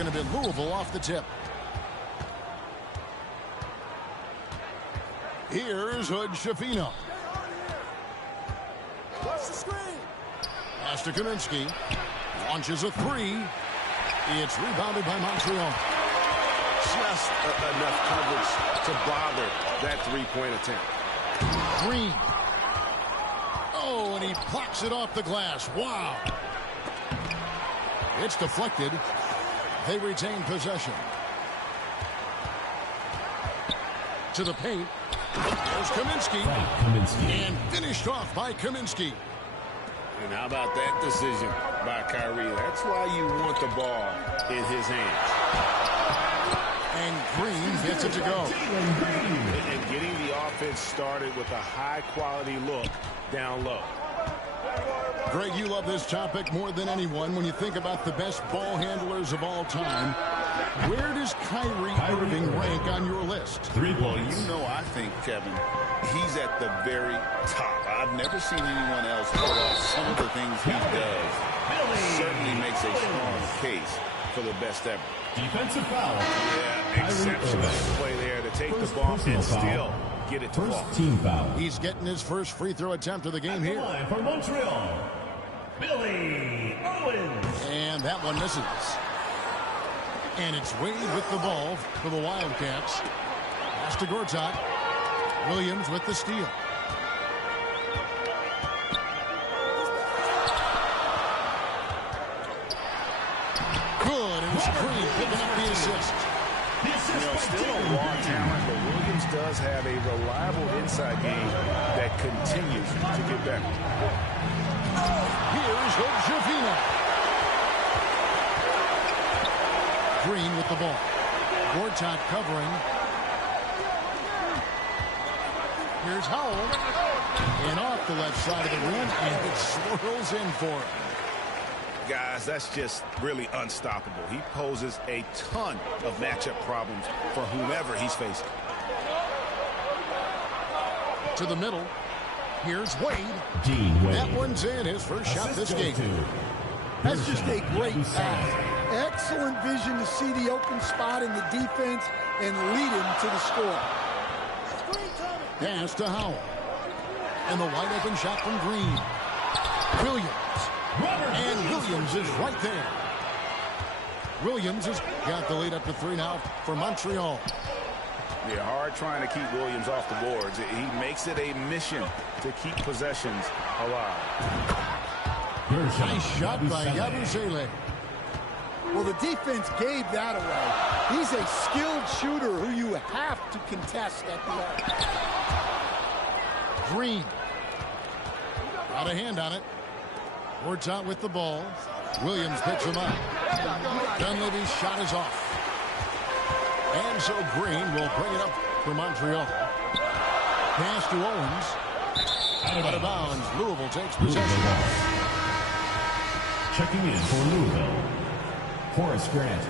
going to be Louisville off the tip. Here's Hood Schifino. Pass to Kaminsky. Launches a three. It's rebounded by Montreal. Just enough coverage to bother that three-point attempt. Green. Oh, and he pops it off the glass. Wow. It's deflected. They retain possession. To the paint. There's Kaminsky. And finished off by Kaminsky. And how about that decision by Kyrie? That's why you want the ball in his hands. And Green gets it to go. And getting the offense started with a high-quality look down low. Greg, you love this topic more than anyone. When you think about the best ball handlers of all time, where does Kyrie Irving rank on your list? 3 points. Well, you know, I think, Kevin, he's at the very top. I've never seen anyone else pull off some of the things he does. Certainly makes a strong case for the best ever. Defensive foul. Yeah, exceptional play there to take the ball and still get it to fall. First team foul. He's getting his first free throw attempt of the game here. For Montreal, Billy Owens. And that one misses. And it's Wade with the ball for the Wildcats. Pass to Gortat. Williams with the steal. Good, and Green picking up the assist. You know, still a raw talent, but Williams does have a reliable inside game that continues to get better. Here's Hood Schifino. Green with the ball. Gortat covering. Here's Howell. And off the left side of the rim, and it swirls in for him. Guys, that's just really unstoppable. He poses a ton of matchup problems for whomever he's facing. To the middle. Here's Wade. Wade. That one's in, his first shot this game. That's just a great pass. Excellent vision to see the open spot in the defense and lead him to the score. Pass to Howell. And the wide open shot from Green. Williams. And Williams is right there. Williams has got the lead up to 3 now for Montreal. Yeah, hard trying to keep Williams off the boards. He makes it a mission to keep possessions alive. Nice shot by Yabusele. Well, the defense gave that away. He's a skilled shooter who you have to contest at the arc. Green. Got a hand on it. Gortat with the ball. Williams picks him up. Dunleavy's shot is off. And so Green will bring it up for Montreal. Pass to Owens. Out of bounds. Louisville takes possession. Checking in for Louisville, Horace Grant,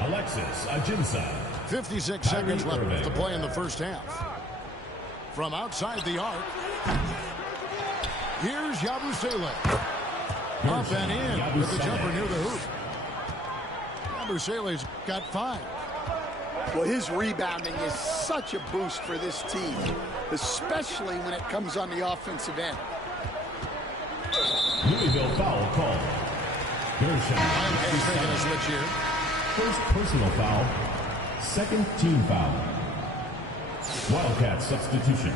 Alexis Ajinça. 56 seconds left to play in the first half. From outside the arc, here's Yabusele. Up and in with the jumper near the hoop. Yabusele's got 5. Well, his rebounding is such a boost for this team, especially when it comes on the offensive end. Louisville foul called. Wildcats making a switch here. First personal foul. Second team foul. Wildcat substitution.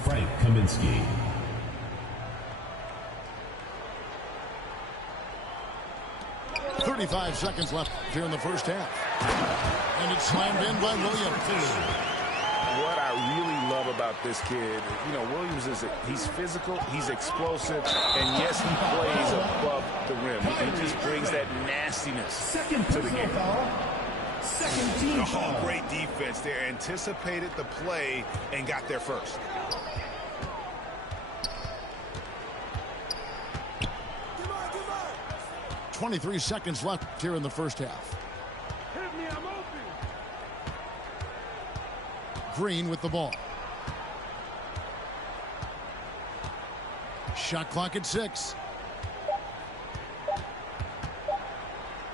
Frank Kaminsky. .35 seconds left here in the first half. And it's slammed in by Williams. What I really love about this kid, you know, Williams he's physical, he's explosive, and yes, he plays above the rim. He just brings that nastiness to the game. Second team foul. Great defense there. Anticipated the play and got there first. .23 seconds left here in the first half. Green with the ball. Shot clock at 6.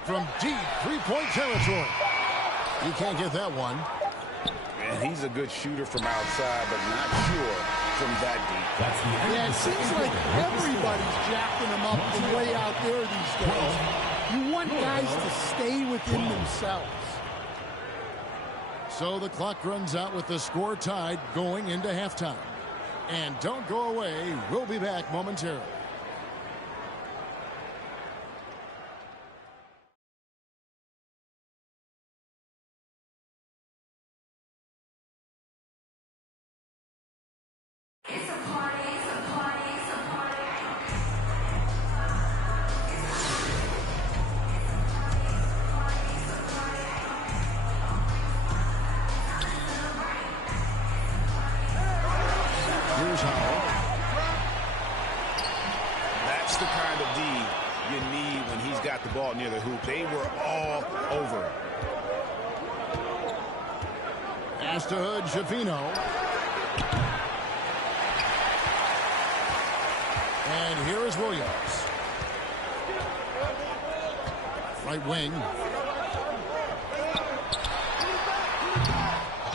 from deep three-point territory. You can't get that one. And he's a good shooter from outside, but not sure from that deep. That's the end. Yeah, it seems like everybody's jacking them up from way out there these days. You want guys to stay within themselves. So the clock runs out with the score tied going into halftime. And don't go away. We'll be back momentarily. That's the kind of D you need when he's got the ball near the hoop. They were all over him. Pass to Hood, Schifino. And here is Williams. Right wing.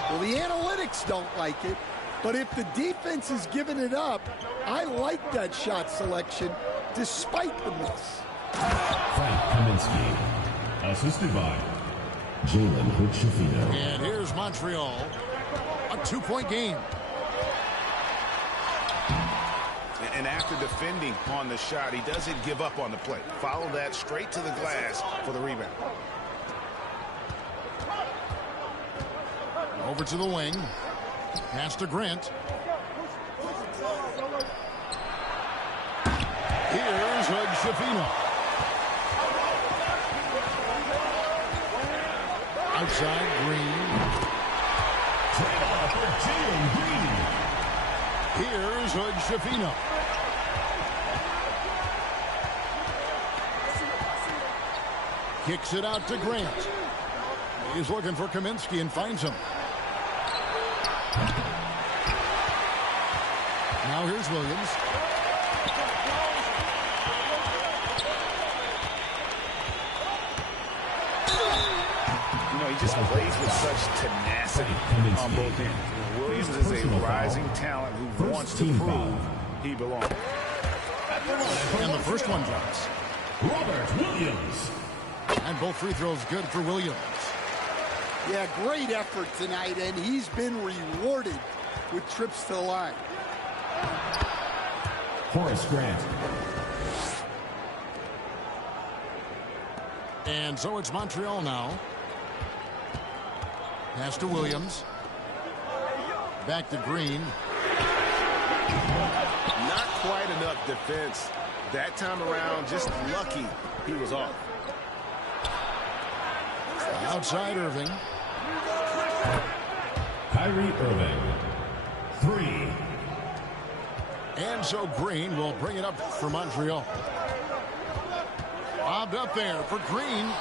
Well, the analytics don't like it, but if the defense is giving it up, I like that shot selection despite the miss. Frank Kaminsky, assisted by Jalen Hood-Schifino. And here's Montreal. A 2-point game. And after defending on the shot, he doesn't give up on the play. Follow that straight to the glass for the rebound. Over to the wing. Pass to Grant. Here's Hood, Schifino. Outside, Green. For Jalen Green. Here's Hood, Schifino. Kicks it out to Grant. He's looking for Kaminsky and finds him. Now here's Williams. You know, he just plays with such tenacity on both ends. Williams is a rising talent who wants to prove he belongs. And the first one drops. Robert Williams. And both free throws good for Williams. Yeah, great effort tonight, and he's been rewarded with trips to the line. Horace Grant. And so it's Montreal now. Pass to Williams. Back to Green. Not quite enough defense. That time around, just lucky he was off. Outside Irving. Kyrie Irving. 3. And so Green will bring it up for Montreal. Bobbed up there for Green.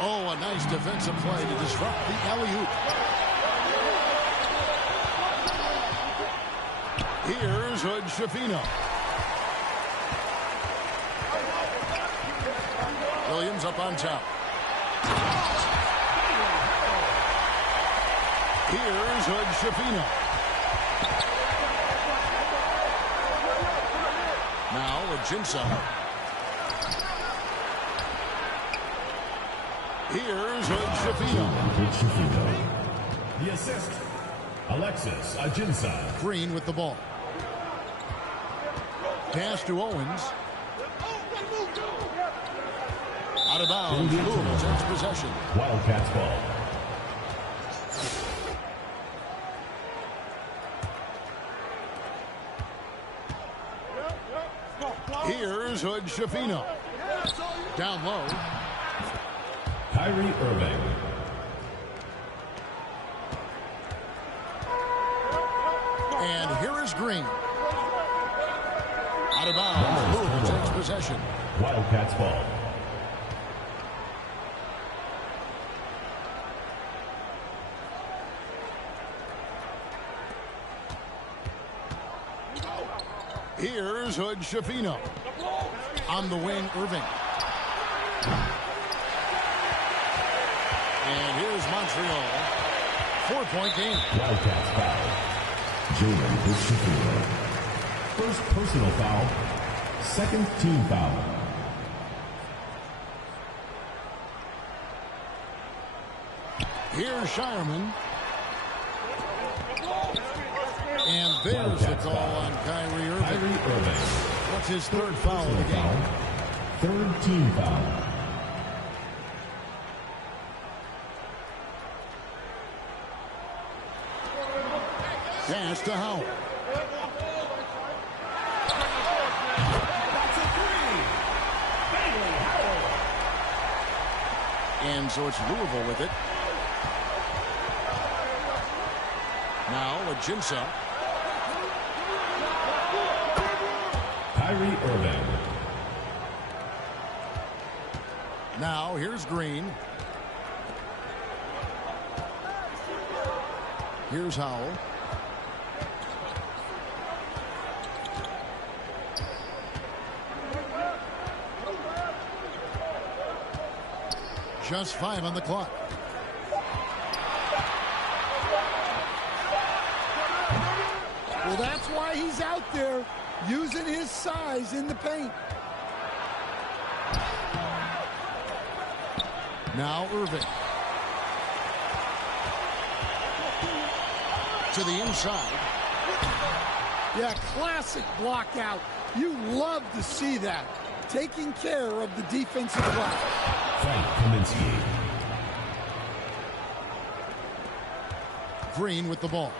Oh, a nice defensive play to disrupt the alley-oop. Here's Hood, Schifino. Williams up on top. Here's Hood, Schifino. Now Ajinça. Here's Hood, Schifino. The assist, Alexis Ajinça. Green with the ball. Pass to Owens. Out of bounds. Louisville takes possession. Wildcats ball. Here's Hood, Schifino. Down low. Kyrie Irving. And here is Green. Out of bounds. Louisville takes possession. Wildcats ball. Here's Hood, Schifino. On the wing, Irving. And here's Montreal. 4-point game. Wildcats foul. Jalen Shafino. First personal foul. Second team foul. Here's Shireman. And there's the call on Kyrie Irving. That's his third foul of the game. Third team foul. Pass to Howell. And so it's Louisville with it. Now Ajinça. Kyrie Irving. Now here's Green. Here's Howell. Just 5 on the clock. Well, that's why he's out there using his size in the paint. Now Irving. To the inside. Yeah, classic block out. You love to see that. Taking care of the defensive block. Frank Kaminsky. Green with the ball.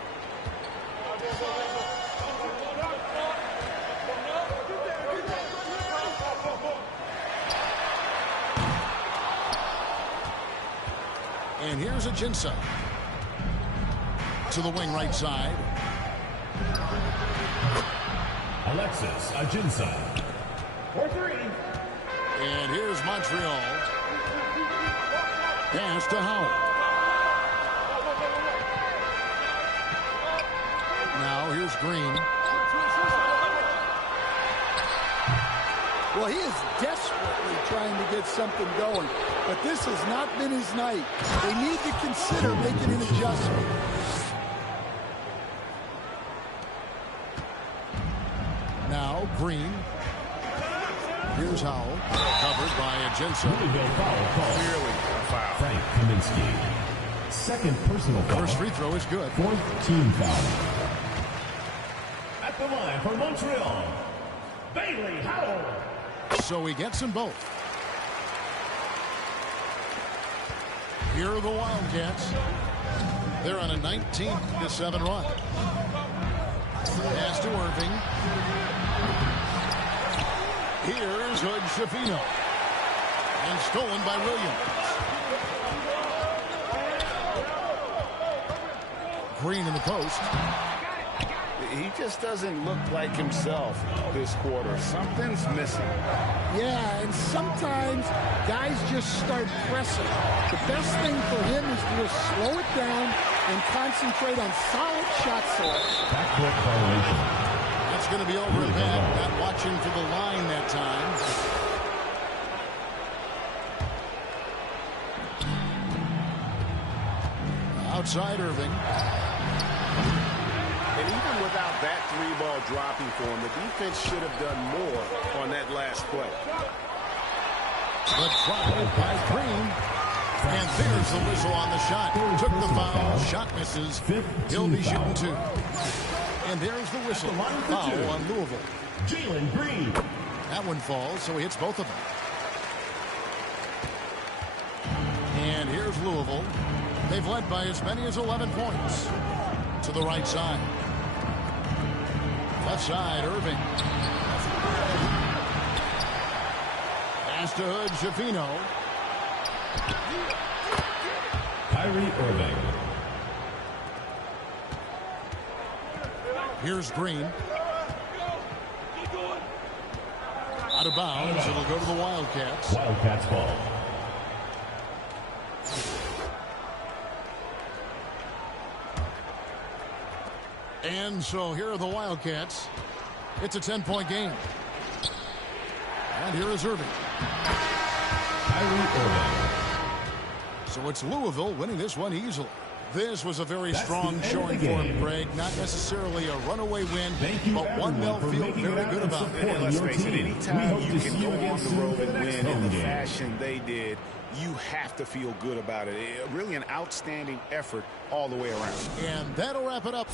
And here's Ajinça. To the wing right side. Alexis Ajinça. For three. And here's Montreal. Pass to Howell. Now here's Green. Well, he is desperately trying to get something going, but this has not been his night. They need to consider making an adjustment. Now Green. Here's Howell. Covered by Ajinça. Louisville foul call. Clearly a foul. Frank Kaminsky. Second personal foul. First free throw is good. Fourth team foul. At the line for Montreal, Bailey Howell. So he gets them both. Here are the Wildcats. They're on a 19-7 run. Pass to Irving. Here's Hood Shafino. And stolen by Williams. Green in the post. He just doesn't look like himself this quarter. Something's missing. Yeah, and sometimes guys just start pressing. The best thing for him is to just slow it down and concentrate on solid shot selection. Backcourt violation. That's going to be over a bit. Not watching for the line that time. Outside Irving. And even without that three-ball dropping for him, the defense should have done more on that last play. The try by Green. And there's the whistle on the shot. Took the foul. Shot misses. He'll be shooting two. And there's the whistle. Foul on Louisville. Jalen Green. That one falls, so he hits both of them. And here's Louisville. They've led by as many as 11 points. To the right side. Left side, Irving. Pass to Hood, Shafino. Kyrie Irving. Here's Green. Out of bounds. It'll go to the Wildcats. Wildcats ball. And so here are the Wildcats. It's a 10-point game. And here is Irving. Kyrie Irving. So it's Louisville winning this one easily. This was a very strong showing for him, Greg. Not necessarily a runaway win, but one they'll feel very good about. And let's face it, anytime you can go on the road and win in the fashion they did, you have to feel good about it. Really an outstanding effort all the way around. And that'll wrap it up.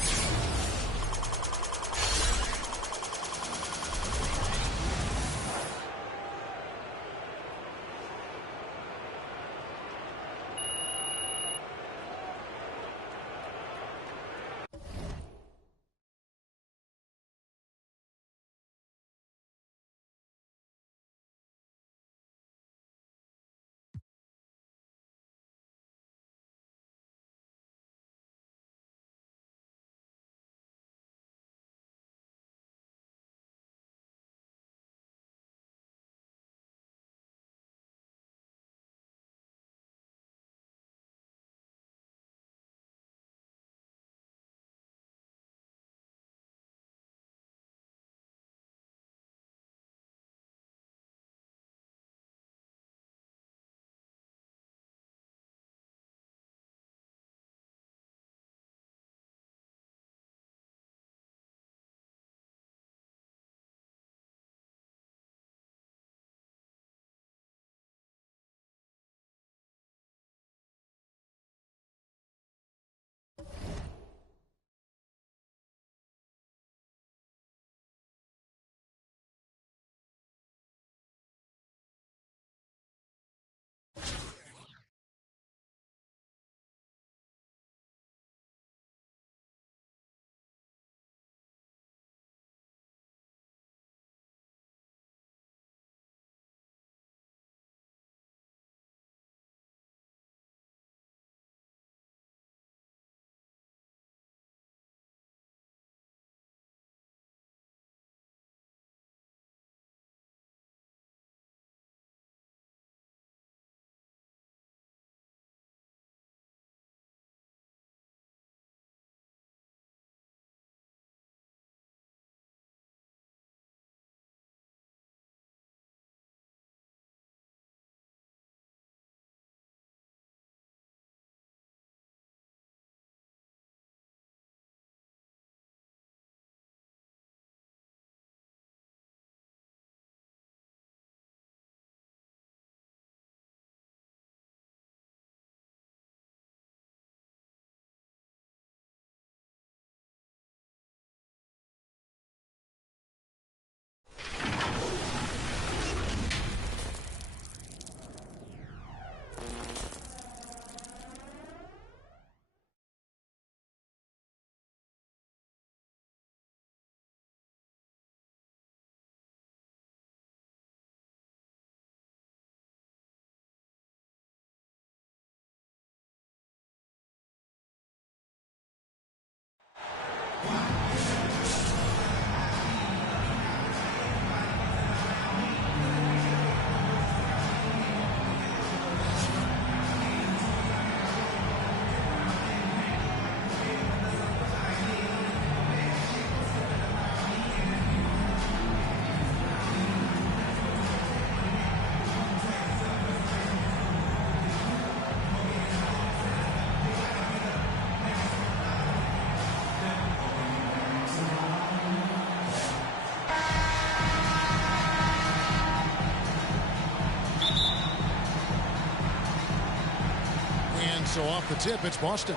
So off the tip, it's Boston.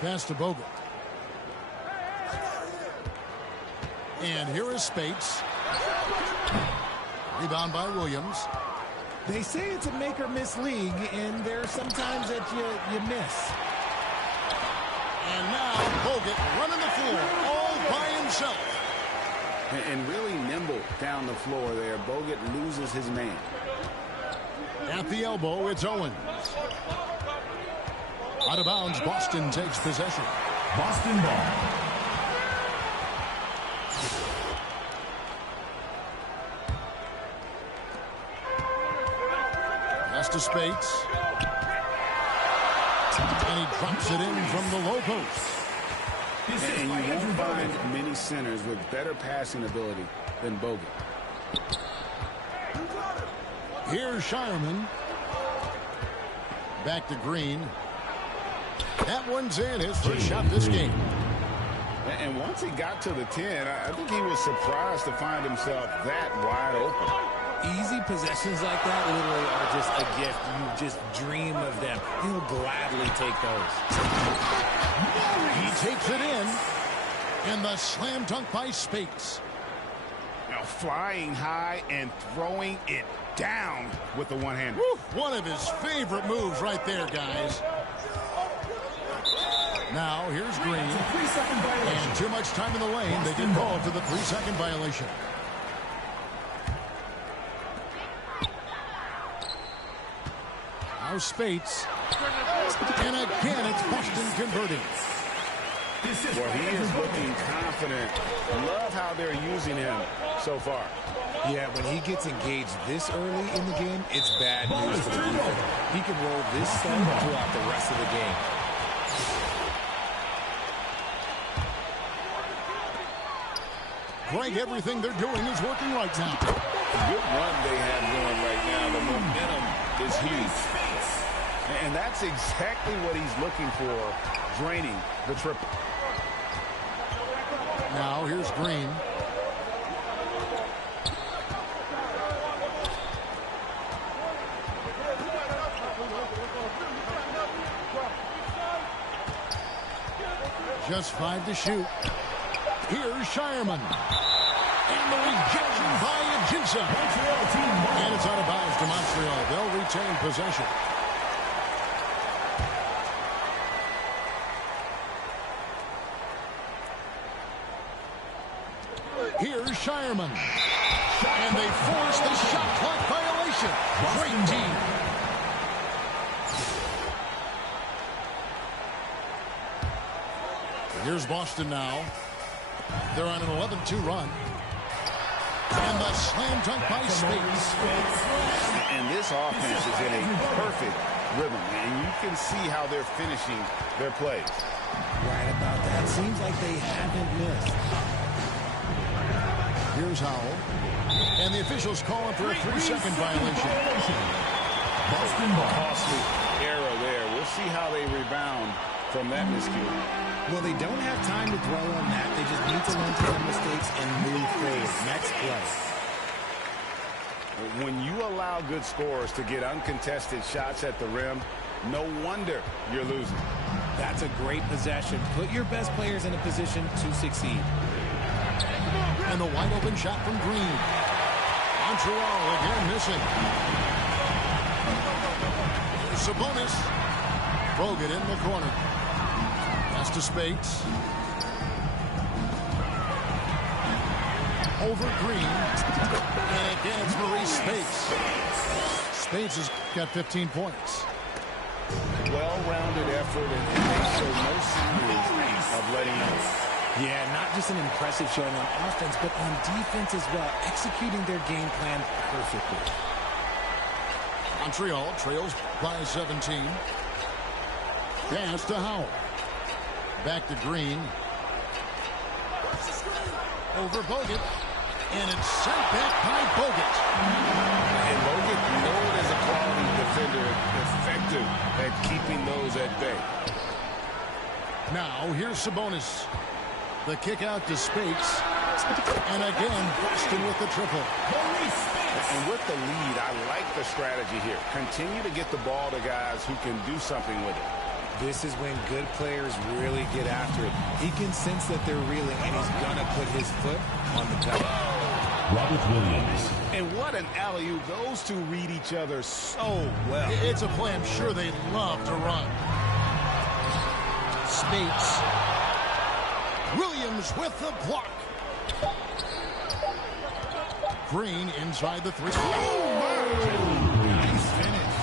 Pass to Bogut. And here is Spates. Rebound by Williams. They say it's a make or miss league, and there are some times that you miss. And now Bogut running the floor all by himself. And really nimble down the floor there. Bogut loses his man. At the elbow, it's Owens. Out of bounds, Boston takes possession. Boston ball. Pass to Spates. And he drops it in from the low post. And you won't find many centers with better passing ability than Bogut. Here's Shireman. Back to Green. That one's in. His first shot this game. And once he got to the 10, I think he was surprised to find himself that wide open. Easy possessions like that literally are just a gift. You just dream of them. He'll gladly take those. He takes it in. And the slam dunk by Spates. Now flying high and throwing it down with the one-hander. One of his favorite moves right there, guys. Now, here's Green. And too much time in the lane. They get called to the 3-second violation. Now Spates. And again, it's Boston converting. Well, he is looking confident. Love how they're using him so far. Yeah, when he gets engaged this early in the game, it's bad news for the defense. He can roll this stuff throughout the rest of the game. Greg, everything they're doing is working right now. Good run they have going right now. The momentum is huge. And that's exactly what he's looking for, draining the triple. Now, here's Green. Just 5 to shoot. Here's Shireman. And the rejection by Ajinça. And it's out of bounds to Montreal. They'll retain possession. Here's Shireman. And they force the shot clock violation. Great team. Here's Boston now. They're on an 11-2 run. And the slam dunk by Spates. And this offense is in a perfect rhythm, and you can see how they're finishing their plays. Right about that. Seems like they haven't missed. Here's Howell. And the officials call him for a 3-second violation. Boston costly error there. We'll see how they rebound from that miscue. Well, they don't have time to dwell on that. They just need to learn from their mistakes and move forward. Next play. When you allow good scorers to get uncontested shots at the rim, no wonder you're losing. That's a great possession. Put your best players in a position to succeed. And the wide open shot from Green. Montreal again missing. Sabonis. Bogut in the corner. Pass to Spates. Over Green. And again, it's Maurice Spates. Spates has got 15 points. Well-rounded effort, and they show no signs of letting up. Yeah, not just an impressive showing on offense, but on defense as well, executing their game plan perfectly. Montreal trails by 17. Pass to Howell. Back to Green. Over Bogut. And it's sent back by Bogut. And Bogut, known as a quality defender, effective at keeping those at bay. Now, here's Sabonis. The kick out to Spates. And again, Boston with the triple. And with the lead, I like the strategy here. Continue to get the ball to guys who can do something with it. This is when good players really get after it. He can sense that they're reeling, and he's going to put his foot on the pedal. Robert Williams. And what an alley-oop. Those two read each other so well. It's a play I'm sure they love to run. Spates. Williams with the block. Green inside the 3. Nice finish.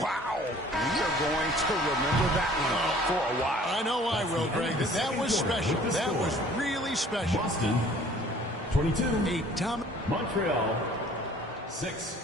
Wow. We are going to remember that one for a while. I know I will, Greg. That was special. That was really special. Boston, 22. Montreal, 6.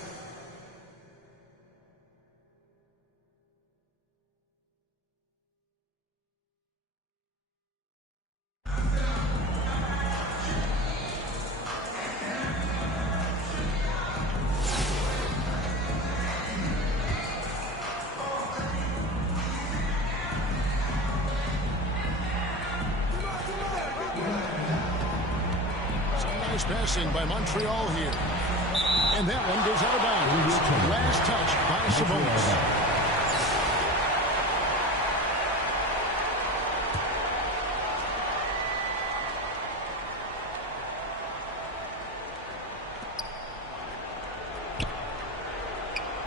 Nice passing by Montreal here. And that one goes out of bounds. Last touch by Sabonis.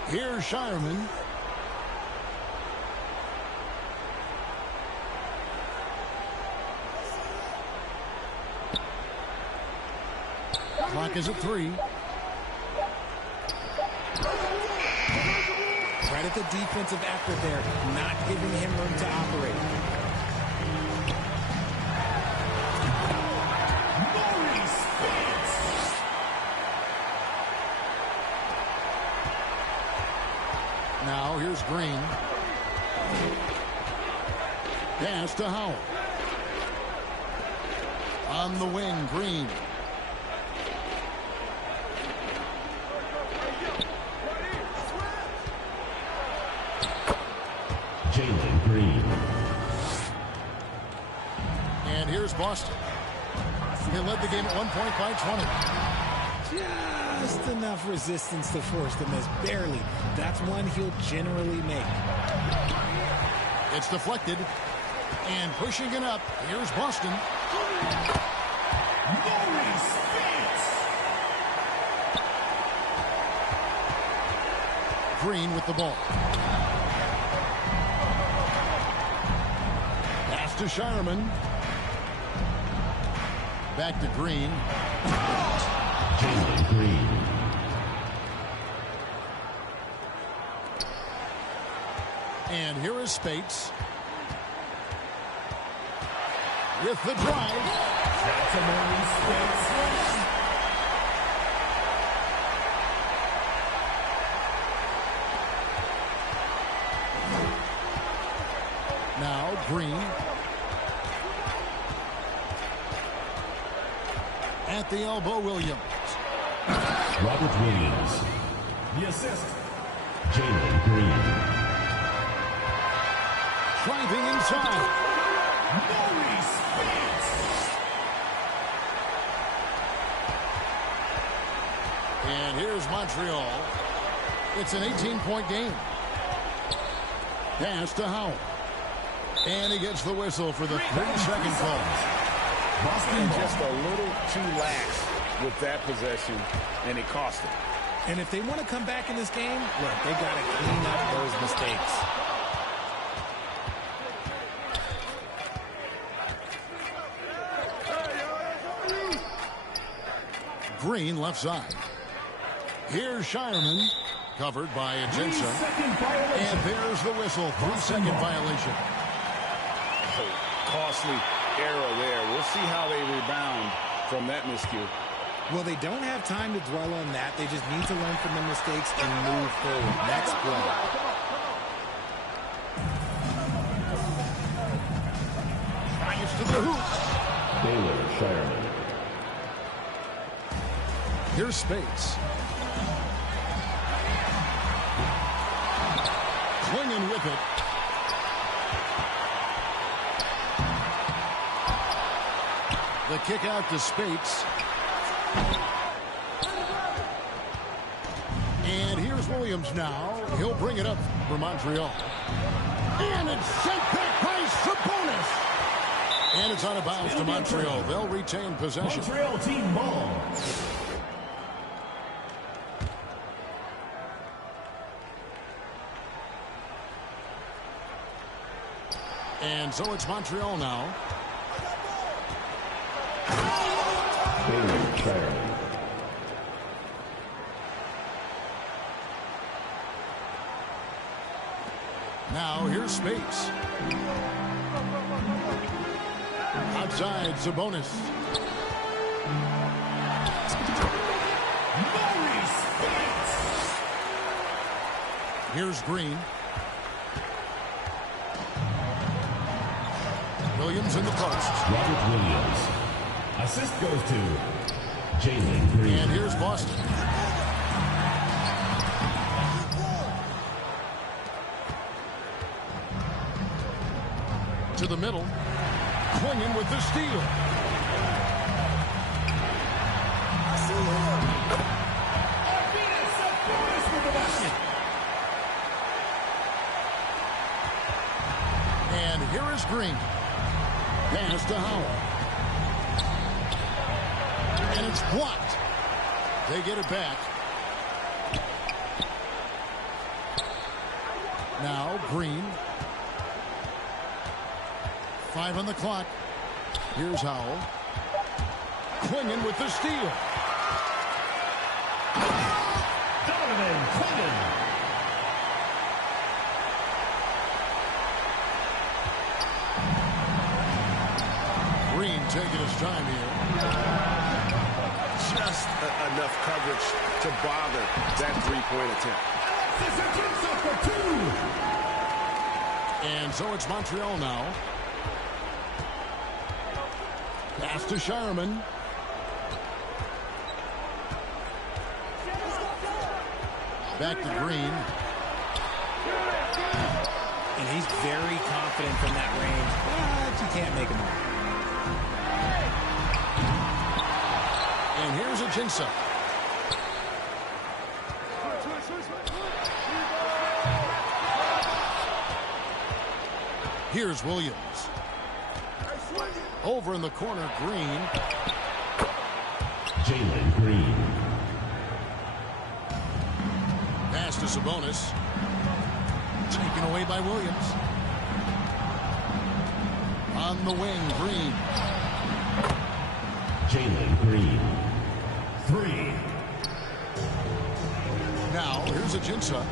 Here's Shireman. Clock is at 3. Credit the defensive effort there, not giving him room to operate. Now here's Green. Pass to Howell. On the wing, Green. Green. And here's Boston. They led the game at 1 point by 20. Just enough resistance to force the miss. Barely. That's one he'll generally make. It's deflected. And pushing it up. Here's Boston. Green with the ball. To Shireman. Back to Green. Green. And here is Spates. With the drive. Now Green. At the elbow, Williams. Robert Williams. The assist. Jalen Green. Driving inside. And here's Montreal. It's an 18-point game. Pass to Howell. And he gets the whistle for the 3-second call. Boston just a little too lax with that possession, and it cost them. And if they want to come back in this game, look, they got to clean up those mistakes. Green left side. Here's Shireman, covered by Jensen. And there's the whistle, 3-second violation. Costly error there. We'll see how they rebound from that miscue. Well, they don't have time to dwell on that. They just need to learn from their mistakes and move forward. Next play. Drives to the hoop. Baylor Shireman. Here's Spates. Clinging with it. The kick out to Spates. And here's Williams now. He'll bring it up for Montreal. And it's sent back by Sabonis. And it's out of bounds to Montreal. They'll retain possession. Montreal team ball. And so it's Montreal now. Baylor Shireman. Now here's Spates. Outside Sabonis. Here's Green. Williams in the post. Robert Williams. Assist goes to Jalen Green. And here's Boston. To the middle. Clinging with the steal. And here is Green. Pass to Howell. And it's blocked. They get it back. Now Green. 5 on the clock. Here's Howell. Clingan with the steal. Green taking his time here. Just enough coverage to bother that three-point attempt. And so it's Montreal now. Pass to Shireman. Back to Green. And he's very confident from that range, but you can't make him all. And here's Ajinça. Here's Williams. Over in the corner, Green. Jalen Green. Pass to Sabonis. Taken away by Williams. On the wing, Green. Jalen Green. 3. Now, here's Ajinça.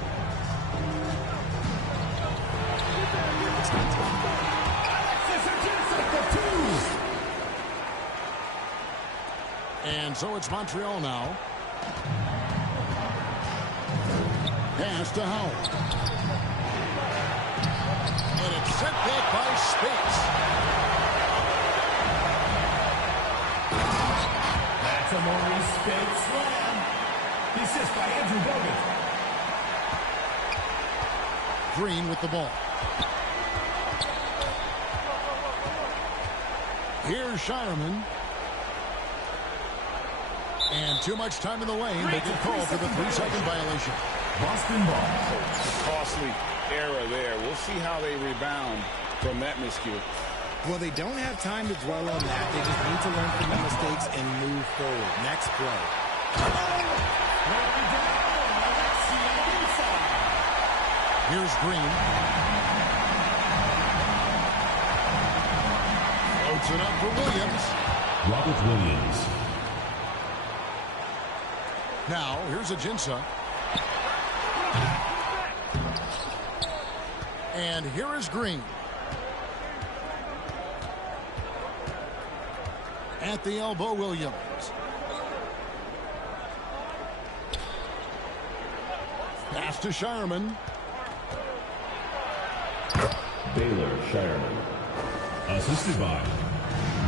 And so it's Montreal now. Pass to Howell. And it's sent back by Spates. That's a Maurice Spates slam. The assist by Andrew Bogut. Green with the ball. Here's Shireman. And too much time in the lane. They get called for the 3-second violation. Boston ball. Costly error there. We'll see how they rebound from that miscue. Well, they don't have time to dwell on that. They just need to learn from their mistakes and move forward. Next play. Here's Green. Floats it up for Williams. Robert Williams. Now, here's Ajinça. And here is Green. At the elbow, Williams. Pass to Shireman. Baylor Shireman. Assisted by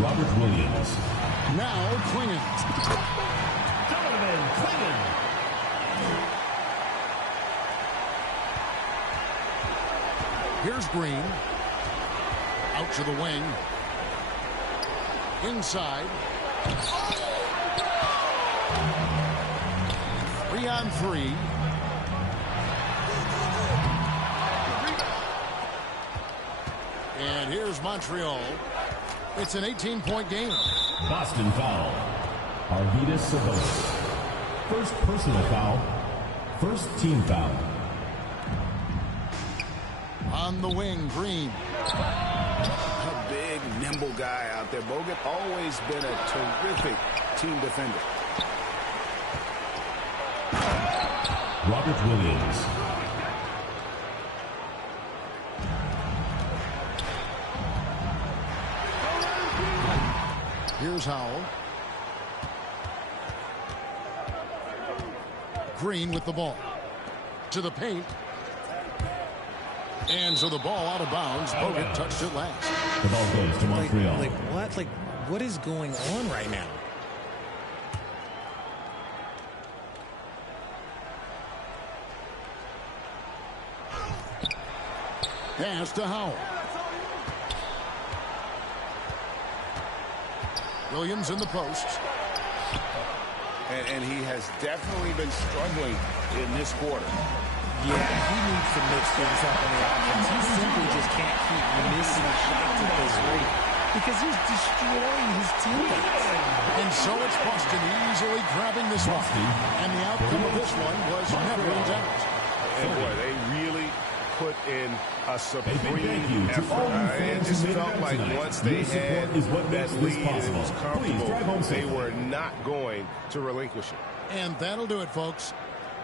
Robert Williams. Now, Clingan. Here's Green. Out to the wing. Inside. 3-on-3. And here's Montreal. It's an 18-point game. Boston foul. Arvydas Sabonis. First personal foul. First team foul. On the wing, Green. A big, nimble guy out there. Bogut always been a terrific team defender. Robert Williams. Here's Howell. Green with the ball. To the paint. And so the ball out of bounds. Bogut touched it last. The ball goes to Montreal. What is going on right now? Pass to Howell. Williams in the post. and he has definitely been struggling in this quarter. Yeah, he needs to mix things up on the offense. He simply just can't keep missing shots at this rate because he's destroying his teammates. And so it's Boston easily grabbing this one. And the outcome of this one was never in doubt. And boy, they really put in a supreme effort. It just felt like once they had that lead and it was comfortable, they were not going to relinquish it. And that'll do it, folks.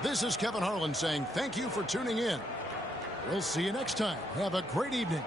This is Kevin Harlan saying thank you for tuning in. We'll see you next time. Have a great evening.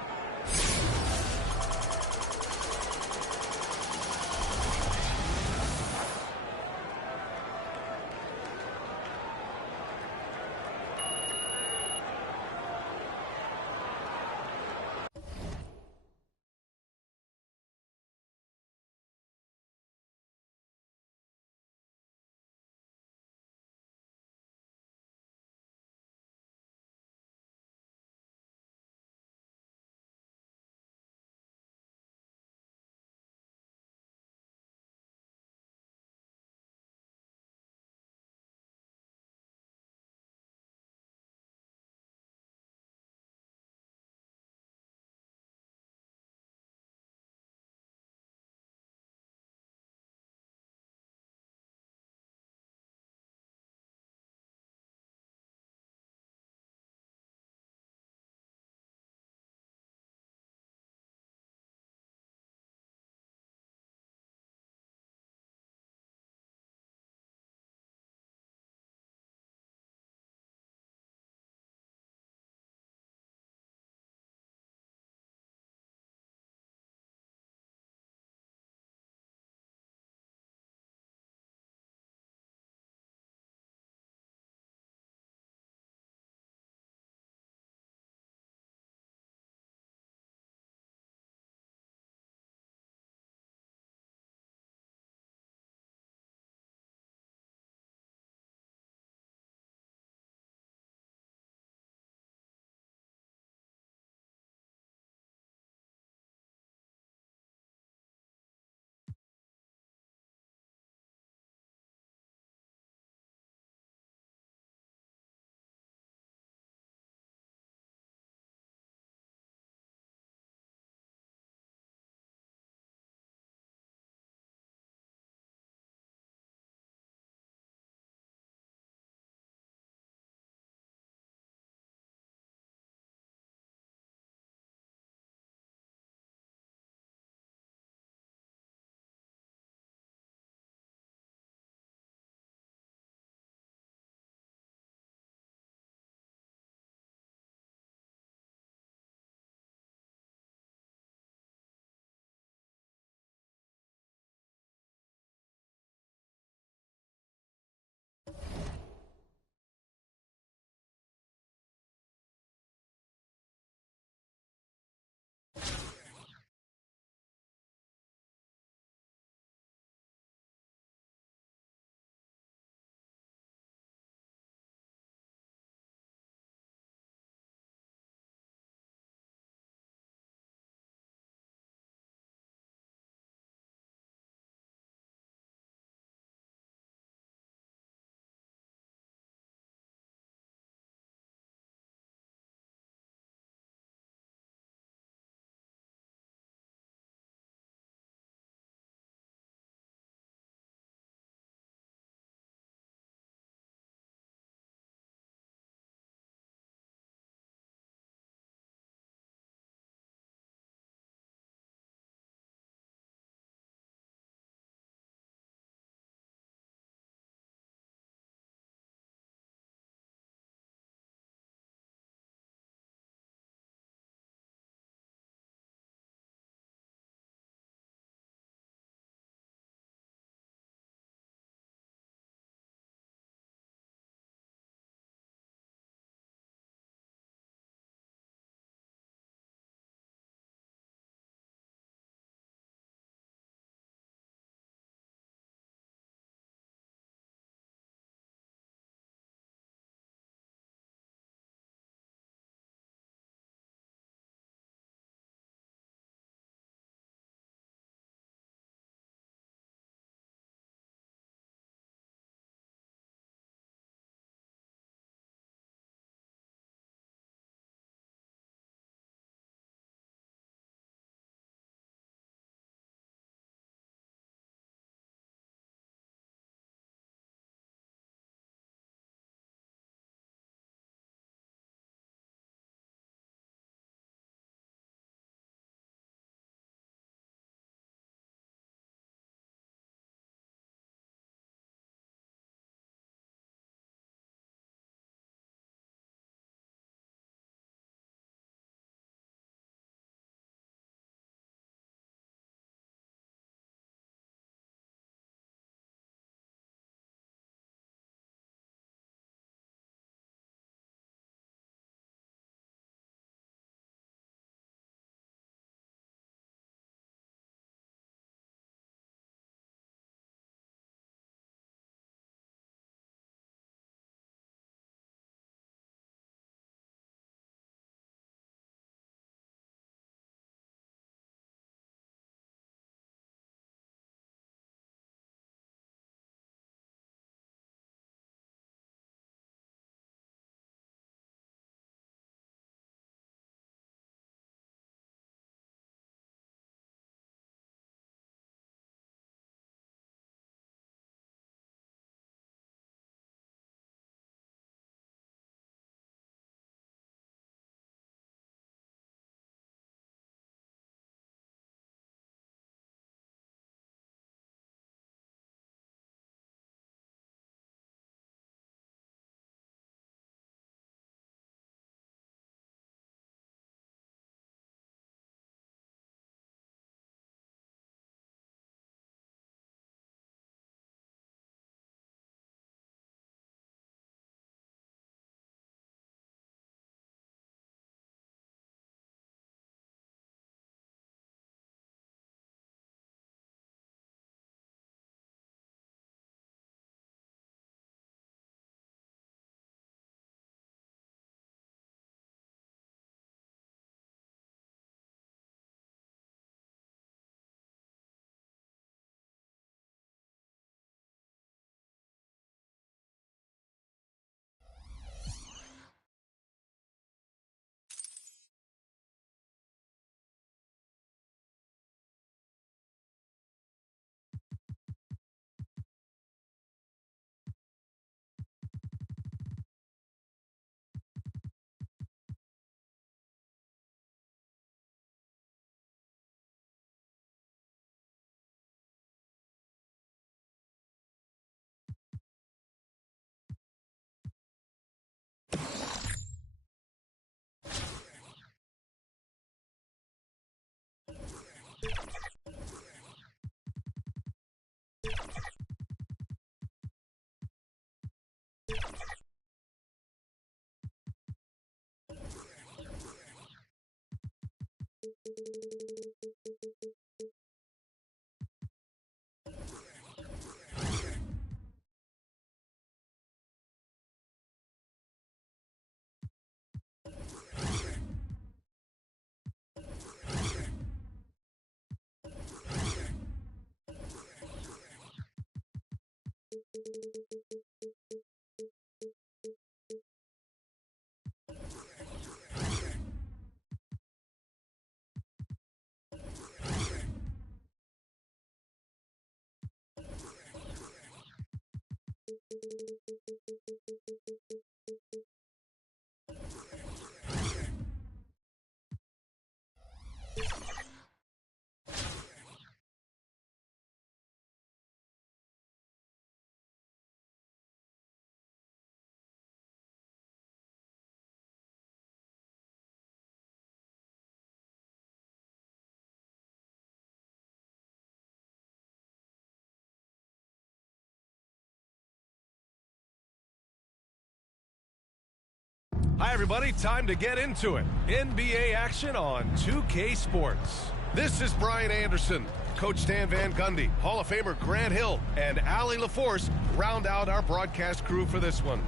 Hi, everybody. Time to get into it. NBA action on 2K Sports. This is Brian Anderson. Coach Stan Van Gundy, Hall of Famer Grant Hill, and Allie LaForce round out our broadcast crew for this one.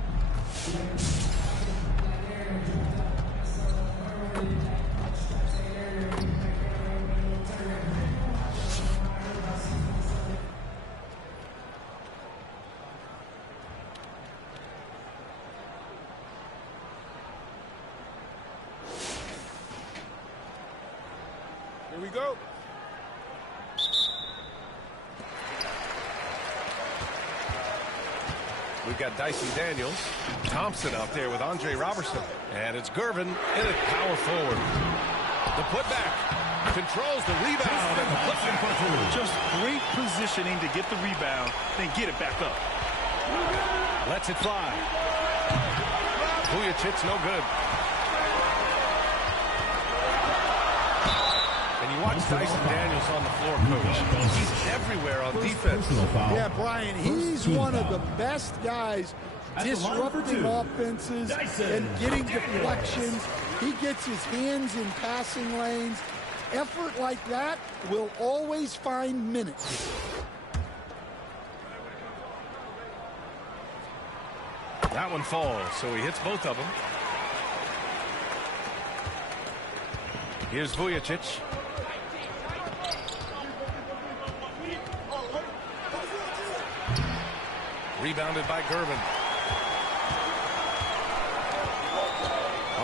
Here we go. We've got Dyson Daniels, Thompson out there with Andre Robertson, and it's Gervin in it, power forward. The putback controls the rebound and the putback. Just great positioning to get the rebound, then get it back up. Lets it fly. Vujicic's no good. And you watch Dyson Daniels on the floor, Coach. He's everywhere on defense. Yeah, Brian, he's one of the best guys disrupting offenses and getting deflections. He gets his hands in passing lanes. Effort like that will always find minutes. That one falls, so he hits both of them. Here's Vujicic. Rebounded by Gervin.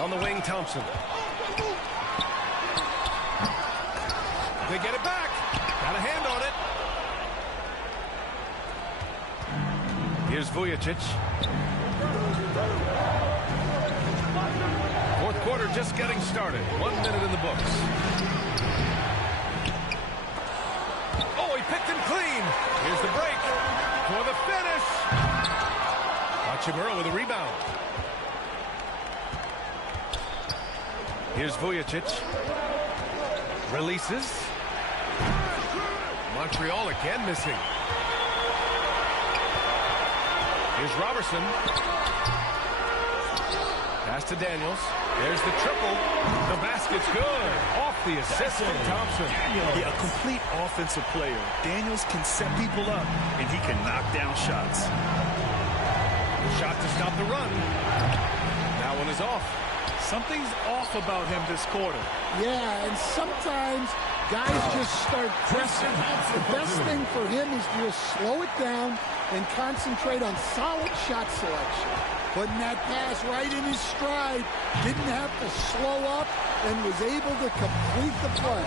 On the wing, Thompson. They get it back. Got a hand on it. Here's Vujicic. Fourth quarter just getting started. 1 minute in the books. Oh, he picked him clean. Here's the break for the finish. Hachimura with a rebound. Here's Vujicic. Releases. Montreal again missing. Here's Robertson. Pass to Daniels. There's the triple. The basket's good. Off the assist from Thompson. Yeah, a complete offensive player. Daniels can set people up, and he can knock down shots. Shot to stop the run. That one is off. Something's off about him this quarter. Yeah, and sometimes guys just start pressing. The best thing for him is to just slow it down and concentrate on solid shot selection. Putting that pass right in his stride, didn't have to slow up, and was able to complete the play.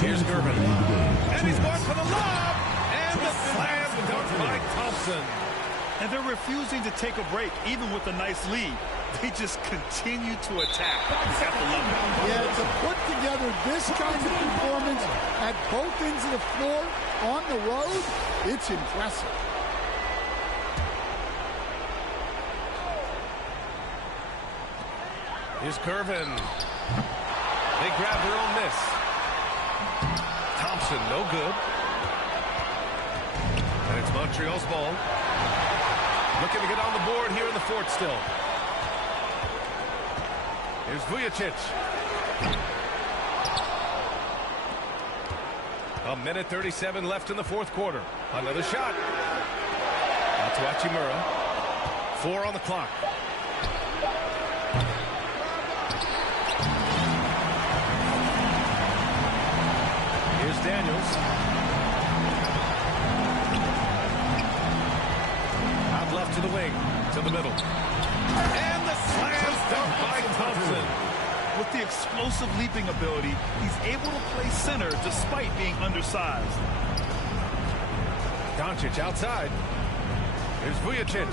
Here's Gervin. And he's going for the lob. And the slam dunk by Thompson. And they're refusing to take a break, even with a nice lead. They just continue to attack. You got to love it. Yeah, to put together this kind of performance at both ends of the floor on the road, it's impressive. Here's Gervin. They grab their own miss. Anderson, no good. And it's Montreal's ball. Looking to get on the board here in the fourth still. Here's Vujacic. A minute 37 left in the fourth quarter. Another shot. Out to Hachimura. 4 on the clock. Here's Daniels. Out left to the wing. To the middle. And the slam dunk by Thompson. With the explosive leaping ability, he's able to play center despite being undersized. Doncic outside. Here's Vujacic.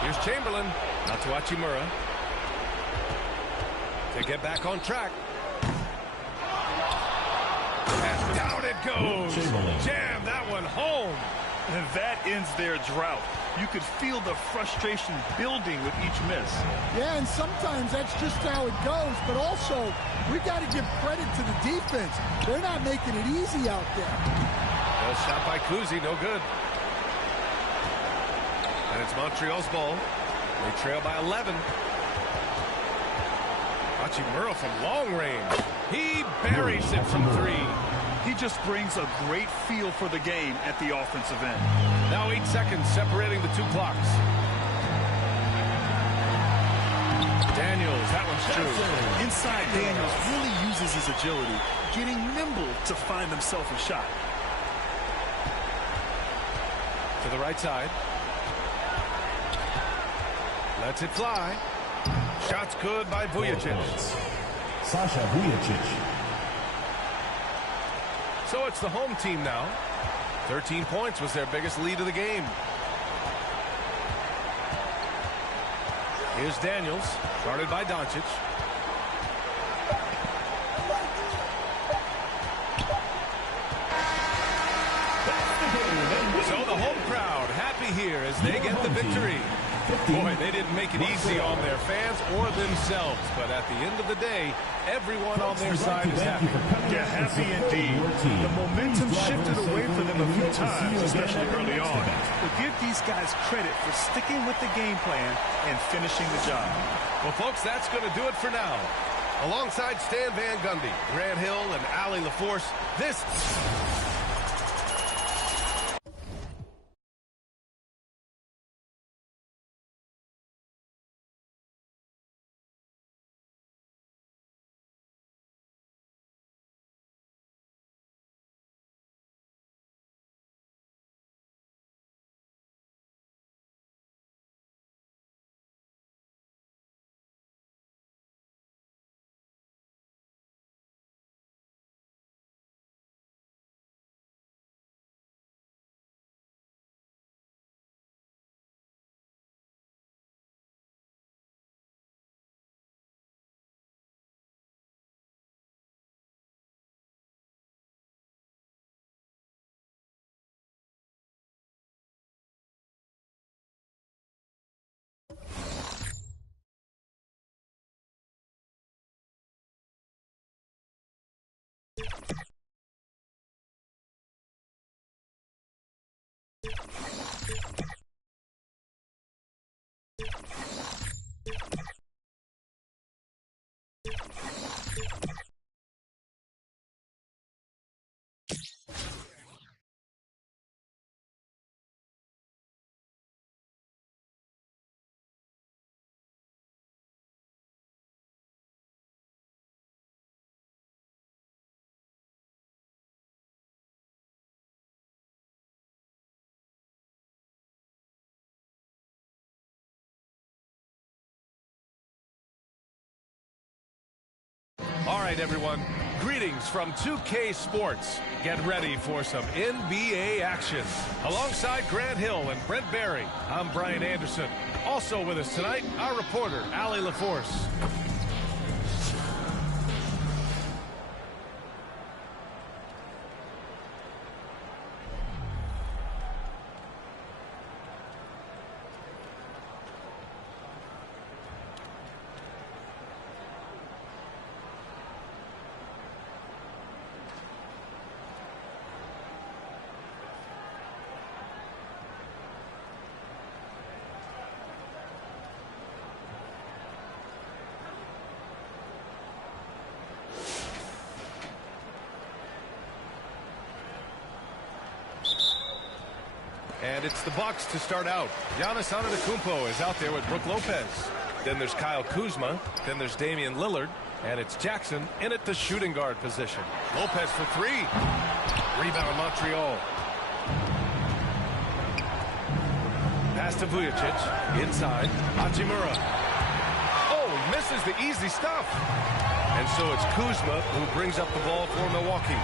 Here's Chamberlain. Out to Hachimura. To get back on track. And down it goes. Jam that one home. And that ends their drought. You could feel the frustration building with each miss. Yeah, and sometimes that's just how it goes. But also, we got to give credit to the defense. They're not making it easy out there. Well, shot by Kuzi, no good. And it's Montreal's ball. They trail by 11. Hachimura from long range. He buries it from 3. He just brings a great feel for the game at the offensive end. Now 8 seconds separating the 2 clocks. Daniels, that one's true. Inside, Daniels really uses his agility, getting nimble to find himself a shot. To the right side. Lets it fly. Shot's good by Vujacic. Sasha Vujacic. So it's the home team now. 13 points was their biggest lead of the game. Here's Daniels, guarded by Doncic. So the home crowd happy here as they get the victory. Boy, they didn't make it easy on their fans or themselves, but at the end of the day, everyone on their side is happy. Yeah, happy indeed. The momentum shifted away for them a few times, especially early on. But give these guys credit for sticking with the game plan and finishing the job. Well, folks, that's going to do it for now. Alongside Stan Van Gundy, Grant Hill, and Ali LaForce, this... All right, everyone. Greetings from 2K Sports. Get ready for some NBA action. Alongside Grant Hill and Brent Barry, I'm Brian Anderson. Also with us tonight, our reporter, Ali LaForce. And it's the Bucks to start out. Giannis Antetokounmpo is out there with Brook Lopez. Then there's Kyle Kuzma. Then there's Damian Lillard. And it's Jackson in at the shooting guard position. Lopez for three. Rebound Montreal. Pass to Vujicic. Inside. Hachimura. Oh, he misses the easy stuff. And so it's Kuzma who brings up the ball for Milwaukee.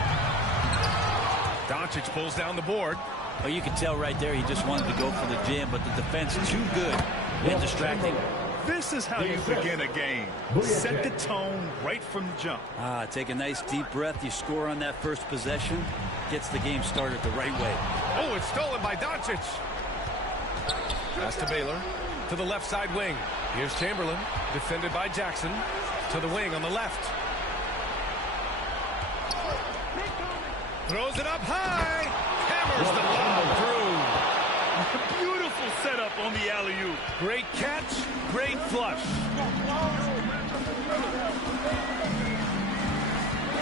Doncic pulls down the board. Well, you can tell right there he just wanted to go for the jam, but the defense too good and distracting. This is how you begin a game. Set the tone right from the jump. Take a nice deep breath. You score on that first possession. Gets the game started the right way. Oh, it's stolen by Doncic. Pass to Baylor. To the left side wing. Here's Chamberlain. Defended by Jackson. To the wing on the left. Throws it up high. Hammers the lob through. Beautiful setup on the alley-oop. Great catch, great flush.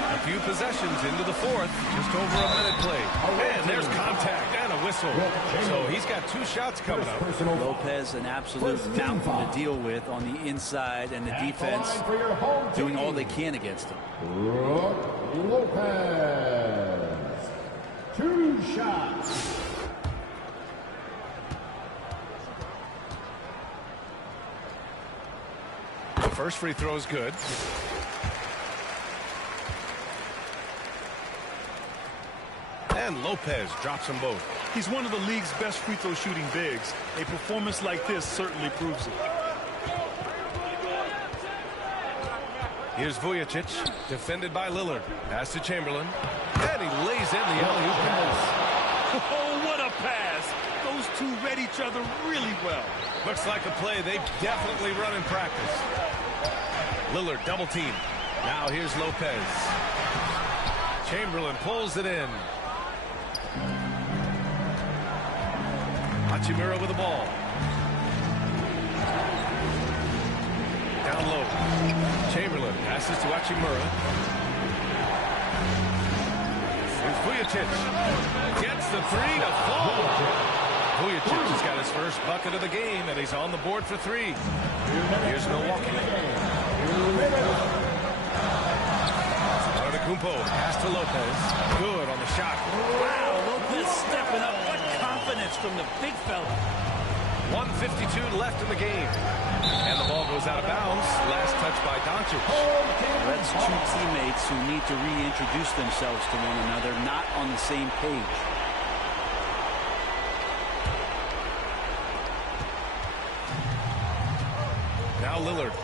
A few possessions into the fourth, just over a minute played. And there's contact and a whistle. So he's got 2 shots coming up. Lopez, an absolute mountain to deal with on the inside, and the defense doing all they can against him. Lopez. 2 shots. The first free throw is good. And Lopez drops them both. He's one of the league's best free throw shooting bigs. A performance like this certainly proves it. Here's Vujicic, defended by Lillard. Pass to Chamberlain. And he lays in the alley-oop pass. Oh, what a pass. Those two read each other really well. Looks like a play they've definitely run in practice. Lillard double team. Now here's Lopez. Chamberlain pulls it in. Hachimura with the ball. Down low. Chamberlain passes to Hachimura. Here's Vujicic. Gets the three to fall. Vujicic has got his first bucket of the game, and he's on the board for 3. Here's Milwaukee. Antetokounmpo pass to Lopez. Good on the shot. Wow, Lopez stepping up. What confidence from the big fella. 1:52 left in the game. And the ball goes out of bounds. Last touch by Doncic. That's 2 teammates who need to reintroduce themselves to one another, not on the same page. Now Lillard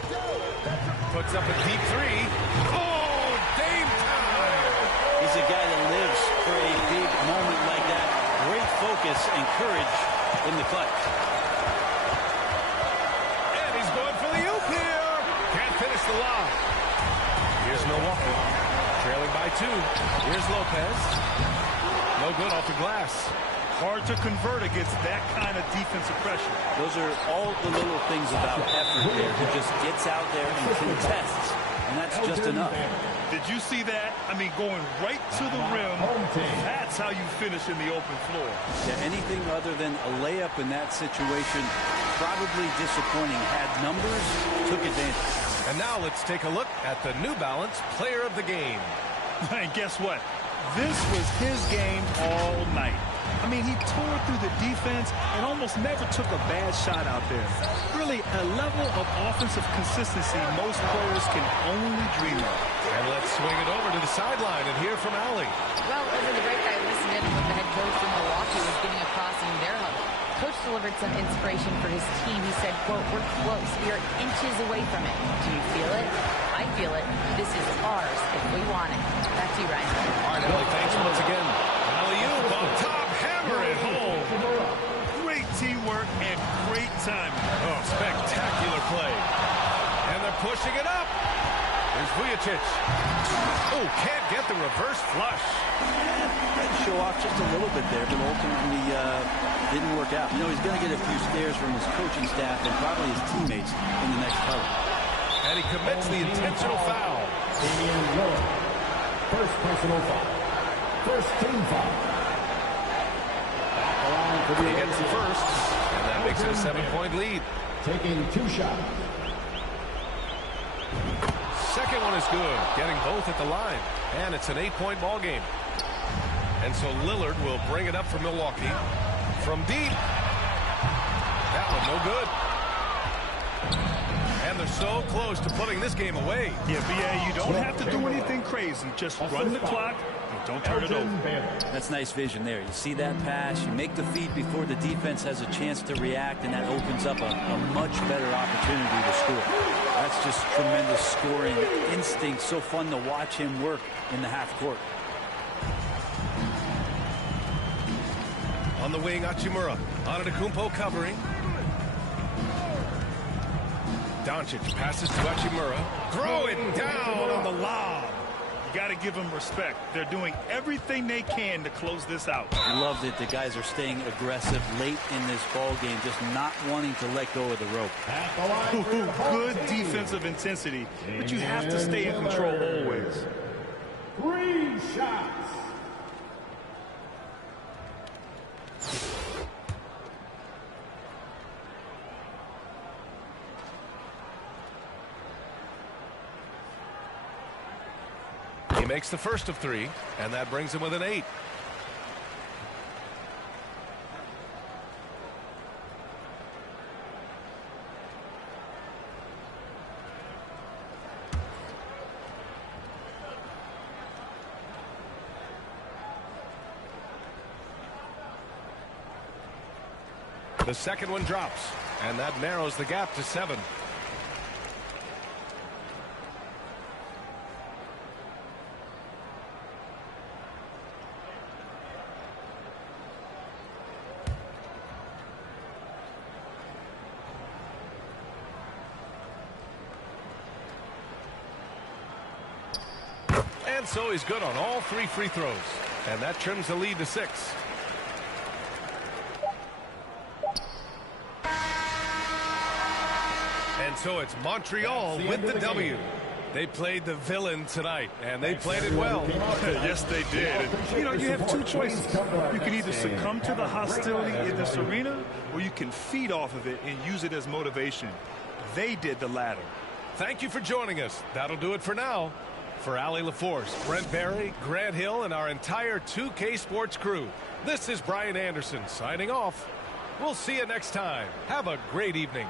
puts up a deep 3. Oh, Dame time! He's a guy that lives for a big moment like that. Great focus and courage in the clutch. And he's going for the oop here. Can't finish the lob. Here's Milwaukee, trailing by 2. Here's Lopez. No good off the glass. Hard to convert against that kind of defensive pressure. Those are all the little things about effort there. He just gets out there and contests, and that's just enough. Did you see that? I mean, going right to the rim. That's how you finish in the open floor. Yeah, anything other than a layup in that situation, probably disappointing. Had numbers, took advantage. And now let's take a look at the New Balance Player of the Game. And guess what? This was his game all night. I mean, he tore through the defense and almost never took a bad shot out there. Really, a level of offensive consistency most players can only dream of. And let's swing it over to the sideline and hear from Allie. Well, over the break, I listened in when the head coach in Milwaukee was giving a crossing in their huddle. Coach delivered some inspiration for his team. He said, quote, "We're close. We are inches away from it. Do you feel it? I feel it. This is ours if we want it." Back to you, Ryan. All right, Allie, thanks once again. Alley-oop on top, hammer it home. Great teamwork and great timing. Oh, spectacular play. And they're pushing it up. Here's Vujicic. Oh, can't get the reverse flush. Tried to show off just a little bit there, but ultimately didn't work out. You know, he's going to get a few stares from his coaching staff and probably his teammates in the next huddle. And he commits the intentional foul. First personal foul. First team foul. He gets the first, and that makes it a 7-point lead. Taking 2 shots. Second one is good, getting both at the line. And it's an 8-point ball game. And so Lillard will bring it up for Milwaukee. From deep. That one no good. And they're so close to putting this game away. Yeah, B.A., you don't have to do anything crazy. Just run the clock and don't turn it over. That's nice vision there. You see that pass, you make the feed before the defense has a chance to react, and that opens up a much better opportunity to score. That's just tremendous scoring instinct. So fun to watch him work in the half court. On the wing, Hachimura. Antetokounmpo covering. Doncic passes to Hachimura. Throw it down on the lob. You got to give them respect. They're doing everything they can to close this out. Loved it. The guys are staying aggressive late in this ball game, just not wanting to let go of the rope. Good defensive intensity, but you have to stay in control always. 3 shots. He makes the first of 3, and that brings him with an 8. The second one drops, and that narrows the gap to 7. And so he's good on all 3 free throws, and that trims the lead to 6. And so it's Montreal with the W. They played the villain tonight, and they played it well. Yes, they did. And, you know, you have 2 choices. You can either succumb to the hostility in this arena, or you can feed off of it and use it as motivation. They did the latter. Thank you for joining us. That'll do it for now. For Allie LaForce, Brent Barry, Grant Hill, and our entire 2K Sports crew, this is Brian Anderson signing off. We'll see you next time. Have a great evening.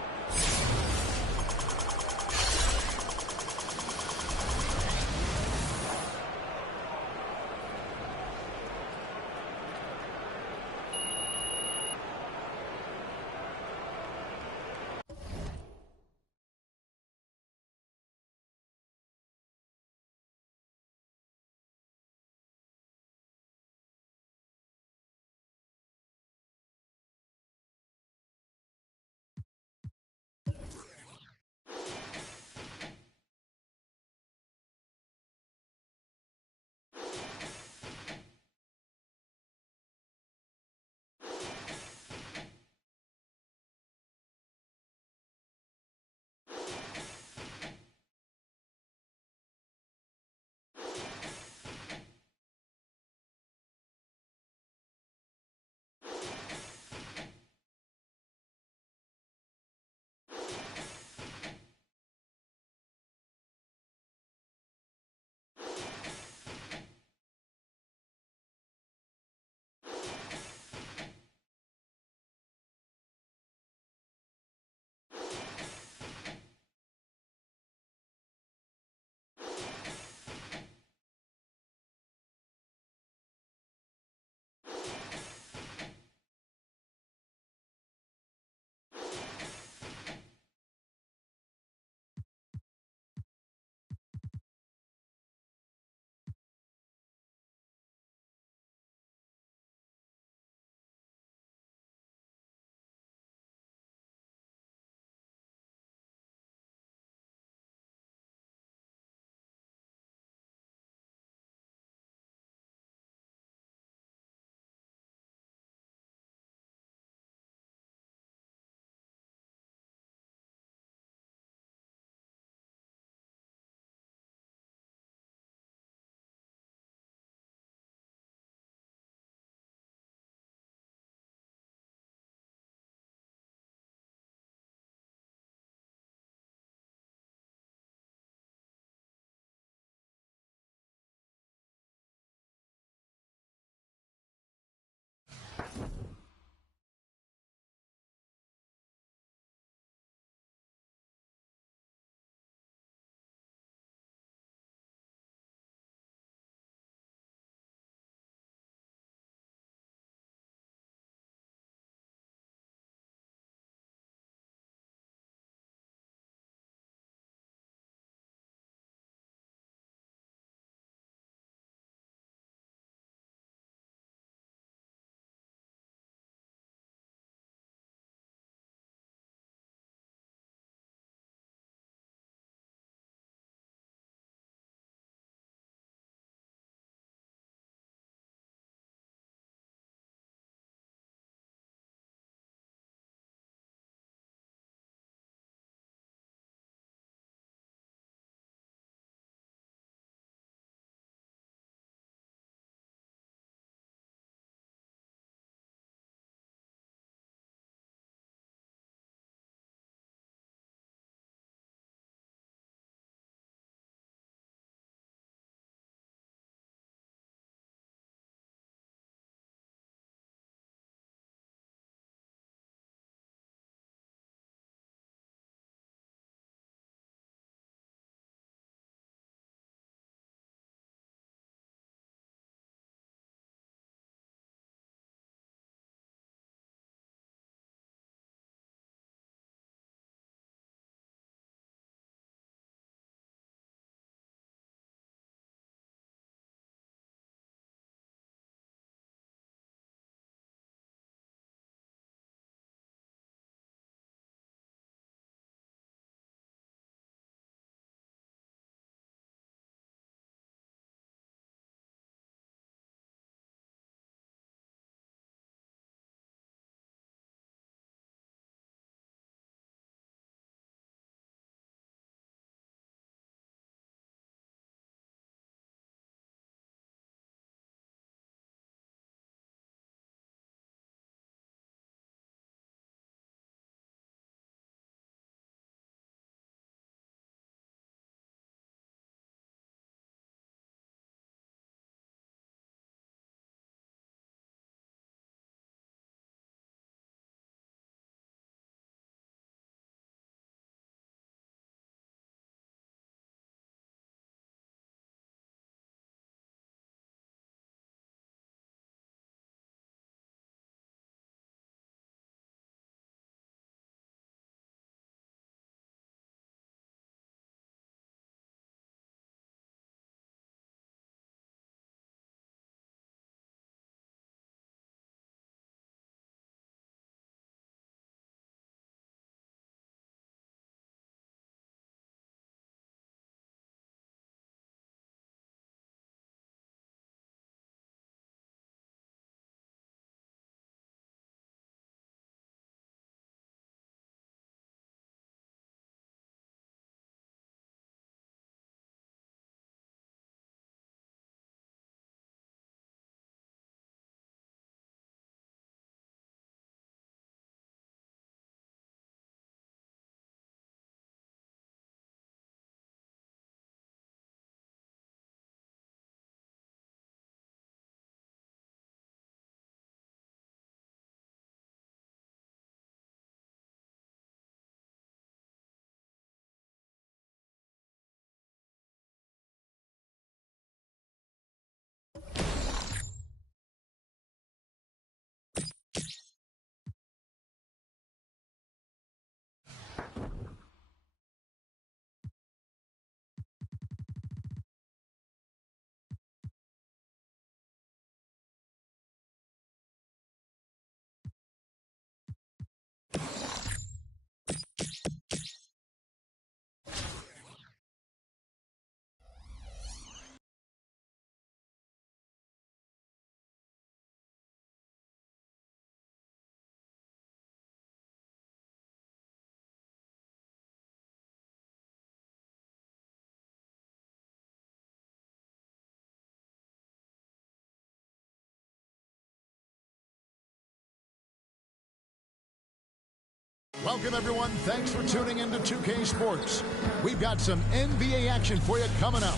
Welcome, everyone. Thanks for tuning into 2K Sports. We've got some NBA action for you coming up.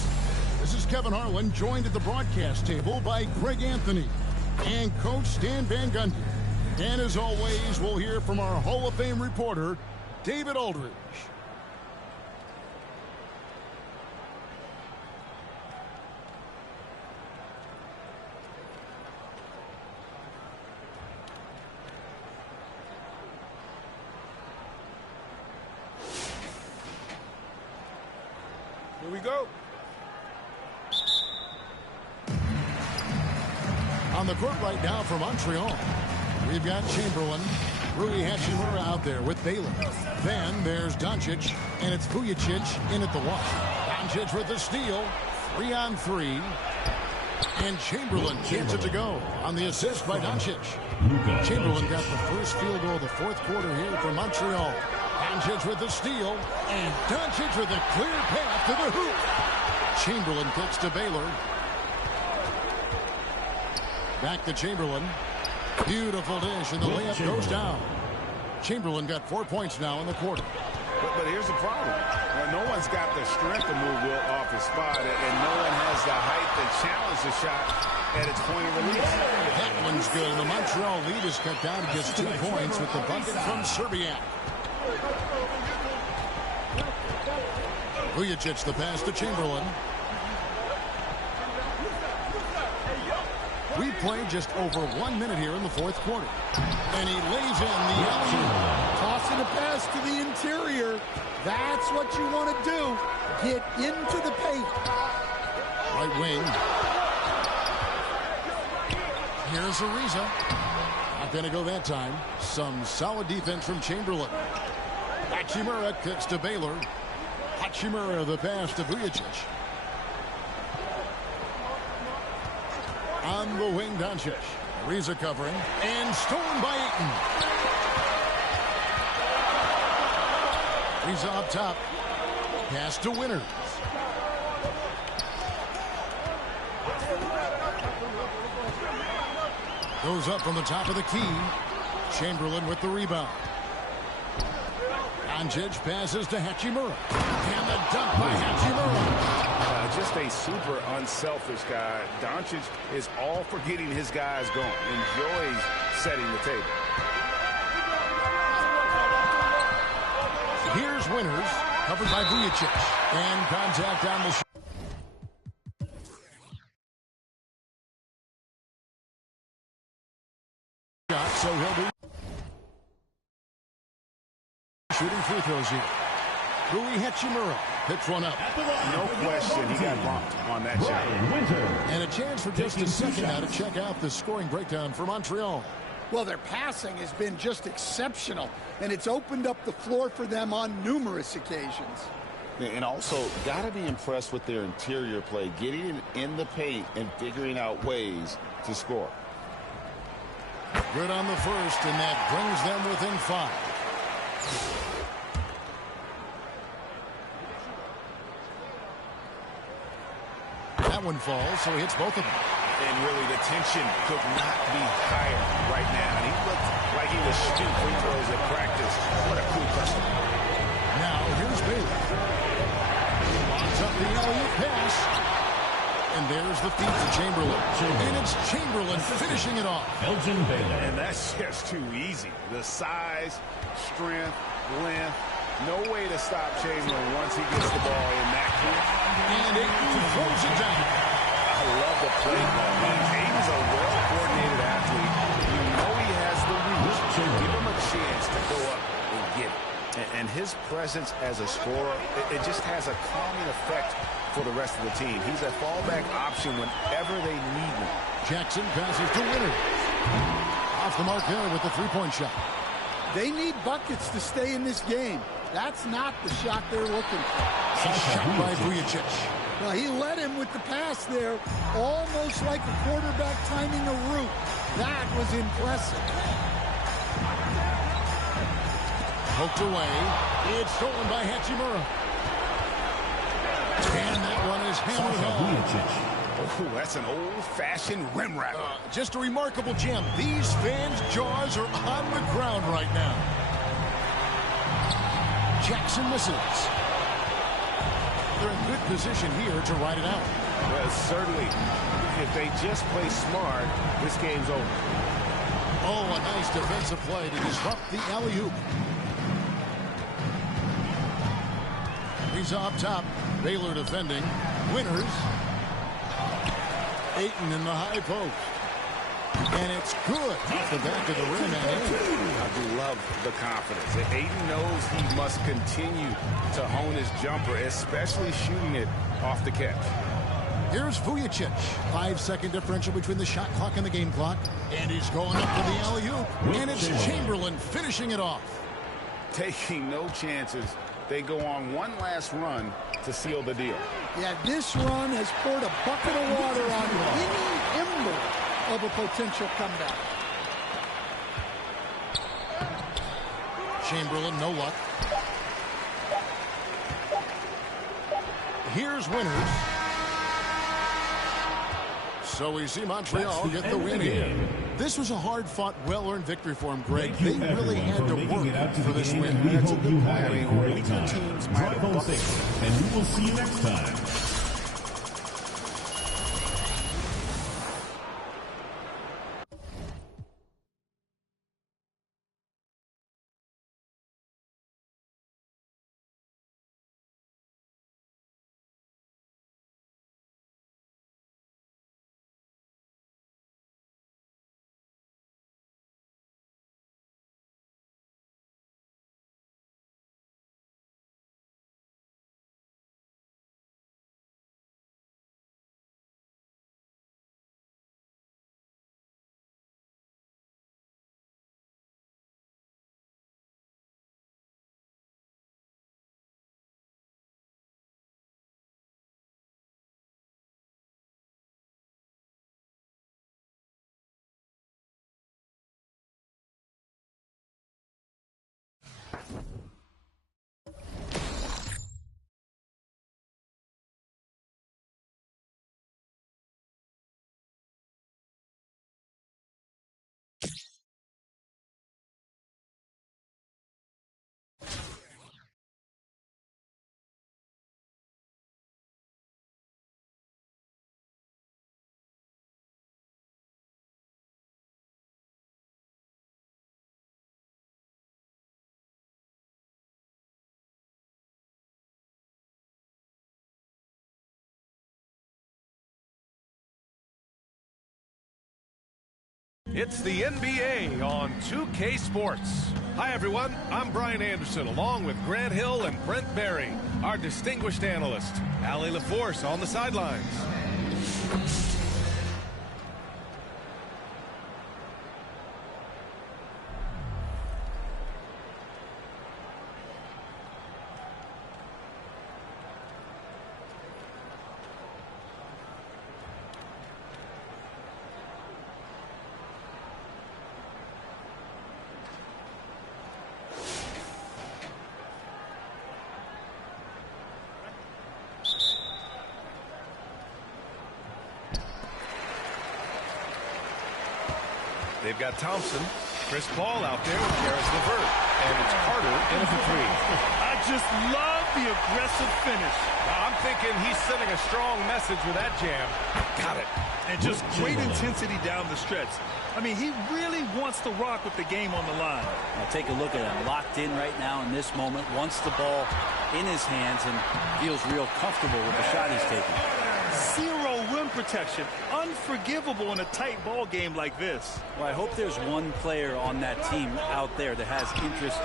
This is Kevin Harlan, joined at the broadcast table by Greg Anthony and Coach Stan Van Gundy. And as always, we'll hear from our Hall of Fame reporter, David Aldridge. Here we go. On the court right now for Montreal, we've got Chamberlain, Rui Hachimura out there with Baylor. Then there's Doncic, and it's Vujicic in at the one. Doncic with the steal, 3-on-3. And Chamberlain gets it to go on the assist by Doncic. Chamberlain got the first field goal of the fourth quarter here for Montreal. Doncic with the steal, and Doncic with a clear path to the hoop. Chamberlain kicks to Baylor. Back to Chamberlain. Beautiful dish, and the layup goes down. Chamberlain got 4 points now in the quarter. But here's the problem. No one's got the strength to move Will off his spot, and no one has the height to challenge the shot at its point of release. That one's good, and the Montreal lead is cut down to just 2 points with the bucket from Serbiak. Vujicic the pass to Chamberlain. We played just over 1 minute here in the fourth quarter. And he lays in the alley-oop. Tossing a pass to the interior. That's what you want to do. Get into the paint. Right wing. Here's Ariza. Not going to go that time. Some solid defense from Chamberlain. Hachimura kicks to Baylor. Hachimura the pass to Vujicic. On the wing, Doncic. Ariza covering. And stolen by Ayton. Ariza up top. Pass to Winters. Goes up from the top of the key. Chamberlain with the rebound. Doncic passes to Hachimura. And the dunk by Hachimura. Just a super unselfish guy. Doncic is all for getting his guys going. Enjoys setting the table. Here's Winters, covered by Vujicic. And contact on the shot. So he'll be shooting free throws here. Rui Hachimura picks one up. No question he got bumped on that shot. And a chance for just a second now to check out the scoring breakdown for Montreal. Well, their passing has been just exceptional, and it's opened up the floor for them on numerous occasions. And also, got to be impressed with their interior play, getting in the paint and figuring out ways to score. Good on the first, and that brings them within 5. That one falls, so he hits both of them. And really, the tension could not be higher right now. And he looked like he was shooting free throws at practice. What a cool customer. Now, here's Baylor. Locks up the alley-oop pass. And there's the feed to Chamberlain. And it's Chamberlain finishing it off. Elgin Baylor. And that's just too easy. The size, strength, length. No way to stop Chamberlain once he gets the ball in that corner. And Ayton throws it down. I love the play ball. Ayton's a well-coordinated athlete. You know he has the reach. Give him a chance to go up and get it. And his presence as a scorer, it just has a calming effect for the rest of the team. He's a fallback option whenever they need him. Jackson passes to Winters. Off the mark there with the three-point shot. They need buckets to stay in this game. That's not the shot they're looking for. Shot by Vujicic. Well, he led him with the pass there, almost like a quarterback timing a route. That was impressive. Poked away. It's stolen by Hachimura. And that one is hammered home. Oh, that's an old-fashioned rim wrap. Just a remarkable gem. These fans' jaws are on the ground right now. Jackson misses. They're in good position here to ride it out. Well, certainly, if they just play smart, this game's over. Oh, a nice defensive play to disrupt the alley-oop. He's up top. Baylor defending. Winners. Ayton in the high post. And it's good off the back of the rim and in. I love the confidence. Ayton knows he must continue to hone his jumper, especially shooting it off the catch. Here's Vujicic. 5-second differential between the shot clock and the game clock. And he's going up for the alley-oop. And it's Chamberlain finishing it off. Taking no chances. They go on one last run to seal the deal. Yeah, this run has poured a bucket of water on any ember of a potential comeback. Chamberlain, no luck. Here's Winners. So we see Montreal get the win here. This was a hard-fought, well-earned victory for them, Greg. They really had to work for this win. That's a good point. Weaker teams might have bucked. And we will see you next time. It's the NBA on 2K Sports. Hi, everyone. I'm Brian Anderson, along with Grant Hill and Brent Barry, our distinguished analyst. Allie LaForce on the sidelines. They've got Thompson, Chris Paul out there with Karis LeVert, and it's Carter in for three. I just love the aggressive finish. Now, I'm thinking he's sending a strong message with that jam. Got it. And just great intensity down the stretch. I mean, he really wants to rock with the game on the line. Now take a look at him. Locked in right now in this moment. Wants the ball in his hands and feels real comfortable with the shot he's taking. Zero rim protection. Unforgivable in a tight ball game like this. Well, I hope there's one player on that team out there that has interest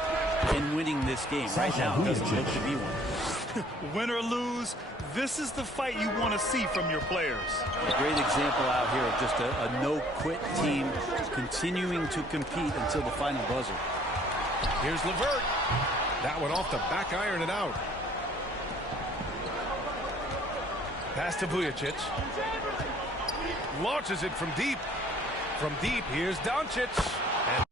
in winning this game. Right now, it doesn't look to be one. Win or lose, this is the fight you want to see from your players. A great example out here of just a no-quit team continuing to compete until the final buzzer. Here's LeVert. That one off the back iron and out. Pass to Vujicic. Launches it from deep. From deep, here's Doncic. And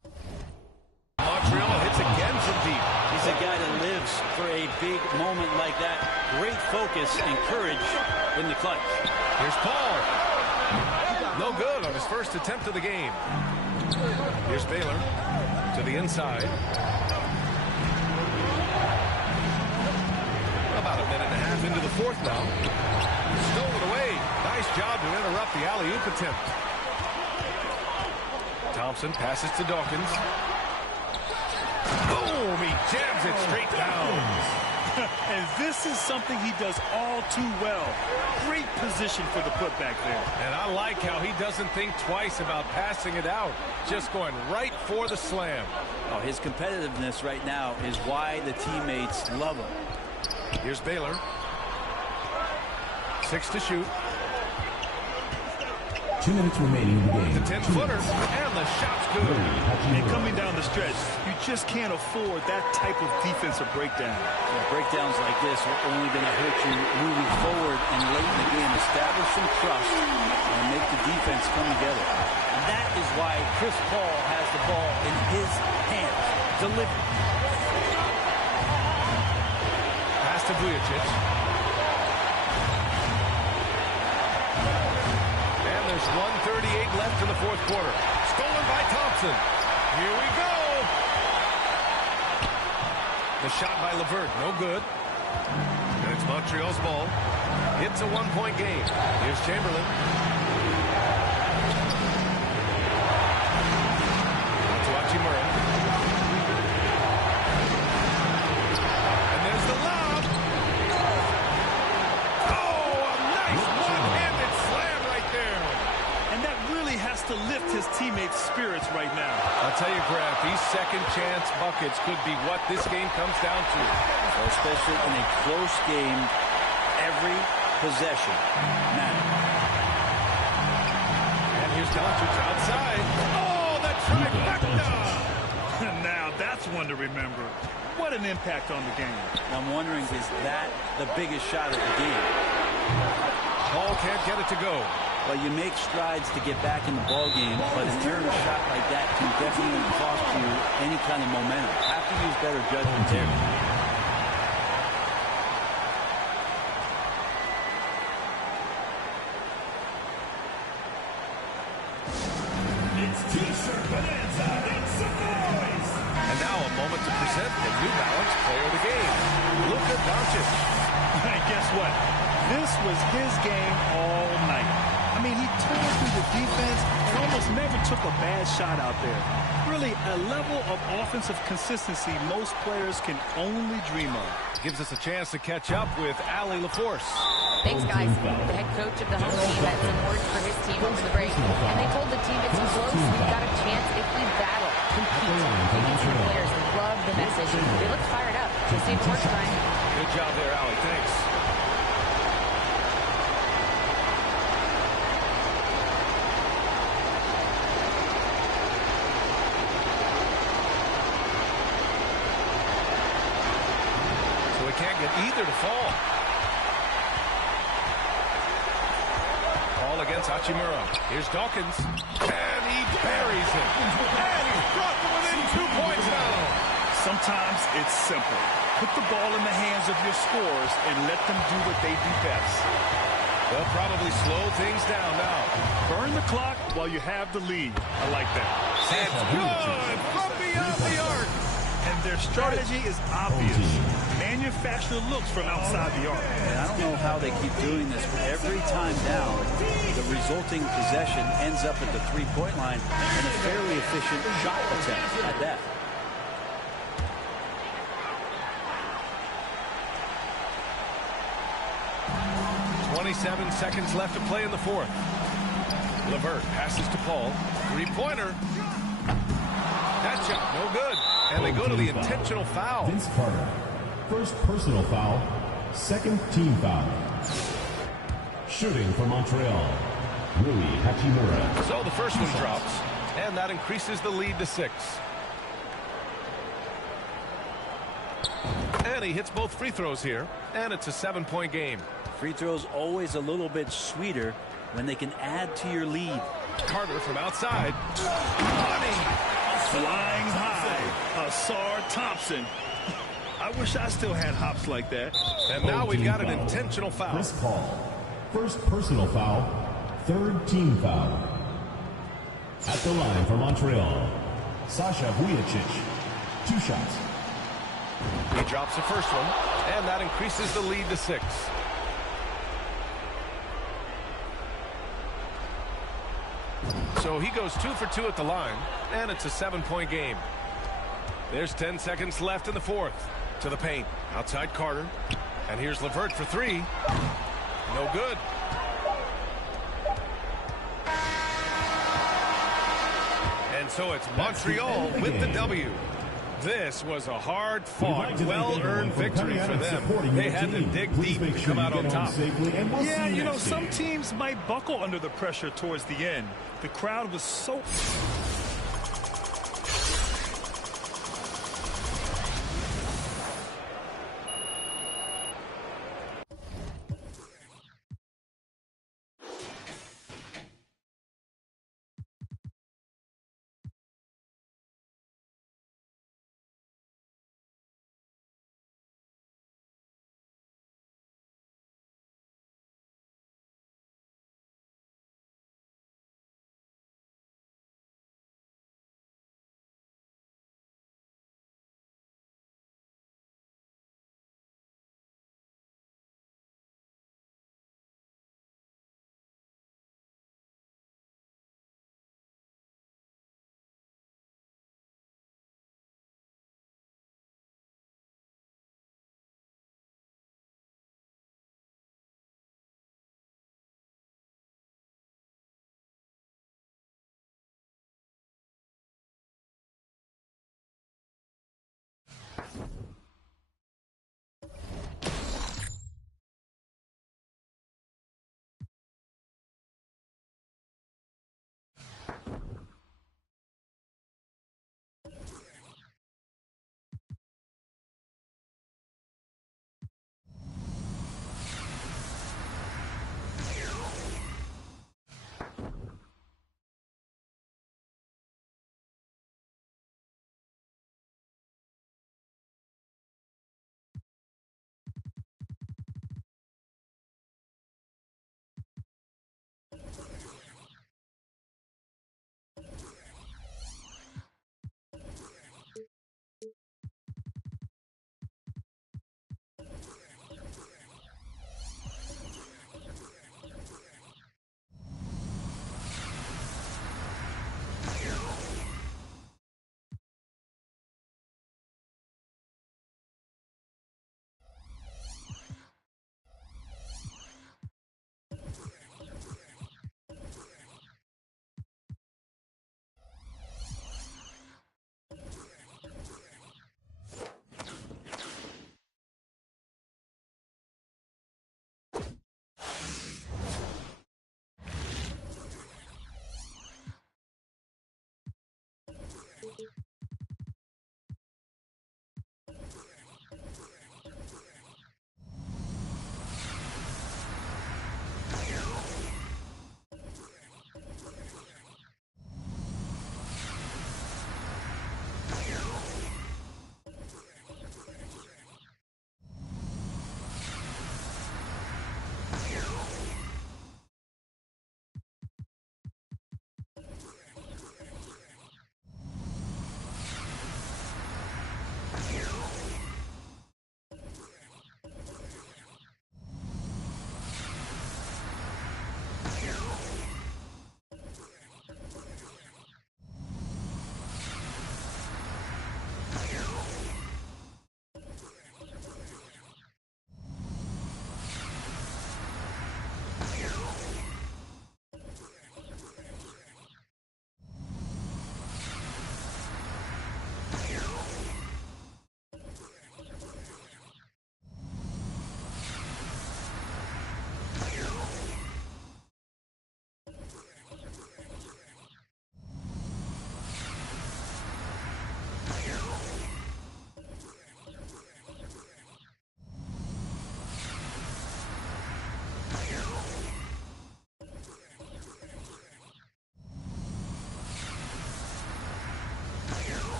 Montreal hits again from deep. He's a guy that lives for a big moment like that. Great focus and courage in the clutch. Here's Paul. No good on his first attempt of the game. Here's Baylor to the inside. into the fourth now. Stolen away. Nice job to interrupt the alley-oop attempt. Thompson passes to Dawkins. Boom! He jams it straight down. And this is something he does all too well. Great position for the putback there. And I like how he doesn't think twice about passing it out. Just going right for the slam. Oh, his competitiveness right now is why the teammates love him. Here's Baylor. 6 to shoot. 2 minutes remaining in the game. The 10-footer, and the shot's good. And coming down the stretch, you just can't afford that type of defensive breakdown. Yeah, breakdowns like this are only going to hurt you moving forward and late in the game. Establish some trust and make the defense come together. And that is why Chris Paul has the ball in his hands. Delivered. Pass to Vujacic. There's 1:38 left in the fourth quarter. Stolen by Thompson. Here we go. The shot by LeVert, no good. And it's Montreal's ball. It's a one-point game. Here's Chamberlain. To Hachimura. And there's the lob. Oh, a nice one-handed slam right there. And that really has to lift his teammates' spirits right now. I'll tell you, Grant, these second-chance buckets could be what this game comes down to. So especially in a close game, every possession matters. And here's Doncic outside. Oh, the trifecta! Now that's one to remember. What an impact on the game. I'm wondering, is that the biggest shot of the game? Paul can't get it to go. Well, you make strides to get back in the ball game, but an errant shot like that can definitely cost you any kind of momentum. Have to use better judgment there. It's T-shirt bonanza. Make some noise. And now a moment to present the New Balance player of the game, Luka Doncic. Hey, guess what? This was his game all night. I mean, he tore through the defense and almost never took a bad shot out there. Really, a level of offensive consistency most players can only dream of. Gives us a chance to catch up with Allie LaForce. Thanks, guys. The head coach of the home team had some words for his team over the break. And they told the team it's close. We've got a chance if we battle, compete. These players love the message. They look fired up. Just need more time. Good job there, Allie. Thanks. Can't get either to fall. Ball against Hachimura. Here's Dawkins. And he buries it. And he's brought to within 2 points now. Sometimes it's simple. Put the ball in the hands of your scorers and let them do what they do best. They'll probably slow things down now. Burn the clock while you have the lead. I like that. It's good from beyond the arc. And their strategy is obvious. Manufacture looks from outside the arc. And I don't know how they keep doing this, but every time down, the resulting possession ends up at the three-point line and a fairly efficient shot attempt at that. .27 seconds left to play in the fourth. LeVert passes to Paul. Three-pointer. That shot, no good. And they go to the intentional foul. Vince Carter. First personal foul. Second team foul. Shooting for Montreal. Rui Hachimura. So the first one drops. And that increases the lead to 6. And he hits both free throws here. And it's a 7-point game. Free throws always a little bit sweeter when they can add to your lead. Carter from outside. Money. Flying high. Asar Thompson. I wish I still had hops like that. And now we've got an intentional foul. Chris Paul. First personal foul. Third team foul. At the line for Montreal. Sasha Vujacic. 2 shots. He drops the first one. And that increases the lead to 6. So he goes 2 for 2 at the line, and it's a 7-point game. There's 10 seconds left in the 4th. To the paint. Outside Carter. And here's LeVert for 3. No good. And so it's Montreal with the W. This was a hard-fought, well-earned victory for them. They had to dig deep to come out on top. Yeah, you know, some teams might buckle under the pressure towards the end. The crowd was so...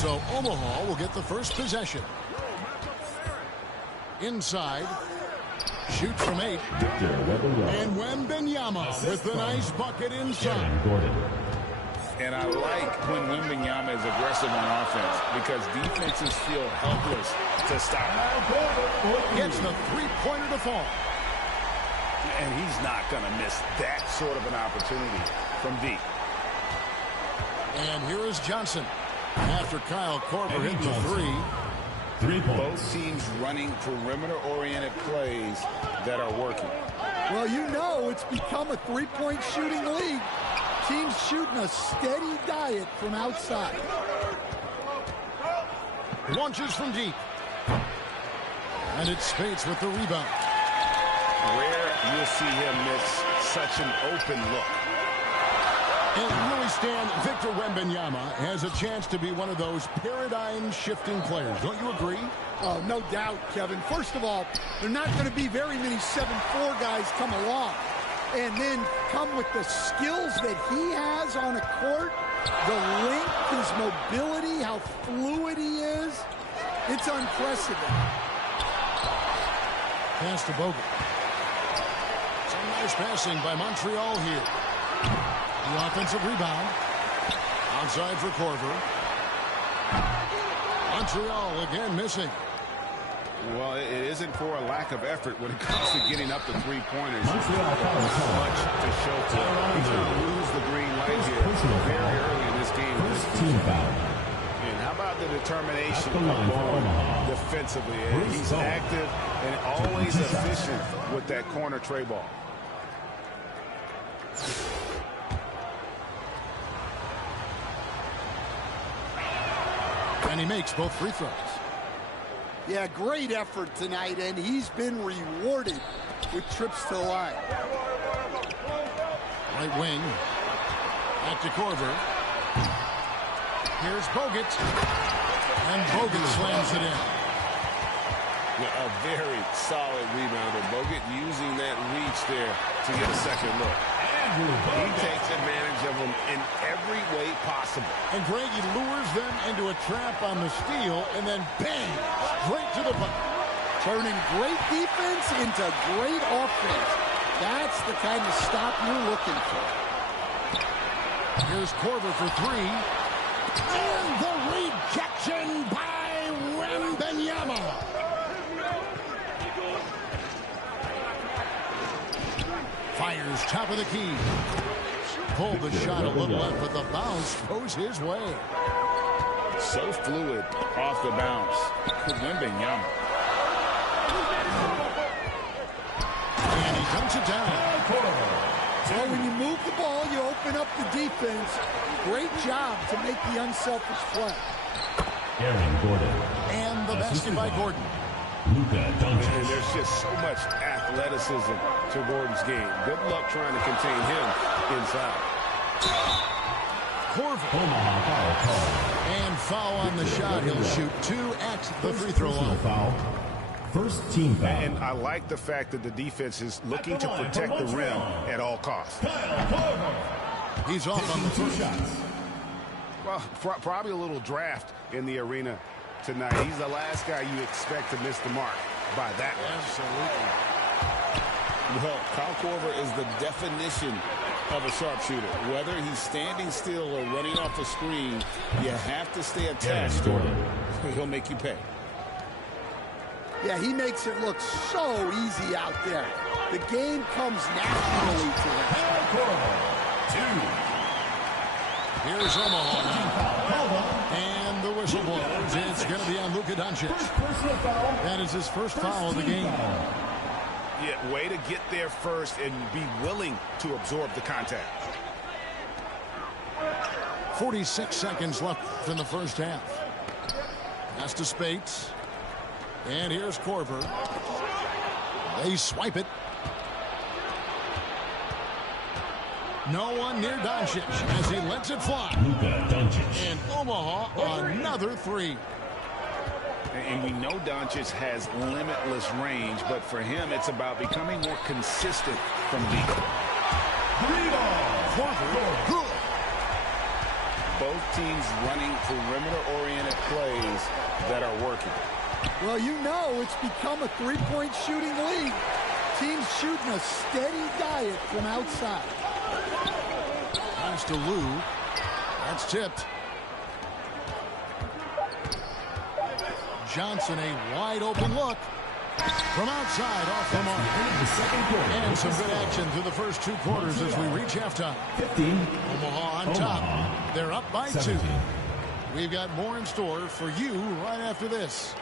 So Omaha will get the first possession. Inside. Shoots from 8. And Wembanyama with the nice bucket inside. And I like when Wembanyama is aggressive on offense because defenses feel helpless to stop him. Gets the three-pointer to fall. And he's not going to miss that sort of an opportunity from deep. And here is Johnson. After Kyle Korver hit the 3. 3 points. Both teams running perimeter-oriented plays that are working. Well, you know it's become a three-point shooting league. Teams shooting a steady diet from outside. Launches from deep. And it's Spates with the rebound. Rare you'll see him miss such an open look. And really, Stan, Victor Wembanyama has a chance to be one of those paradigm-shifting players. Don't you agree? Oh, no doubt, Kevin. First of all, there are not going to be very many 7'4 guys come along. And then come with the skills that he has on a court, the length, his mobility, how fluid he is. It's unprecedented. Pass to Bogut. Some nice passing by Montreal here. The offensive rebound. Outside for Korver. Montreal again missing. Well, it isn't for a lack of effort when it comes to getting up the three-pointers. Much to show for. He's going to lose the green light here very early in this game. And how about the determination of Ball defensively? He's active and always efficient with that corner tray ball. And he makes both free throws. Yeah, great effort tonight, and he's been rewarded with trips to the line. Right wing. Back to Korver. Here's Bogut. And Bogut slams it in. A very solid rebounder. Bogut using that reach there to get a second look. He takes advantage of them in every way possible. And Greg, he lures them into a trap on the steal, and then bang, straight to the bucket. Turning great defense into great offense. That's the kind of stop you're looking for. Here's Korver for 3. And the rejection by Wembanyama. Fires top of the key. Pulled the shot a little left, but the bounce goes his way. So fluid off the bounce. Wembanyama. And he dumps it down. So when you move the ball, you open up the defense. Great job to make the unselfish play. Aaron Gordon. And the basket by Gordon. Luka Doncic. And there's just so much athleticism to Gordon's game. Good luck trying to contain him inside. Korver. Omaha foul call. And foul on the shot. He'll shoot 2 at the free throw line. Foul. First team foul. And I like the fact that the defense is looking to protect the rim at all costs. He's off on the first shot. Well, probably a little draft in the arena tonight. He's the last guy you expect to miss the mark by that much. Absolutely. Well, Kyle Korver is the definition of a sharpshooter. Whether he's standing still or running off a screen, you have to stay attached to him. He'll make you pay. Yeah, he makes it look so easy out there. The game comes naturally to him. Here's Omaha now. And the whistle blows. It's going to be on Luka Doncic. That is his first foul of the game. Yeah, way to get there first and be willing to absorb the contact. 46 seconds left in the first half. Pass to Spates. And here's Korver. They swipe it. No one near Doncic as he lets it fly. Luka Doncic. And Omaha another 3. And we know Doncic has limitless range, but for him, it's about becoming more consistent from deep. Korver, good. both teams running perimeter-oriented plays that are working. Well, you know it's become a three-point shooting league. Teams shooting a steady diet from outside. Pass to Lou. That's tipped. Johnson, a wide open look. From outside, off the mark. And some good action through the first 2 quarters as we reach halftime. 15. Omaha on top. They're up by 2. We've got more in store for you right after this.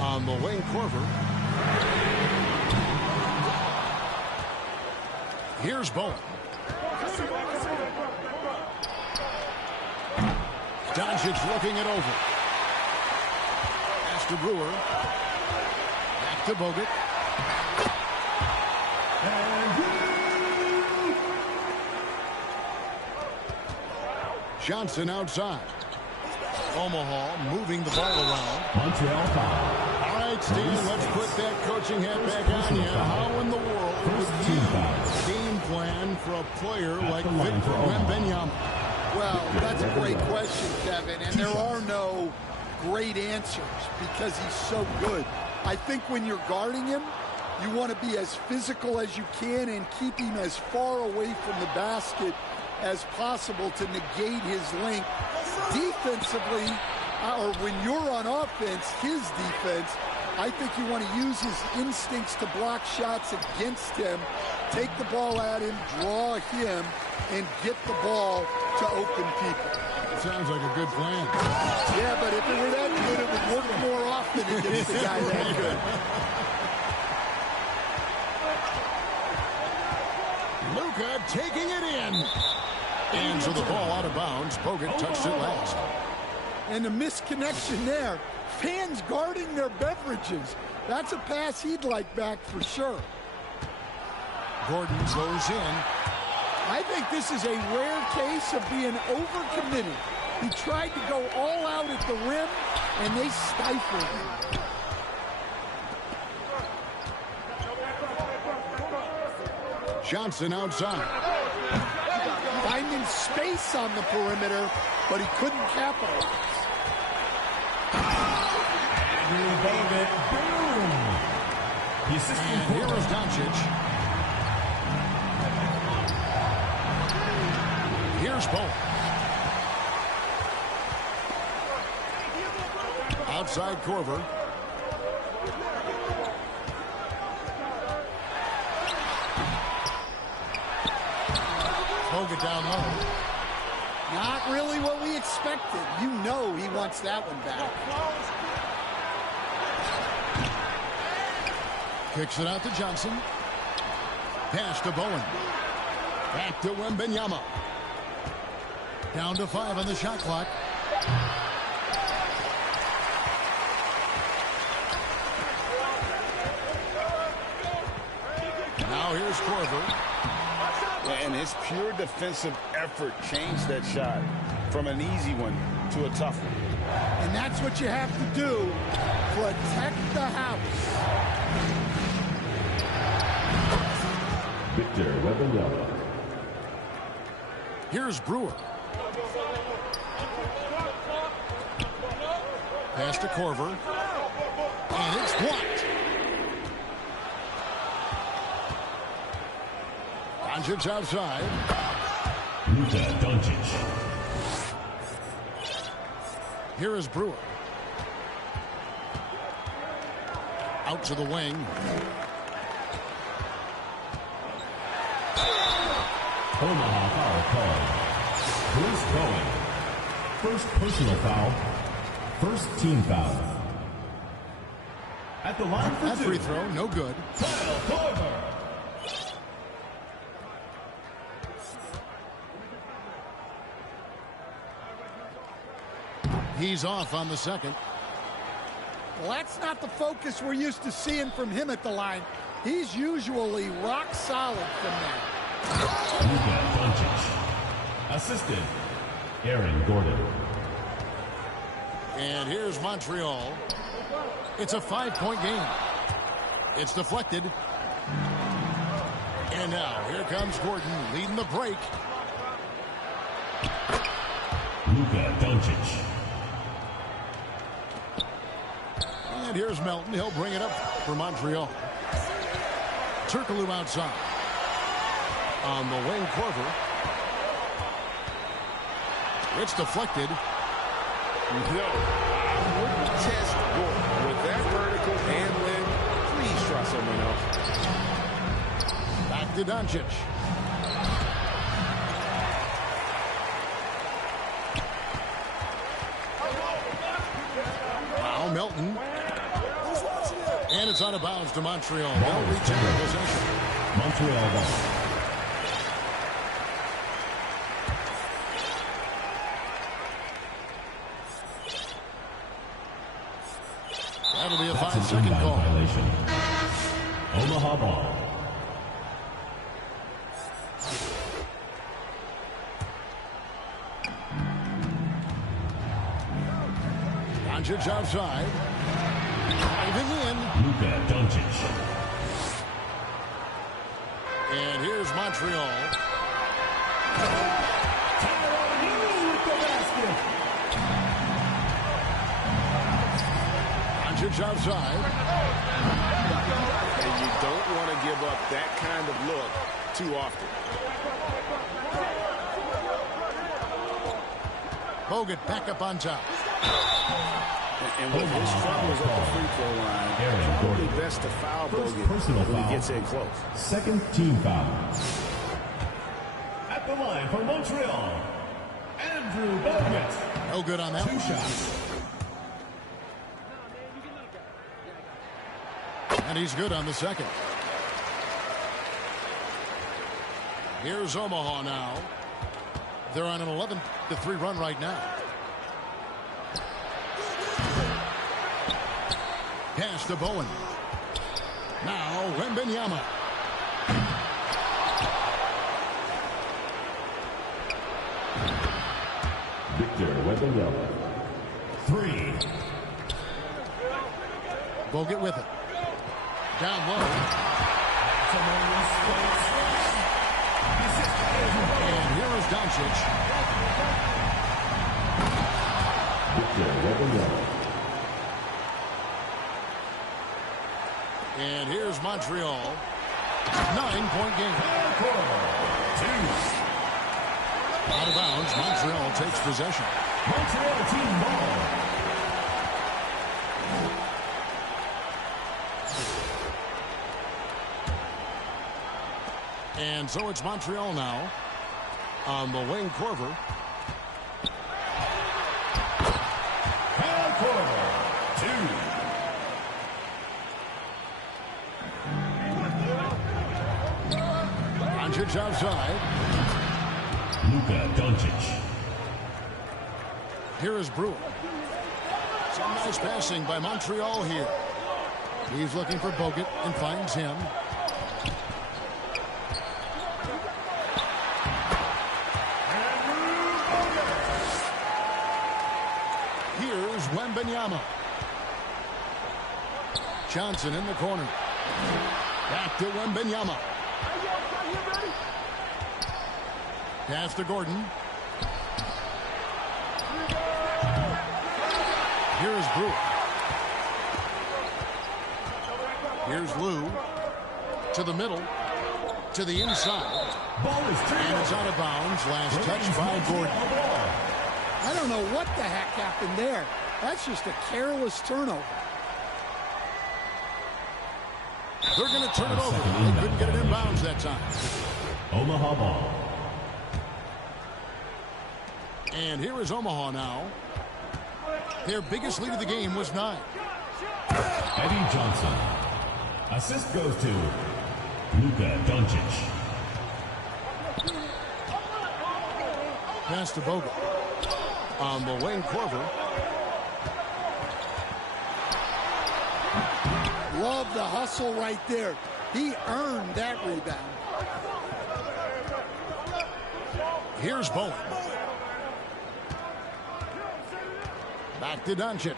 On the wing, Corver. Here's Bowen. Doncic looking it over. Pass to Brewer. Back to Bogut. Johnson outside. Omaha moving the ball around. Montreal foul. All right, Steve, let's put that coaching hat back on you. How in the world would you game plan for a player like Victor Wembanyama? Well, that's a great question, Kevin, and there are no great answers because he's so good. I think when you're guarding him, you want to be as physical as you can and keep him as far away from the basket as possible to negate his length. Defensively, or when you're on offense, his defense, I think you want to use his instincts to block shots against him, take the ball at him, draw him, and get the ball to open people. Sounds like a good plan. Yeah, but if it were that good, it would work more often against the guy that good. Luka taking it in. And so the ball out of bounds. Bogut touched it last. And the misconnection there. Fans guarding their beverages. That's a pass he'd like back for sure. Gordon goes in. I think this is a rare case of being overcommitted. He tried to go all out at the rim, and they stifled him. Johnson outside. Finding space on the perimeter, but he couldn't capitalize. Boom. The assistant And here is Doncic. Here's Bowen. Outside Corver. Bogut down low. Not really what we expected. You know he wants that one back. Kicks it out to Johnson. Pass to Bowen. Back to Wembanyama. Down to 5 on the shot clock. Now here's Corver. And his pure defensive effort changed that shot from an easy one to a tough one. And that's what you have to do. Protect the house. Victor Wembanyama. Here's Brewer. Pass to Corver. And it's blocked. Doncic outside. Luka Doncic. Here is Brewer. Out to the wing. Omaha foul called. Bruce Bowen. First personal foul. First team foul. At the line for that two. free throw, no good. Kyle Korver. He's off on the second. Well, that's not the focus we're used to seeing from him at the line. He's usually rock solid from there. Luka Doncic. Assisted, Aaron Gordon. And here's Montreal. It's a 5-point game. It's deflected. And now here comes Gordon leading the break. Luka Doncic. And here's Melton. He'll bring it up for Montreal. Turkoglu outside. On the wing, Korver. It's deflected. No, I wouldn't test Gordon with that vertical handling. Please try someone else. Back to Doncic. Now Melton. And it's out of bounds to Montreal. They'll retain possession. Montreal ball. That'll be a 5-second call. Violation. Omaha ball. Doncic outside. Driving in. Luka Doncic. And here's Montreal. Doncic outside. And you don't want to give up that kind of look too often. Bogut back up on top. And with his troubles at the free throw line, probably best to foul Bogut when he gets in close. Second team foul. At the line for Montreal, Andrew Bogut. No good on that. 2 shots. And he's good on the second. Here's Omaha now. They're on an 11-3 run right now. Pass to Bowen. Now Wembanyama. Victor Wembanyama. 3. Bogut with it. Down low. And here is Doncic. Victor Wembanyama. And here's Montreal. 9-point game. 2. Out of bounds. Montreal takes possession. Montreal team ball. And so it's Montreal now. On the wing, Korver. Kyle Korver. 2. Doncic outside. Luka Doncic. Here is Brewer. Some nice passing by Montreal here. He's looking for Bogut and finds him. Here's Wembanyama. Johnson in the corner. Back to Wembanyama. Pass to Gordon. Here is Brewer. Here's Lou. To the middle. To the inside. And it's out of bounds. Last touch by Gordon. I don't know what the heck happened there. That's just a careless turnover. They're going to turn it over. They couldn't get it in bounds that time. Omaha ball. And here is Omaha now. Their biggest lead of the game was 9. Eddie Johnson. Assist goes to Luka Doncic. Pass to Bogut. On the wing, Korver. Love the hustle right there. He earned that rebound. Here's Bowen. Back to Doncic.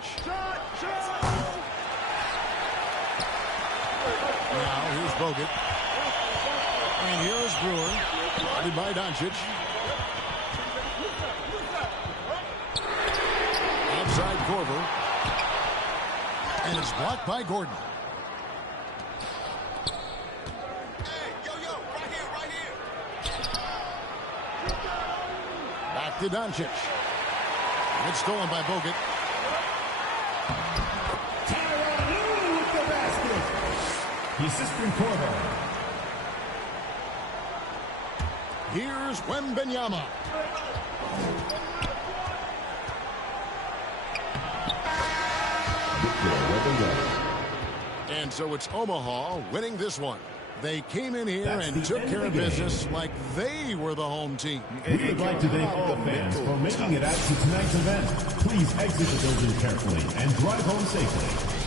Now here's Bogut. And here's Brewer. Guarded by Doncic. Outside Korver. And it's blocked by Gordon. Back to Doncic. And it's stolen by Bogut. With the basket. The assistant Korver. Here's Wembanyama. And so it's Omaha winning this one. They came in here and took care of business like they were the home team. We would like to thank all fans for making it out to tonight's event. Please exit the building carefully and drive home safely.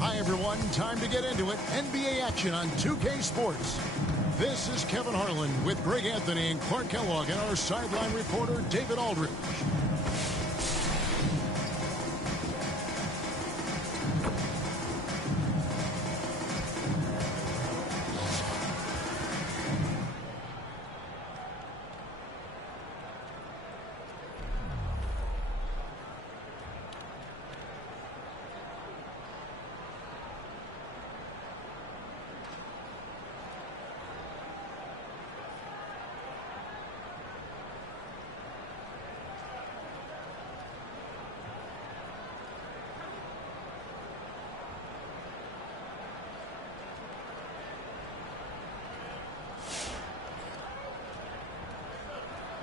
Hi, everyone. Time to get into it. NBA action on 2K Sports. This is Kevin Harlan with Greg Anthony and Clark Kellogg and our sideline reporter, David Aldridge.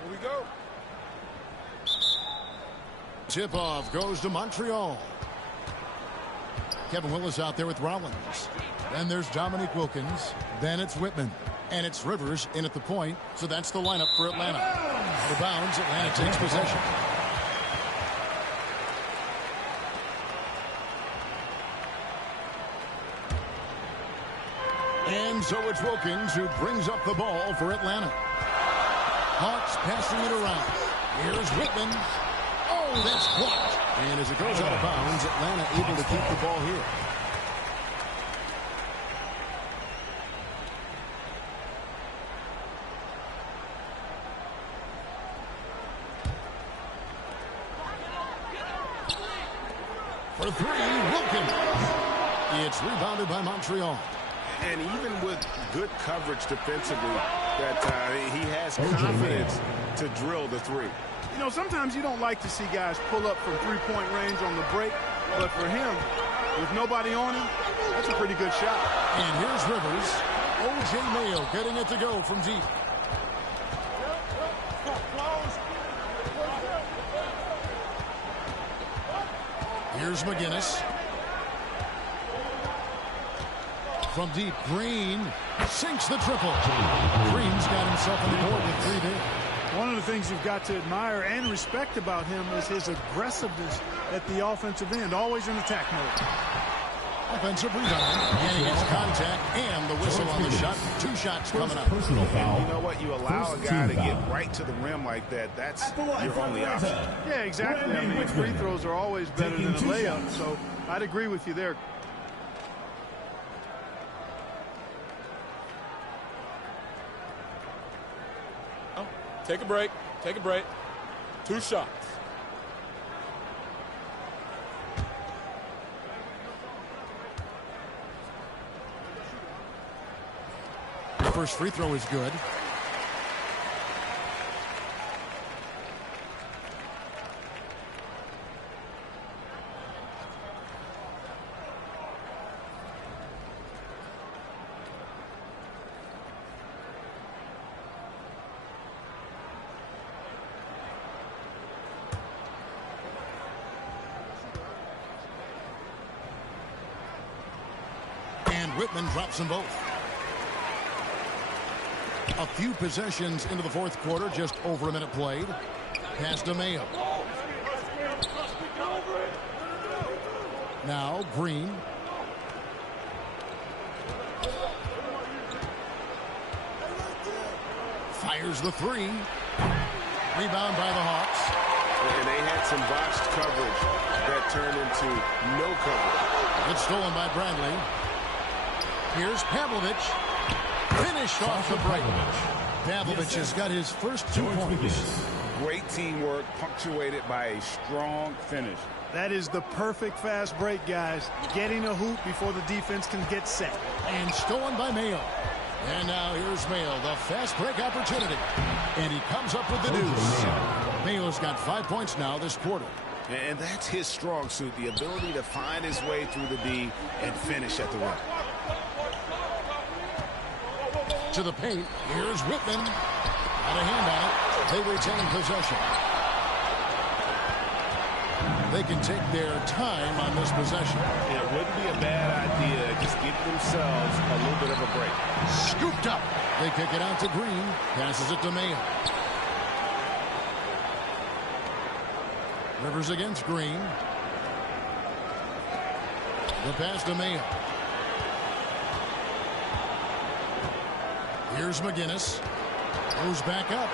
Here we go. Tip-off goes to Montreal. Kevin Willis out there with Rollins. Then there's Dominique Wilkins. Then it's Whitman. And it's Rivers in at the point. So that's the lineup for Atlanta. Out of bounds, Atlanta takes possession. And so it's Wilkins who brings up the ball for Atlanta. Hawks passing it around. Here's Whitman. Oh, that's blocked. And as it goes out of bounds, Atlanta able to keep the ball here. For three, Wilkins. It's rebounded by Montreal. And even with good coverage defensively, he has confidence to drill the three. You know, sometimes you don't like to see guys pull up from three-point range on the break, but for him, with nobody on him, that's a pretty good shot. And here's Rivers. O.J. Mayo getting it to go from deep. Here's McGinnis. From deep, Green sinks the triple. Green's got himself on the board with 3 there. One of the things you've got to admire and respect about him is his aggressiveness at the offensive end, always in attack mode. Offensive rebound, and he gets contact and the whistle on the shot. 2 shots coming up. Personal foul. You know what? You allow a guy to get right to the rim like that. That's your only option. Yeah, exactly. I mean, free throws are always better than a layup, so I'd agree with you there. Take a break. Take a break. 2 shots. The first free throw is good. Whitman drops them both. A few possessions into the fourth quarter, just over a minute played. Pass to Mayo. Now Green. Fires the 3. Rebound by the Hawks. And they had some botched coverage that turned into no coverage. It's stolen by Bradley. Here's Pavlovich. Finished off the break. Pavlovich has got his first 2 points. Great teamwork, punctuated by a strong finish. That is the perfect fast break, guys. Getting a hoop before the defense can get set. And stolen by Mayo. And now here's Mayo, the fast break opportunity. And he comes up with the deuce. Mayo's got 5 points now this quarter. And that's his strong suit, the ability to find his way through the D and finish at the rim. To the paint. Here's Whitman. Got a hand on it. They retain possession. They can take their time on this possession. It wouldn't be a bad idea. Just give themselves a little bit of a break. Scooped up. They kick it out to Green. Passes it to Mayo. Rivers against Green. The pass to Mayo. Here's McGinnis. Goes back up.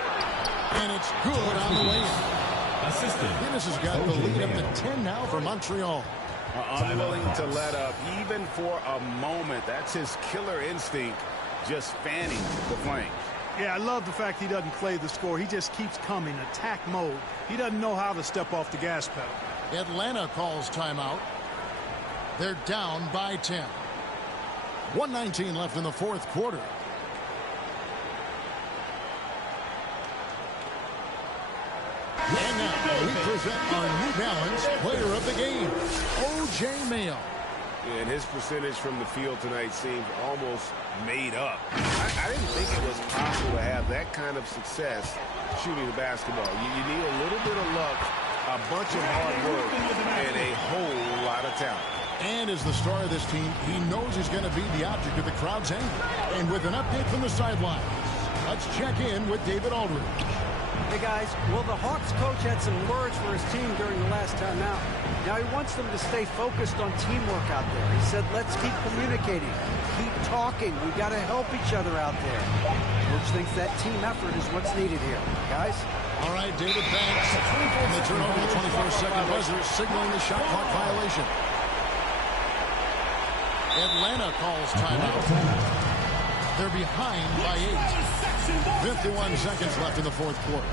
And it's good on the way in. Assistant. McGinnis has got the lead up to 10 now for Montreal. Unwilling to let up even for a moment. That's his killer instinct, just fanning the flames. Yeah, I love the fact he doesn't play the score. He just keeps coming, attack mode. He doesn't know how to step off the gas pedal. Atlanta calls timeout. They're down by 10. 1:19 left in the fourth quarter. And now we present our New Balance player of the game, O.J. Mayo. And his percentage from the field tonight seemed almost made up. I didn't think it was possible to have that kind of success shooting the basketball. You need a little bit of luck, a bunch of hard work, and a whole lot of talent. And as the star of this team, he knows he's going to be the object of the crowd's anger. And with an update from the sidelines, let's check in with David Aldridge. Hey guys, well the Hawks coach had some words for his team during the last timeout. Now he wants them to stay focused on teamwork out there. He said, let's keep communicating, keep talking. We got to help each other out there. Coach thinks that team effort is what's needed here. Guys? All right, David, thanks. And they turn over the 21st-second buzzer, signaling the shot clock violation. Atlanta calls timeout. They're behind by 8. 51 seconds left in the fourth quarter.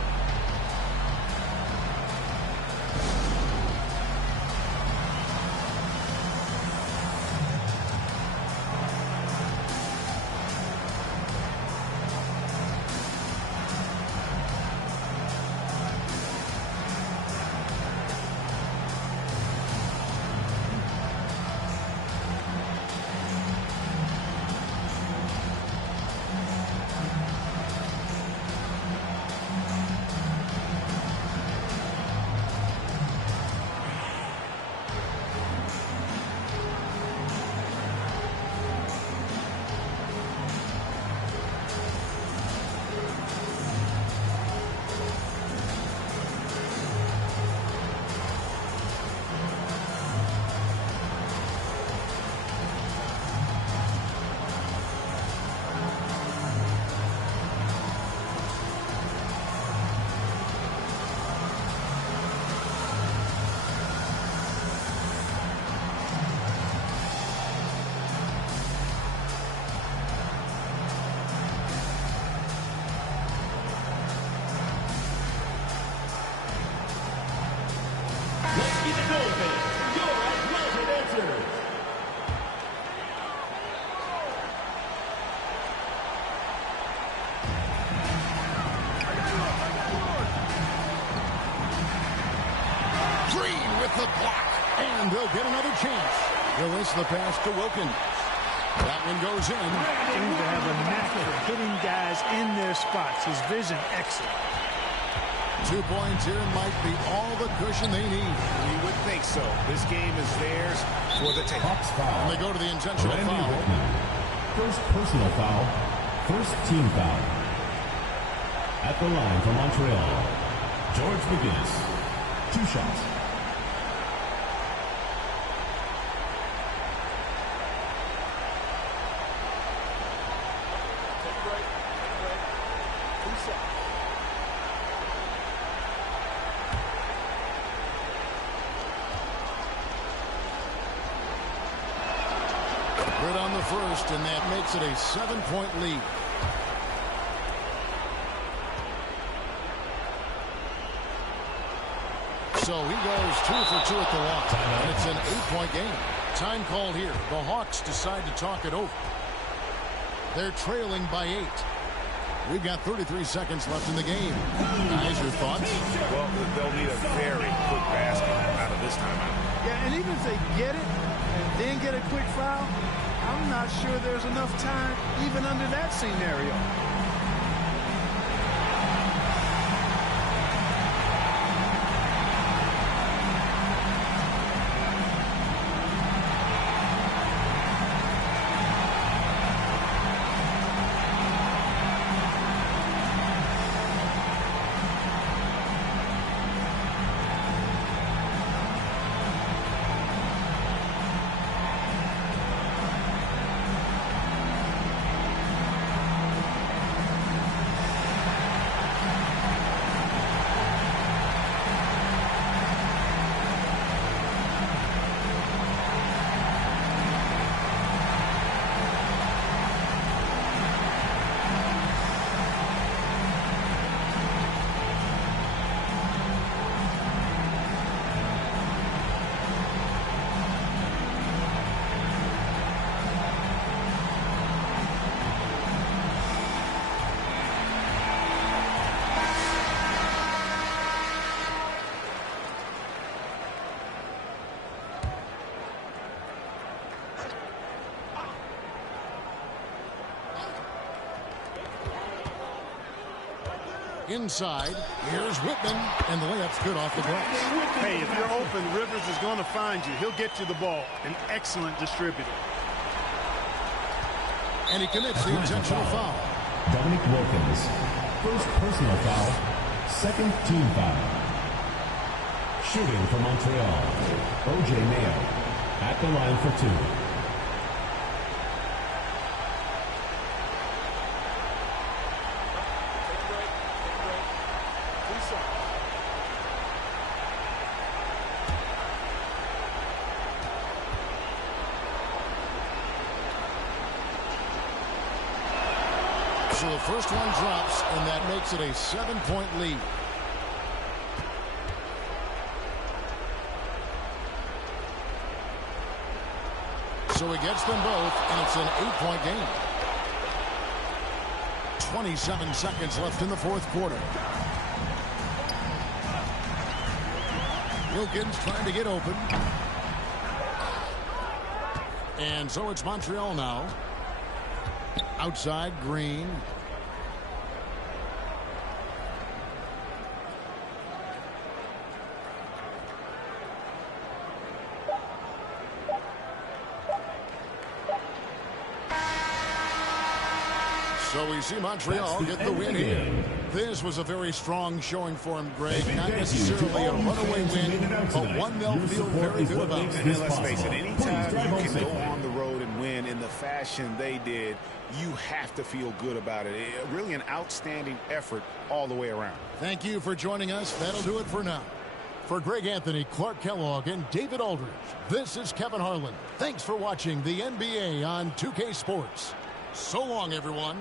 The block, and they'll get another chance. Release the pass to Wilkins. That one goes in. Seems to have a knack for hitting guys in their spots. His vision excellent. 2 points here might be all the cushion they need. You would think so. This game is theirs for the taking. And they go to the intentional foul. First personal foul. First team foul. At the line for Montreal, George McGinnis. 2 shots. Good on the first, and that makes it a 7-point lead. So he goes 2 for 2 at the line, and it's an 8-point game. Time called here. The Hawks decide to talk it over. They're trailing by 8. We've got 33 seconds left in the game. Guys, your thoughts? Well, they'll need a very quick basket out of this timeout. Yeah, and even if they get it and then get a quick foul, I'm not sure there's enough time even under that scenario. Inside, here's Whitman, and the layup's good off the glass. Hey, if you're open, Rivers is going to find you. He'll get you the ball. An excellent distributor. And he commits the intentional foul. Dominic Wilkins, first personal foul, second team foul. Shooting for Montreal, O.J. Mayo, at the line for 2. So the first one drops, and that makes it a 7-point lead. So he gets them both, and it's an 8-point game. 27 seconds left in the fourth quarter. Wilkins trying to get open. And so it's Montreal now. Outside, Green. So we see Montreal get the win here. This was a very strong showing for him, Greg. Not necessarily a runaway win, but one they'll feel very good about. And let's face it, anytime you can go on the road and win in the fashion they did, you have to feel good about it. Really an outstanding effort all the way around. Thank you for joining us. That'll do it for now. For Greg Anthony, Clark Kellogg, and David Aldridge, this is Kevin Harlan. Thanks for watching the NBA on 2K Sports. So long, everyone.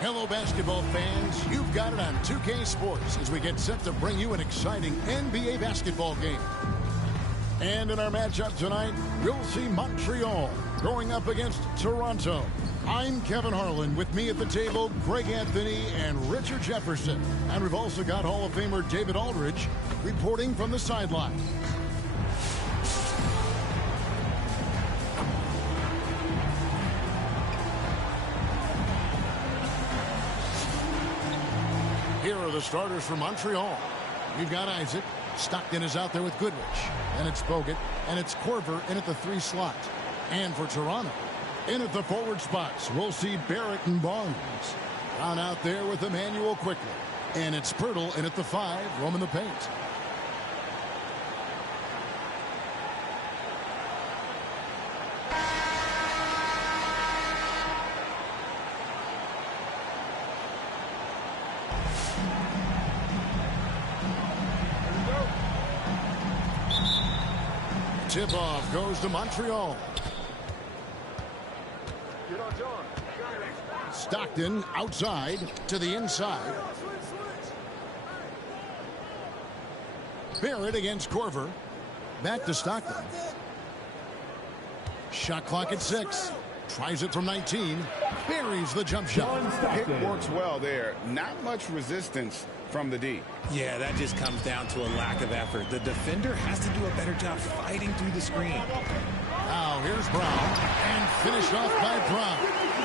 Hello, basketball fans. You've got it on 2K Sports as we get set to bring you an exciting NBA basketball game. And in our matchup tonight, we'll see Montreal going up against Toronto. I'm Kevin Harlan. With me at the table, Greg Anthony and Richard Jefferson. And we've also got Hall of Famer David Aldridge reporting from the sideline. Here are the starters for Montreal. We've got Isaac. Stockton is out there with Goodrich. And it's Bogut. And it's Korver in at the 3 slot. And for Toronto, in at the forward spots, we'll see Barrett and Barnes. Brown out there with Emmanuel quickly. And it's Pirtle in at the 5, roaming the paint. Tip-off goes to Montreal. Stockton outside to the inside. Barrett against Korver. Back to Stockton. Shot clock at 6. Tries it from 19. Buries the jump shot. Pick works well there. Not much resistance from the D. Yeah, that just comes down to a lack of effort. The defender has to do a better job fighting through the screen. Now here's Brown. And finished off by Brown.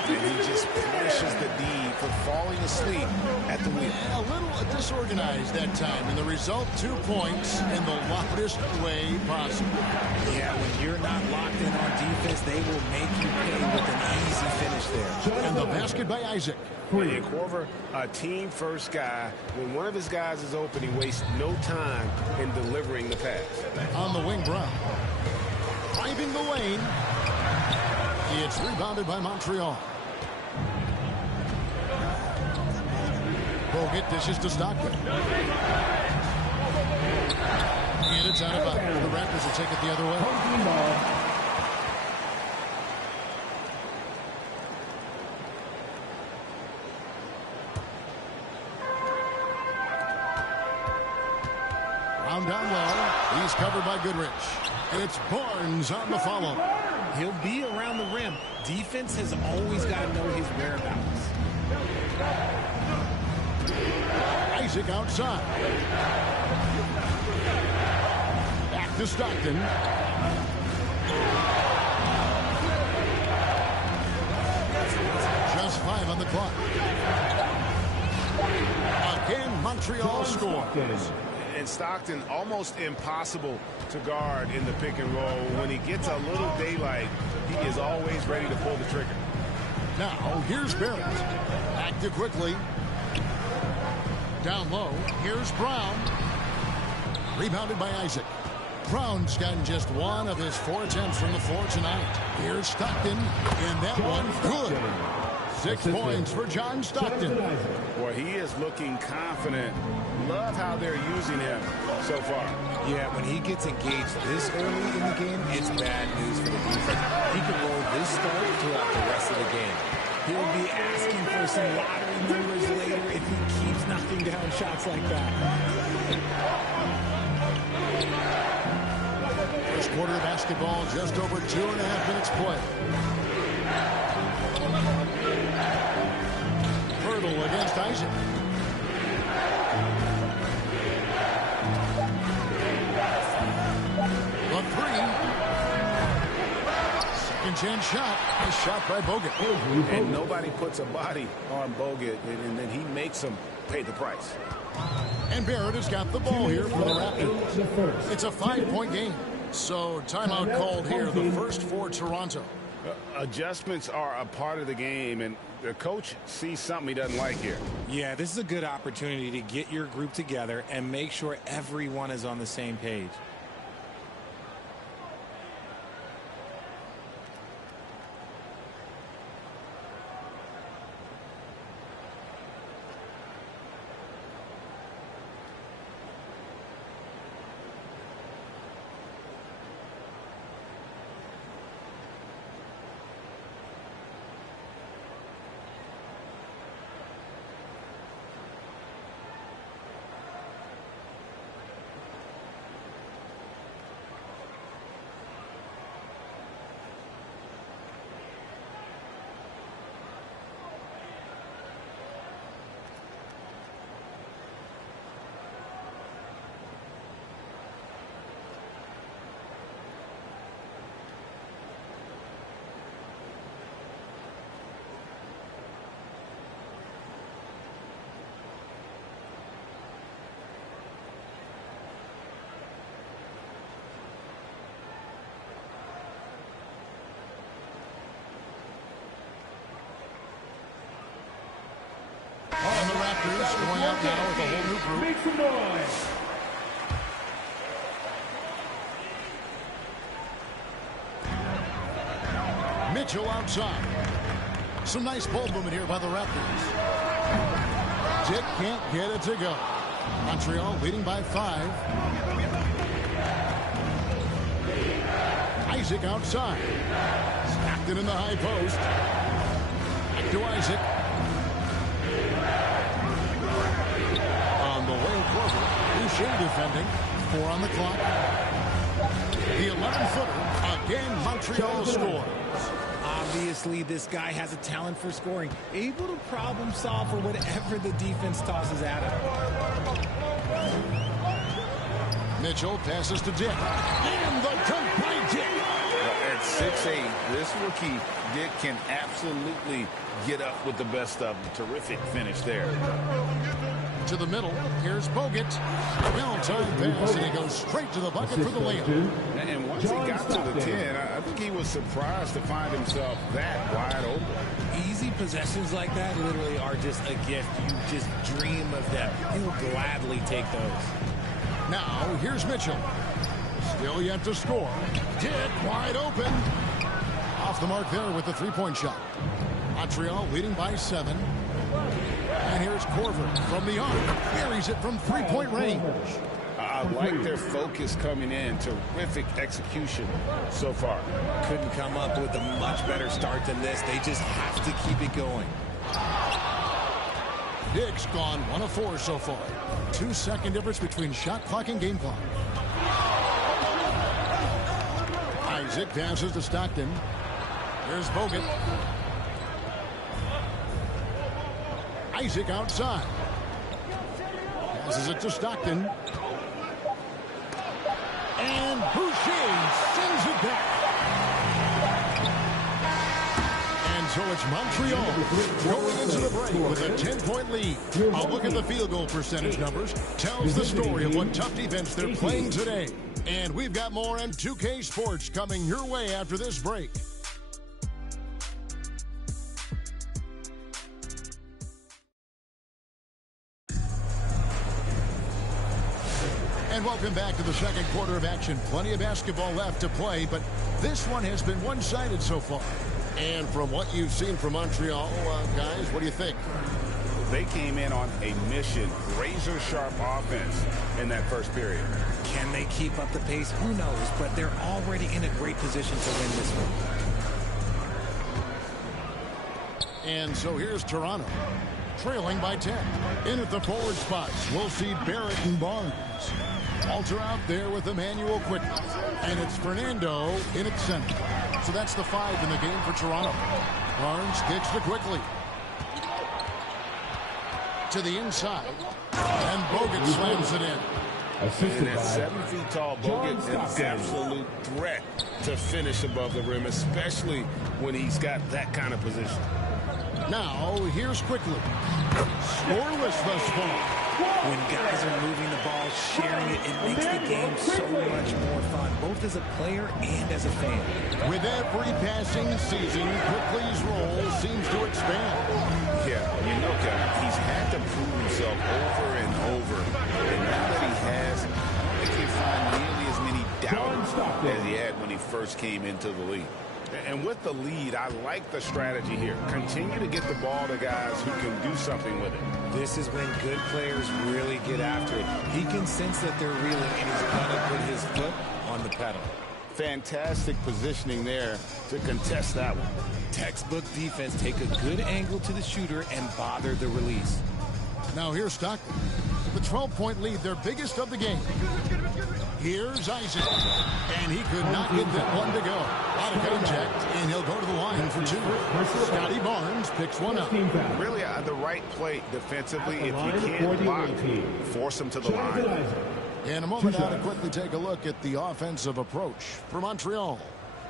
And he just punishes the D for falling asleep at the wheel. A little disorganized that time. And the result, 2 points in the loudest way possible. Yeah, when you're not locked in on defense, they will make you pay with an easy finish there. And the basket by Isaac. And Korver, a team-first guy. When one of his guys is open, he wastes no time in delivering the pass. On the wing, Brown. Driving the lane. It's rebounded by Montreal. Bogut dishes to Stockton. And it's out of bounds. The Raptors will take it the other way. Brown down low. He's covered by Goodrich. And it's Barnes on the follow. He'll be around the rim. Defense has always got to know his whereabouts. Isaac outside. Back to Stockton. Just 5 on the clock. Again, Montreal scores. And Stockton almost impossible to guard in the pick and roll. When he gets a little daylight, he is always ready to pull the trigger. Now, here's Barrett. Active quickly. Down low. Here's Brown. Rebounded by Isaac. Brown's gotten just 1 of his 4 attempts from the floor tonight. Here's Stockton. And that one good. 6 points for John Stockton. Boy, he is looking confident. Love how they're using him so far. Yeah, when he gets engaged this early in the game, it's bad news for the defense. He can roll this start throughout the rest of the game. He'll be asking for some lottery numbers later if he keeps knocking down shots like that. First quarter of basketball, just over 2.5 minutes play. Pirtle against Isaac. The 3. Second chance shot is shot by Bogut. And nobody puts a body on Bogut, and then he makes him pay the price. And Barrett has got the ball here for the Raptors. It's a 5-point game. So timeout called here, the first for Toronto. Adjustments are a part of the game, and the coach sees something he doesn't like here. Yeah, this is a good opportunity to get your group together and make sure everyone is on the same page. Raptors going out now with a whole new group. Make some noise. Mitchell outside. Some nice ball movement here by the Raptors. Dick can't get it to go. Montreal leading by 5. Isaac outside. Stockton in the high post. Back to Isaac. On the wing, Corver. Boucher defending. 4 on the clock. The 11-footer. Again, Montreal scores. Obviously, this guy has a talent for scoring, able to problem solve for whatever the defense tosses at him. Mitchell passes to Dick. And the dunk by Dick. At 6'8", this rookie, Dick, can absolutely get up with the best of them. Terrific finish there. To the middle. Here's Bogut. Well-timed pass, and he goes straight to the bucket for the layup. And once he got to the 10, I think he was surprised to find himself that wide open. Easy possessions like that literally are just a gift. You just dream of them. He'll gladly take those. Now, here's Mitchell. Still yet to score. Dick wide open. Off the mark there with the three-point shot. Montreal leading by 7. And here's Corver from the arc. Carries it from three-point range. I like their focus coming in. Terrific execution so far. Couldn't come up with a much better start than this. They just have to keep it going. Dick's gone 1 of 4 so far. 2-second difference between shot clock and game clock. Isaac passes to Stockton. Here's Bogut. Isaac outside. Passes it to Stockton. And Boucher sends it back. And so it's Montreal going into the break with a 10-point lead. A look at the field goal percentage numbers tells the story of what tough defense they're playing today. And we've got more on 2K Sports coming your way after this break. And welcome back to the second quarter of action. Plenty of basketball left to play, but this one has been one-sided so far. And from what you've seen from Montreal, guys, what do you think? They came in on a mission, razor-sharp offense in that first period. Can they keep up the pace? Who knows, but they're already in a great position to win this one. And so here's Toronto, trailing by 10. In at the forward spots, we'll see Barrett and Barnes. Walter out there with Emmanuel quickly. And it's Fernando in at center. So that's the 5 in the game for Toronto. Barnes kicks to quickly. To the inside. And Bogut slams it in. And at 7 feet tall, Bogut is an absolute threat to finish above the rim, especially when he's got that kind of position. Now, here's quickly. Scoreless thus far. When guys are moving the ball, sharing it, it makes the game so much more fun, both as a player and as a fan. With every passing season, Quickly's role seems to expand. Yeah, you know, Kevin, he's had to prove himself over and over. And now that he has, he can find nearly as many doubters as he had when he first came into the league. And with the lead, I like the strategy here. Continue to get the ball to guys who can do something with it. This is when good players really get after it. He can sense that they're reeling, and he's going to put his foot on the pedal. Fantastic positioning there to contest that one. Textbook defense. Take a good angle to the shooter and bother the release. Now here's Stockton. The 12-point lead, their biggest of the game. Here's Isaac. And he could not get that one to go. Out of contact, and he'll go to the line for 2. Scotty Barnes picks one up. Really the right play defensively. If you can't block, force him to the line. In a moment now to quickly take a look at the offensive approach for Montreal.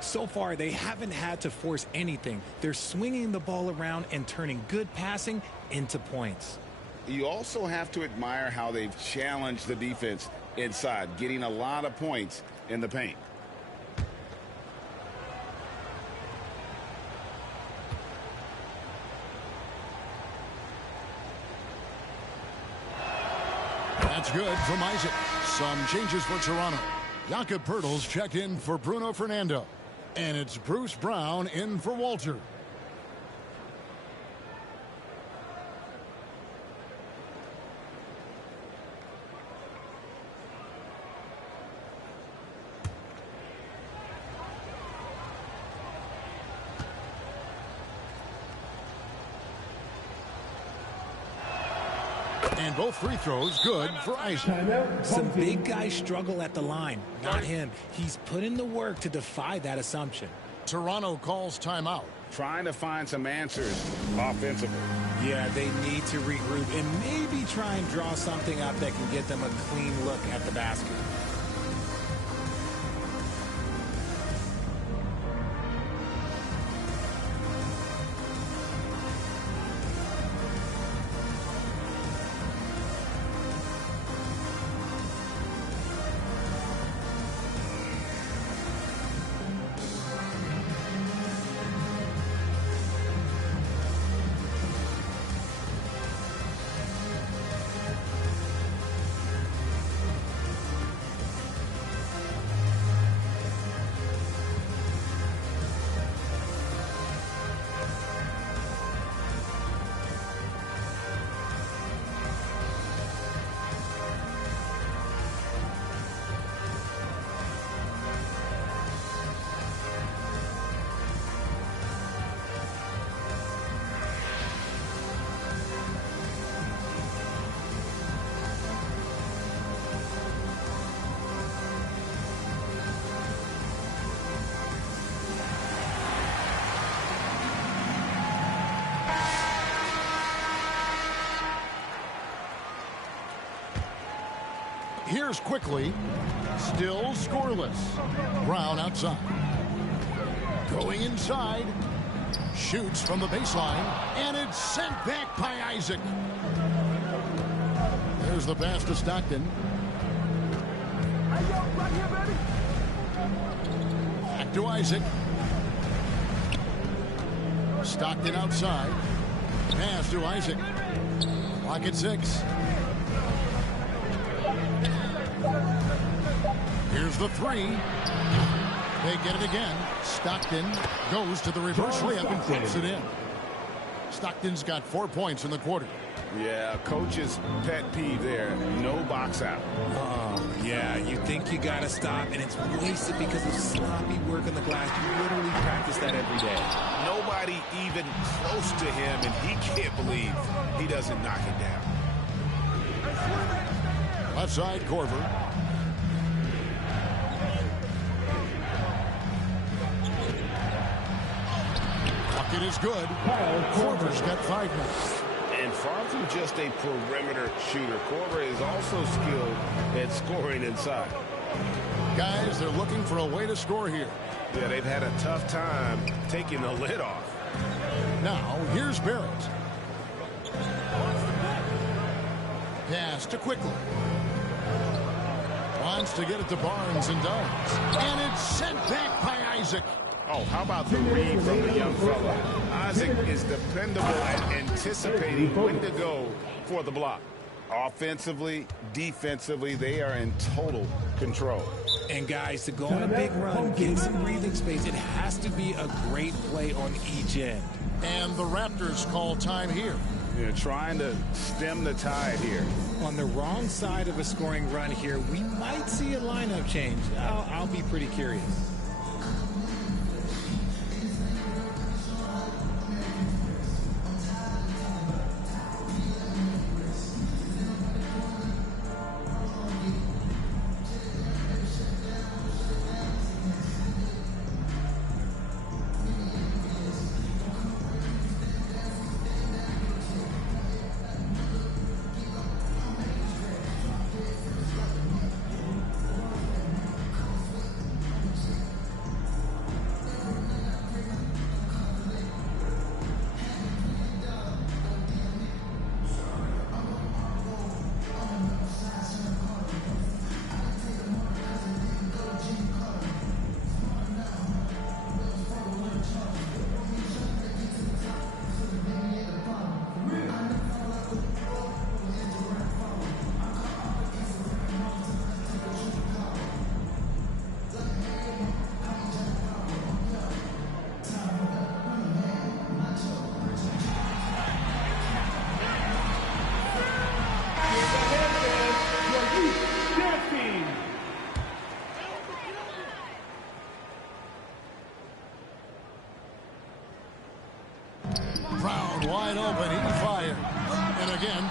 So far, they haven't had to force anything. They're swinging the ball around and turning good passing into points. You also have to admire how they've challenged the defense inside, getting a lot of points in the paint. That's good from Isaac. Some changes for Toronto. Jakob Poeltl's checked in for Bruno Fernando. And it's Bruce Brown in for Walter. And both free throws good for Isaac. Some big guys struggle at the line. Not him. He's put in the work to defy that assumption. Toronto calls timeout. Trying to find some answers offensively. Yeah, they need to regroup and maybe try and draw something up that can get them a clean look at the basket. Here's quickly. Still scoreless. Brown outside. Going inside. Shoots from the baseline. And it's sent back by Isaac. There's the pass to Stockton. Back to Isaac. Stockton outside. Pass to Isaac. Clock at 6. Here's the 3. They get it again. Stockton goes to the reverse layup and puts it in. Stockton's got 4 points in the quarter. Yeah, coach's pet peeve there. No box out. Oh, yeah, you think you got to stop, and it's wasted because of sloppy work on the glass. You literally practice that every day. Nobody even close to him, and he can't believe he doesn't knock it down. Left side, Corver. Bucket is good. Corver's got 5 now. And far from just a perimeter shooter, Corver is also skilled at scoring inside. Guys, they're looking for a way to score here. Yeah, they've had a tough time taking the lid off. Now, here's Barrett. Pass to Quickly. Wants to get it to Barnes and does. And it's sent back by Isaac. Oh, how about the read from the young fella? Isaac is dependable at anticipating when to go for the block. Offensively, defensively, they are in total control. And guys, to go on a big run, get some breathing space, it has to be a great play on each end. And the Raptors call time here. They're trying to stem the tide here. On the wrong side of a scoring run here, we might see a lineup change. I'll be pretty curious.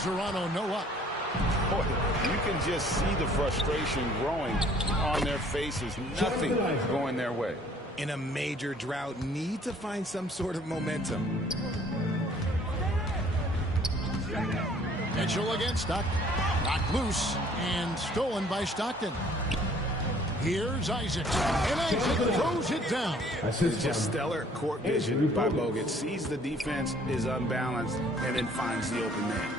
Toronto no up. Boy, you can just see the frustration growing on their faces. Nothing going their way. In a major drought, need to find some sort of momentum. Mitchell against Stockton. Knocked loose and stolen by Stockton. Here's Isaac. And Isaac throws it down. Just stellar court vision by Bogut. Sees the defense is unbalanced and then finds the open man.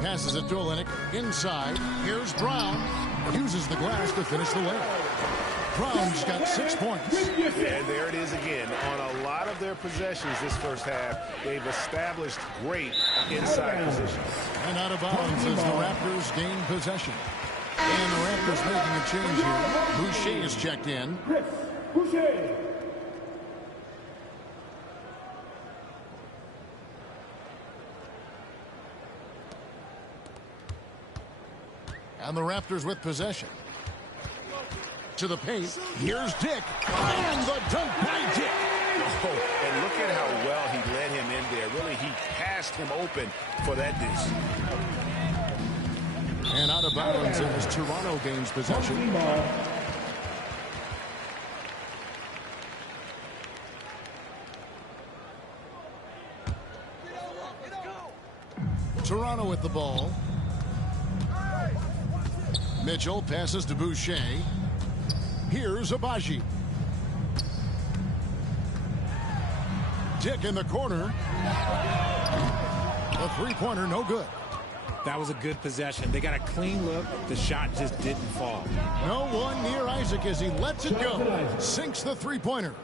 Passes it to Olynyk. Inside. Here's Brown. Uses the glass to finish the way. Brown's got 6 points. And there it is again. On a lot of their possessions this first half, they've established great inside positions. And out of bounds as the Raptors gain possession. And the Raptors making a change here. Boucher is checked in. Boucher. And the Raptors with possession. To the paint. Here's Dick. And the dunk by Dick. Oh, and look at how well he led him in there. Really, he passed him open for that deuce. And out of bounds as Toronto gains possession. Toronto with the ball. Mitchell passes to Boucher. Here's Abaji. Dick in the corner. The three-pointer no good. That was a good possession. They got a clean look. The shot just didn't fall. No one near Isaac as he lets it go. Sinks the three-pointer.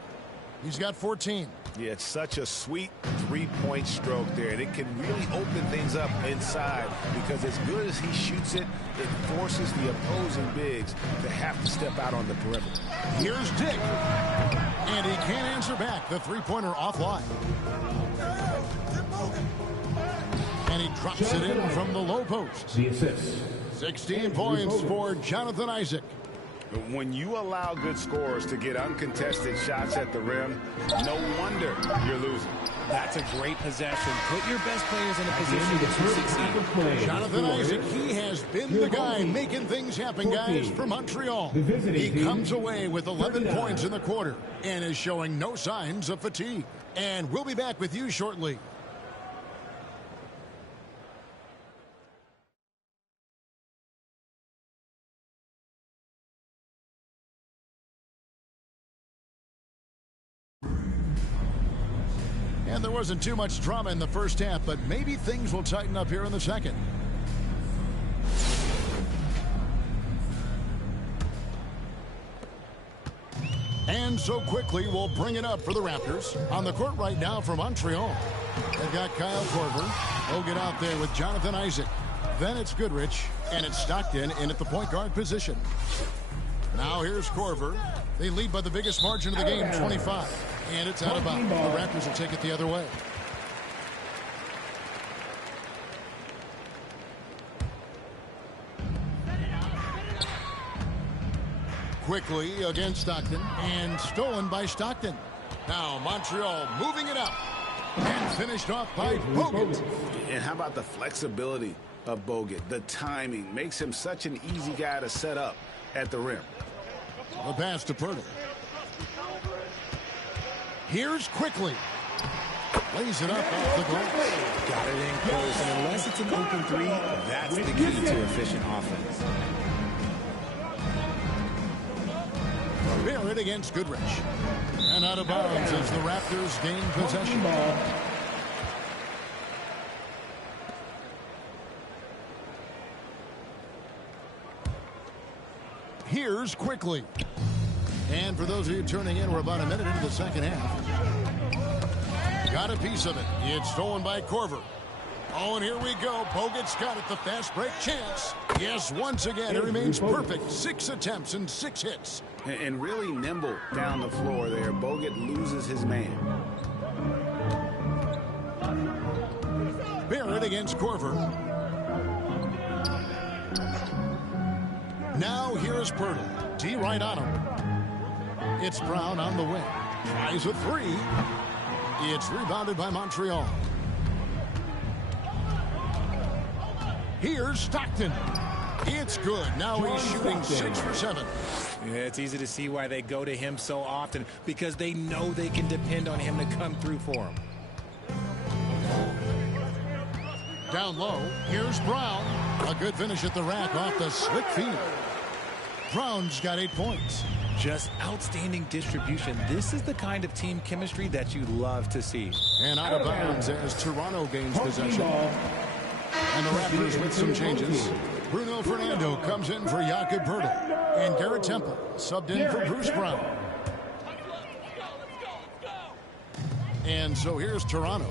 He's got 14. Yeah, it's such a sweet three-point stroke there, and it can really open things up inside because as good as he shoots it, it forces the opposing bigs to have to step out on the perimeter. Here's Dick. And he can't answer back. The three-pointer offline. And he drops it in from the low post. The assist. 16 points for Jonathan Isaac. When you allow good scorers to get uncontested shots at the rim, no wonder you're losing. That's a great possession. Put your best players in a position to succeed. Jonathan Isaac, he has been the guy making things happen, guys, for Montreal. He comes away with 11 points in the quarter and is showing no signs of fatigue. And we'll be back with you shortly. And there wasn't too much drama in the first half, but maybe things will tighten up here in the second. And so quickly, we'll bring it up for the Raptors. On the court right now for Montreal. They've got Kyle Korver. They'll get out there with Jonathan Isaac. Then it's Goodrich, and it's Stockton in at the point guard position. Now here's Korver. They lead by the biggest margin of the game, 25. And it's out of bounds. The Raptors will take it the other way. Quickly against Stockton. And stolen by Stockton. Now Montreal moving it up. And finished off by Bogut. And how about the flexibility of Bogut? The timing makes him such an easy guy to set up at the rim. The pass to Pirtle. Here's Quickly. Lays it up off the glass. Got it in close. And unless it's an open three, that's the key to efficient offense. Barrett against Goodrich. And out of bounds as the Raptors gain possession. Here's Quickly. And for those of you turning in, we're about a minute into the second half. Got a piece of it. It's stolen by Korver. Oh, and here we go. Bogut's got it. The fast break chance. Yes, once again, it remains perfect. 6 attempts and 6 hits. And really nimble down the floor there. Bogut loses his man. Barrett against Korver. Now here's Pirtle. D right on him. It's Brown on the wing. Tries a three. It's rebounded by Montreal. Here's Stockton. It's good. Now he's shooting 6 for 7. Yeah, it's easy to see why they go to him so often, because they know they can depend on him to come through for them. Down low, here's Brown. A good finish at the rack off the slick feed. Brown's got 8 points. Just outstanding distribution. This is the kind of team chemistry that you love to see. And out of bounds as Toronto gains possession. And the Raptors with some changes. Bruno Fernando comes in for Jakob Poeltl. And Garrett Temple subbed in for Bruce Brown. And so here's Toronto.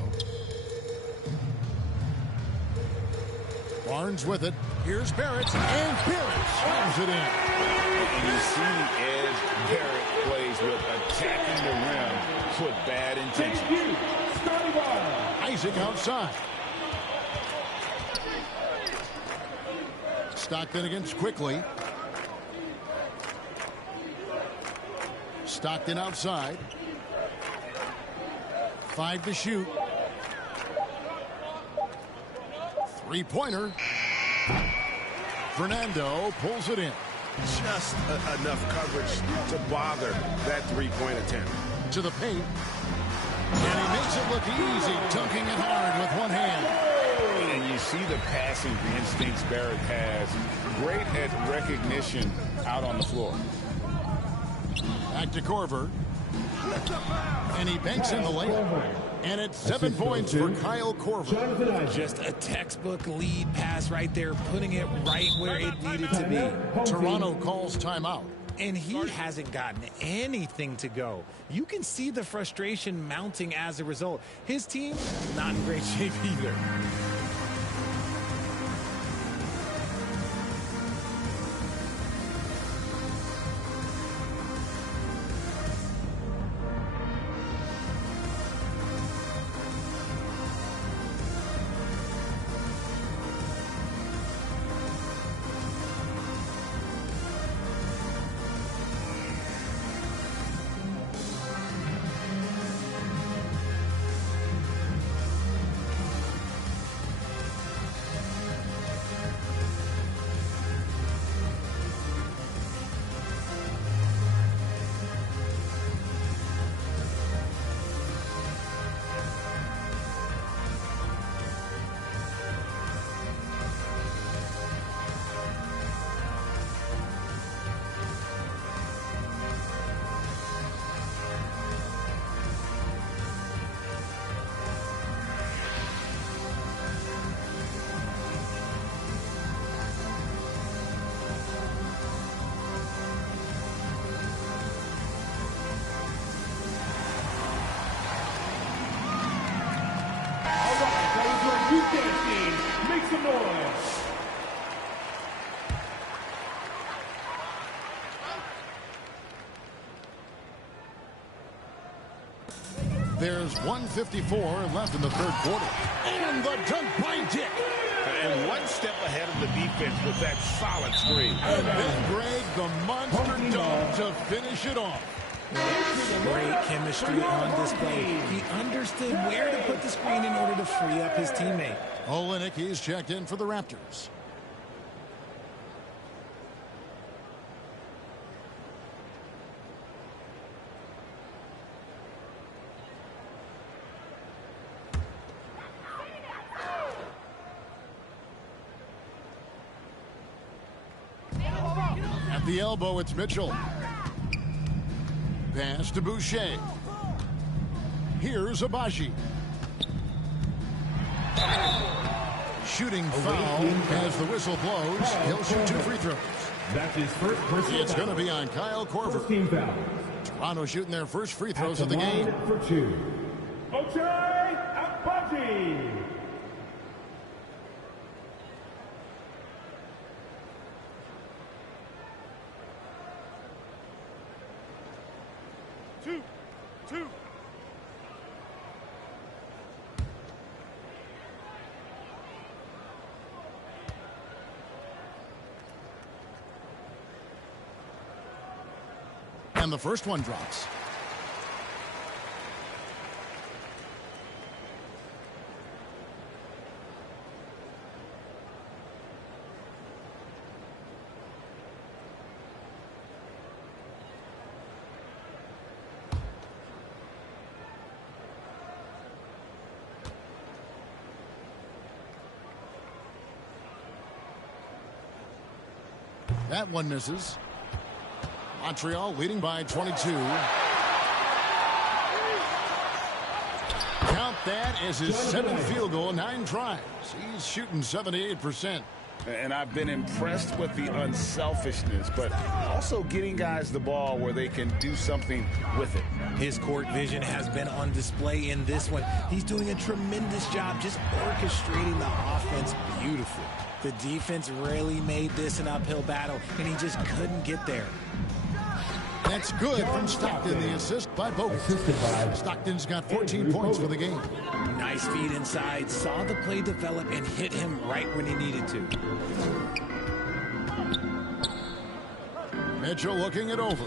Barnes with it. Here's Barrett. And Barrett slams it in. And you see the edge Barrett plays with, attacking the rim with bad intentions. Isaac outside. Stockton against Quickly. Stockton outside. 5 to shoot. 3-pointer. Fernando pulls it in. Just enough coverage to bother that three-point attempt. To the paint. And he makes it look easy, dunking it hard with one hand. And you see the passing instincts Barrett has. Great at recognition out on the floor. Back to Korver. And he banks in the layup. And it's 7 points for Kyle Korver. Just a textbook lead pass right there, putting it right where it needed to be. Toronto calls timeout. And he hasn't gotten anything to go. You can see the frustration mounting as a result. His team, not in great shape either. Make some noise. There's 1:54 left in the third quarter. And the dunk by Dick. And one step ahead of the defense with that solid screen. And then Greg, the monster dunk to finish it off. Great chemistry on display. He understood where to put the screen in order to free up his teammate. Olenek is checked in for the Raptors. At the elbow, it's Mitchell. Pass to Boucher. Here's Abaji. Shooting foul as the whistle blows. He'll shoot 2 free throws. That's his first personal It's going to be on Kyle Korver. team foul. Toronto shooting their first free throws of the game. For 2. Ochai Agbaji. Two. And the first one drops. That one misses. Montreal leading by 22. Count that as his 7th field goal, 9 tries. He's shooting 78%. And I've been impressed with the unselfishness, but also getting guys the ball where they can do something with it. His court vision has been on display in this one. He's doing a tremendous job just orchestrating the offense beautifully. The defense really made this an uphill battle, and he just couldn't get there. That's good from Stockton, the assist by Bogut. Stockton's got 14 points for the game. Nice feed inside, saw the play develop and hit him right when he needed to. Mitchell looking it over.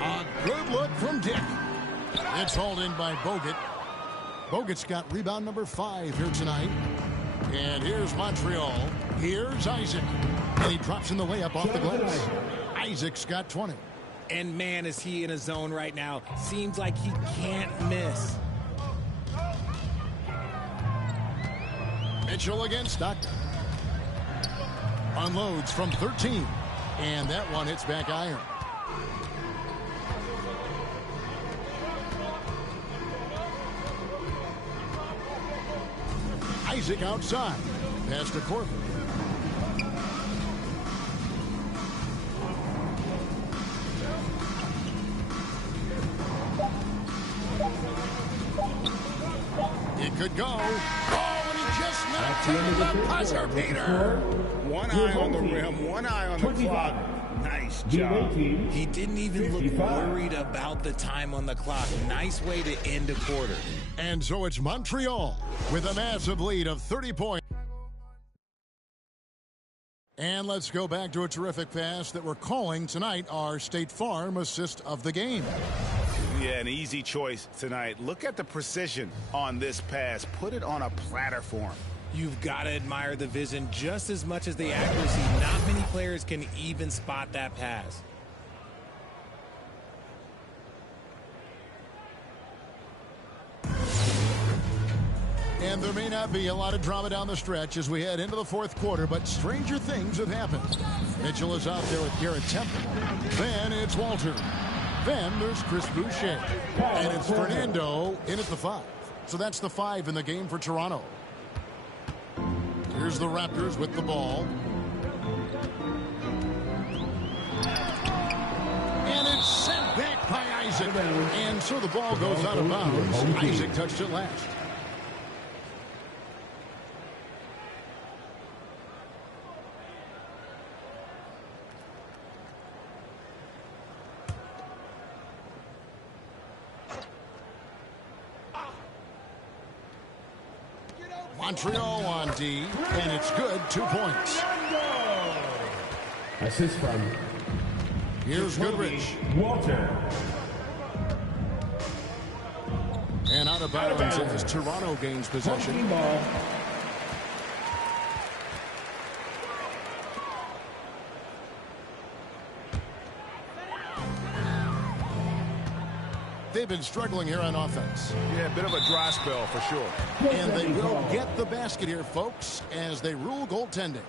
A good look from Dick. It's hauled in by Bogut. Bogut's got rebound number 5 here tonight. And here's Montreal. Here's Isaac. And he drops in the layup off the glass. Isaac's got 20. And man, is he in a zone right now. Seems like he can't miss. Mitchell against Stockton. Unloads from 13. And that one hits back iron. Isaac outside. Pass to Corver. It could go. Oh, and he just knocked in the buzzer beater. One eye on the rim, one eye on the clock. Nice job. He didn't even look worried about the time on the clock. Nice way to end a quarter. And so it's Montreal with a massive lead of 30 points. And let's go back to a terrific pass that we're calling tonight our State Farm assist of the game. Yeah, an easy choice tonight. Look at the precision on this pass. Put it on a platter for him. You've got to admire the vision just as much as the accuracy. Not many players can even spot that pass. And there may not be a lot of drama down the stretch as we head into the 4th quarter, but stranger things have happened. Mitchell is out there with Garrett Temple. Then it's Walter. Then there's Chris Boucher. And it's Fernando in at the 5. So that's the 5 in the game for Toronto. Here's the Raptors with the ball. And it's sent back by Isaac. And so the ball goes out of bounds. Isaac touched it last. Montreal on D, and it's good. 2 points. Assist from Here's Goodrich. Walter. And out of bounds as Toronto gains possession. They've been struggling here on offense. Yeah, a bit of a dry spell for sure. And they will get the basket here, folks, as they rule goaltending.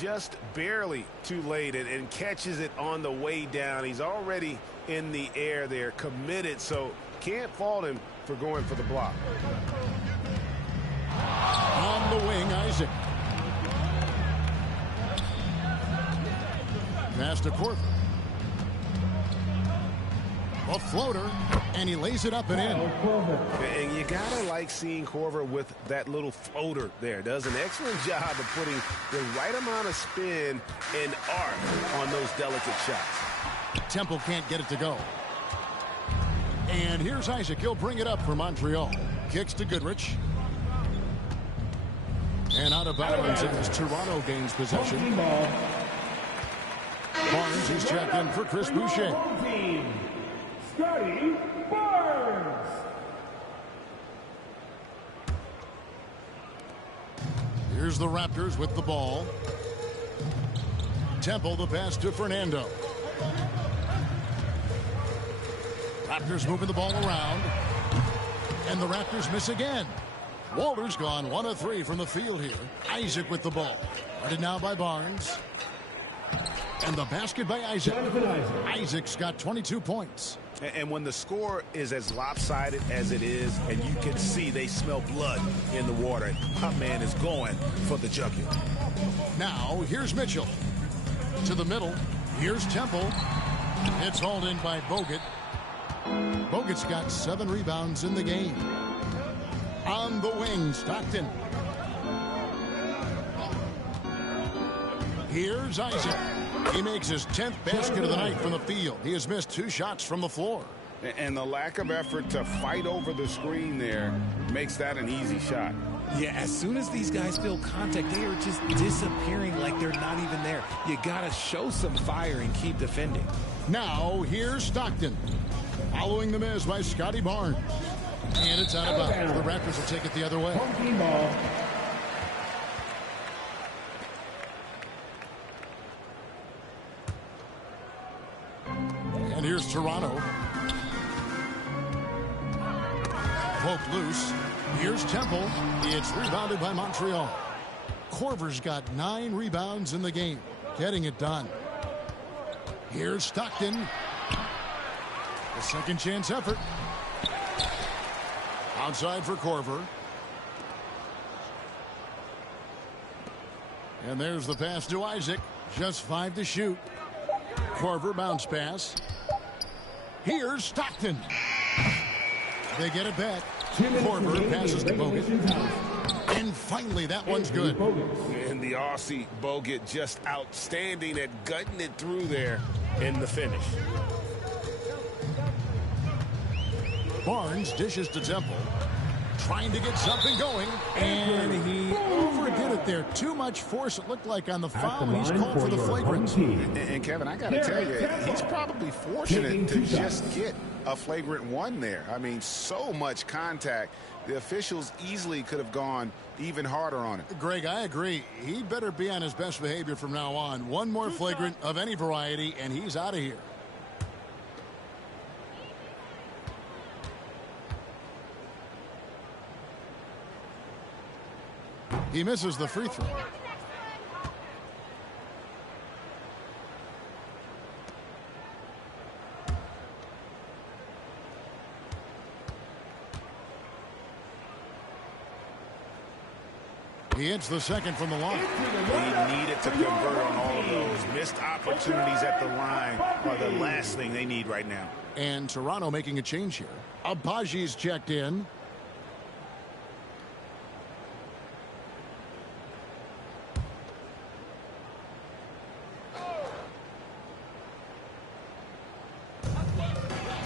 Just barely too late and catches it on the way down. He's already in the air there, committed, so can't fault him for going for the block. On the wing, Isaac. Pass to Corver. A floater, and he lays it up and in. And you gotta like seeing Corver with that little floater there. Does an excellent job of putting the right amount of spin and arc on those delicate shots. Temple can't get it to go. And here's Isaac. He'll bring it up for Montreal. Kicks to Goodrich. And out of bounds as Toronto gains possession. Barnes is checked in for Chris Boucher. Scotty Barnes. Here's the Raptors with the ball. Temple the pass to Fernando. Raptors moving the ball around. And the Raptors miss again. Walter's gone 1 of 3 from the field here. Isaac with the ball. Guarded now by Barnes. And the basket by Isaac. Isaac's got 22 points. And when the score is as lopsided as it is, and you can see they smell blood in the water, our man is going for the jugular. Now, here's Mitchell. To the middle. Here's Temple. It's hauled in by Bogut. Bogut's got 7 rebounds in the game. On the wing, Stockton. Here's Isaac. He makes his 10th basket of the night from the field. He has missed 2 shots from the floor. And the lack of effort to fight over the screen there makes that an easy shot. Yeah, as soon as these guys feel contact, they are just disappearing like they're not even there. You got to show some fire and keep defending. Now, here's Stockton. Following the miss by Scotty Barnes. And it's out of bounds. The Raptors will take it the other way. And here's Toronto. Poked loose. Here's Temple. It's rebounded by Montreal. Korver's got 9 rebounds in the game. Getting it done. Here's Stockton. A second chance effort. Outside for Korver. And there's the pass to Isaac. Just 5 to shoot. Korver bounce pass. Here's Stockton. They get it back. Korver passes to Bogut. And finally, that one's good. And the Aussie Bogut just outstanding at gutting it through there in the finish. Barnes dishes to Temple. Trying to get something going. And he overdid it there. Too much force, it looked like, on the foul. He's called for the flagrant. And Kevin, I got to tell you, he's probably fortunate to just get a flagrant 1 there. I mean, so much contact. The officials easily could have gone even harder on it. Greg, I agree. He better be on his best behavior from now on. One more flagrant of any variety, and he's out of here. He misses the free throw. He hits the second from the line. He needed to convert on all of those. Missed opportunities at the line are the last thing they need right now. And Toronto making a change here. Abaji's checked in.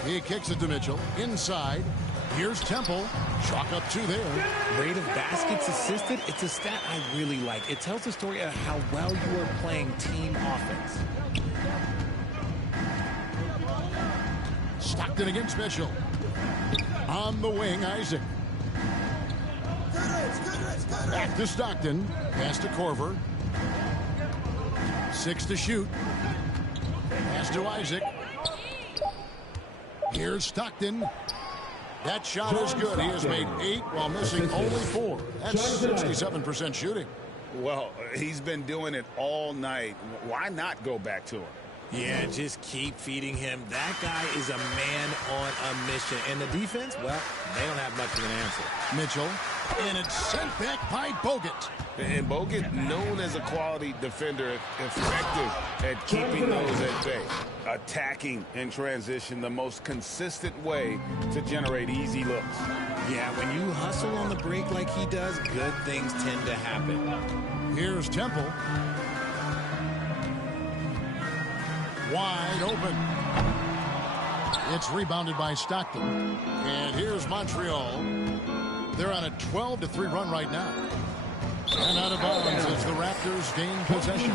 He kicks it to Mitchell. Inside. Here's Temple. Chalk up 2 there. Rate of baskets assisted, it's a stat I really like. It tells the story of how well you are playing team offense. Stockton against Mitchell. On the wing, Isaac. Back to Stockton. Pass to Korver. 6 to shoot. Pass to Isaac. Here's Stockton. That shot is good. He has made 8 while missing only 4. That's 67% shooting. Well, he's been doing it all night. Why not go back to him? Yeah, just keep feeding him. That guy is a man on a mission. And the defense, well, they don't have much of an answer. Mitchell. And it's sent back by Bogut. And Bogut, known as a quality defender, effective at keeping those at bay. Attacking in transition, the most consistent way to generate easy looks. Yeah, when you hustle on the break like he does, good things tend to happen. Here's Temple. Wide open. It's rebounded by Stockton. And here's Montreal. They're on a 12-3 run right now. And out of bounds as the Raptors gain possession.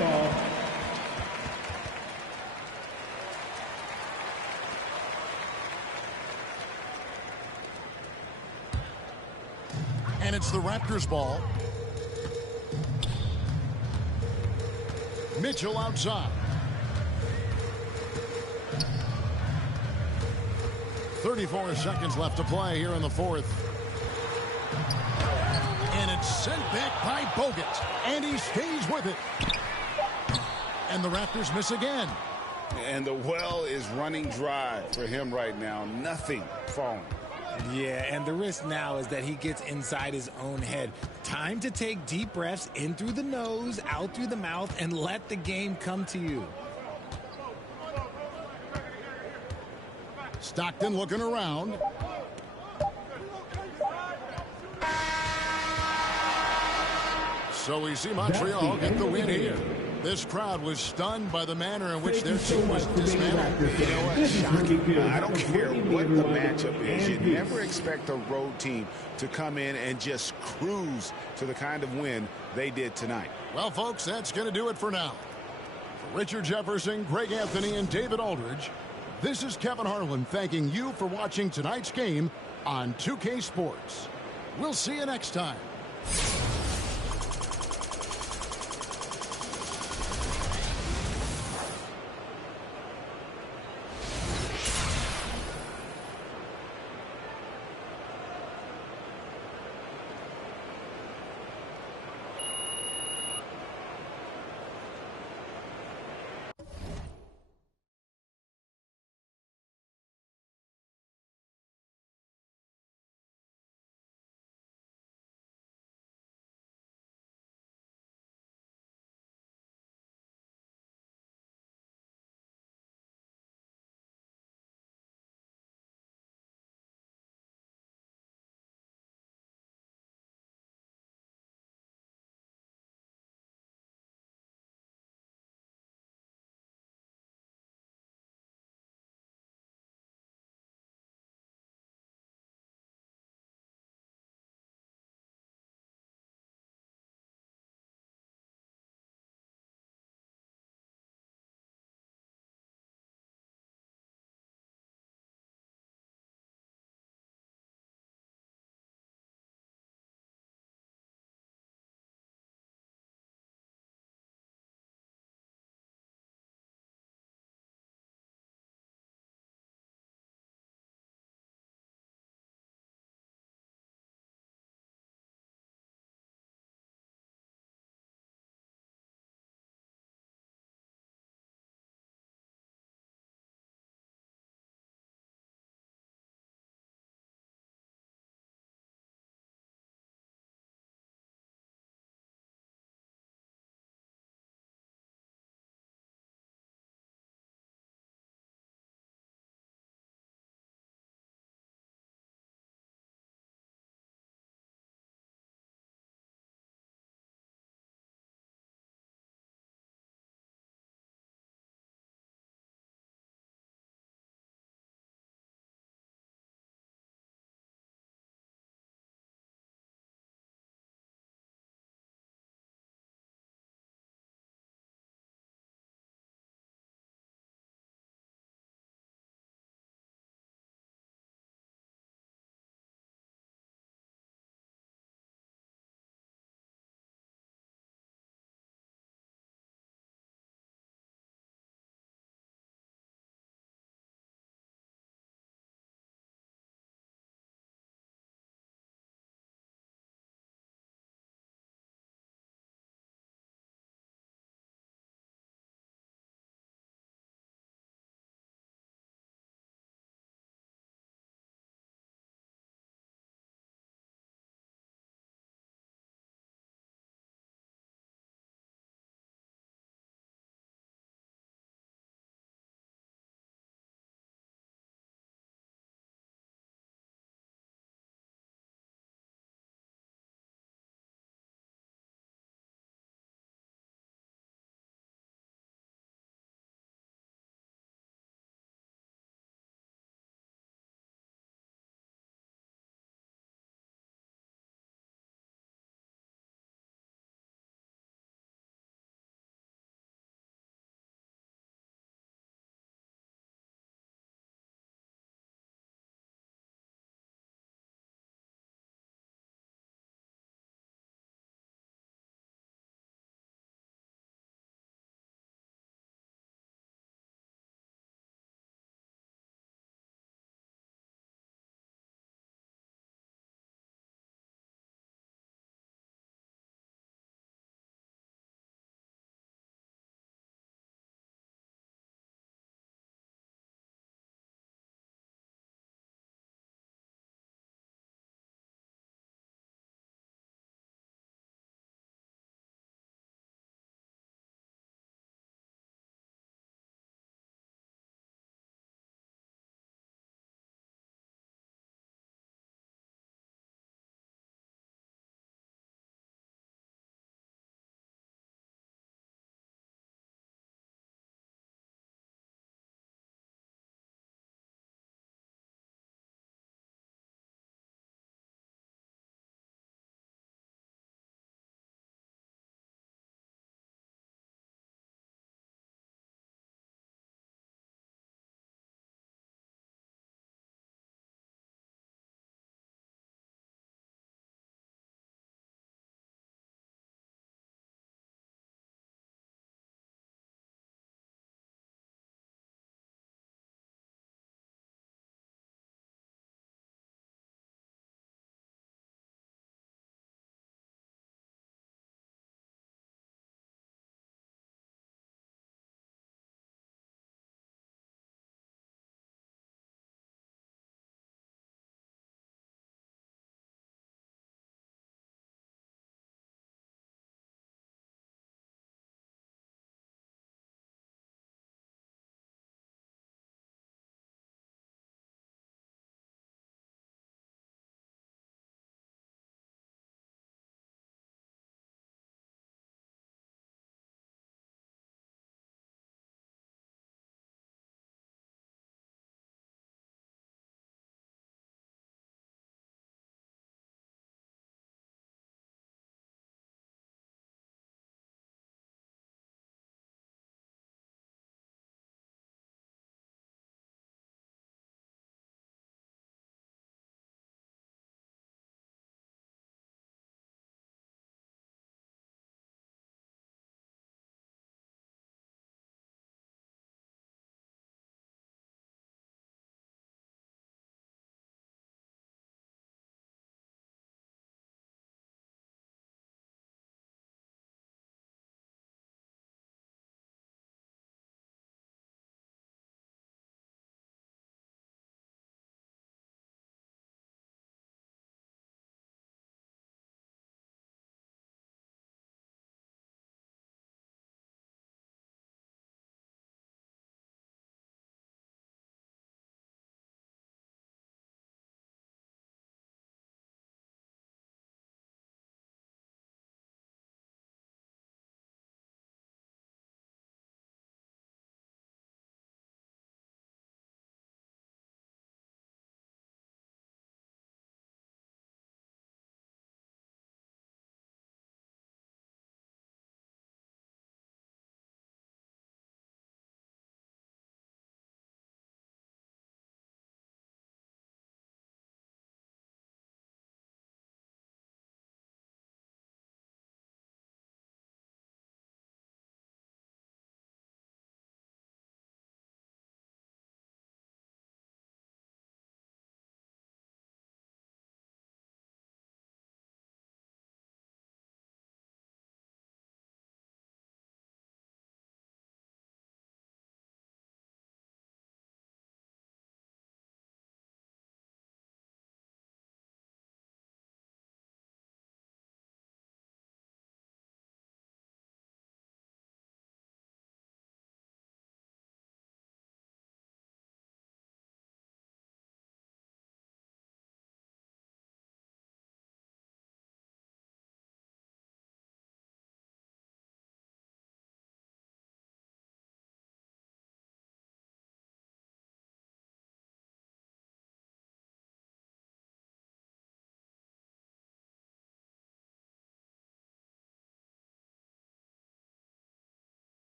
And it's the Raptors ball. Mitchell outside. 34 seconds left to play here in the 4th. And it's sent back by Bogut. And he stays with it. And the Raptors miss again. And the well is running dry for him right now. Nothing falling. Yeah, and the risk now is that he gets inside his own head. Time to take deep breaths in through the nose, out through the mouth, and let the game come to you. Stockton looking around. So we see Montreal get the win here. This crowd was stunned by the manner in which their team was dismantled. You know what? Shocking. I don't care what the matchup is. You never expect a road team to come in and just cruise to the kind of win they did tonight. Well, folks, that's going to do it for now. For Richard Jefferson, Greg Anthony, and David Aldridge, this is Kevin Harlan thanking you for watching tonight's game on 2K Sports. We'll see you next time.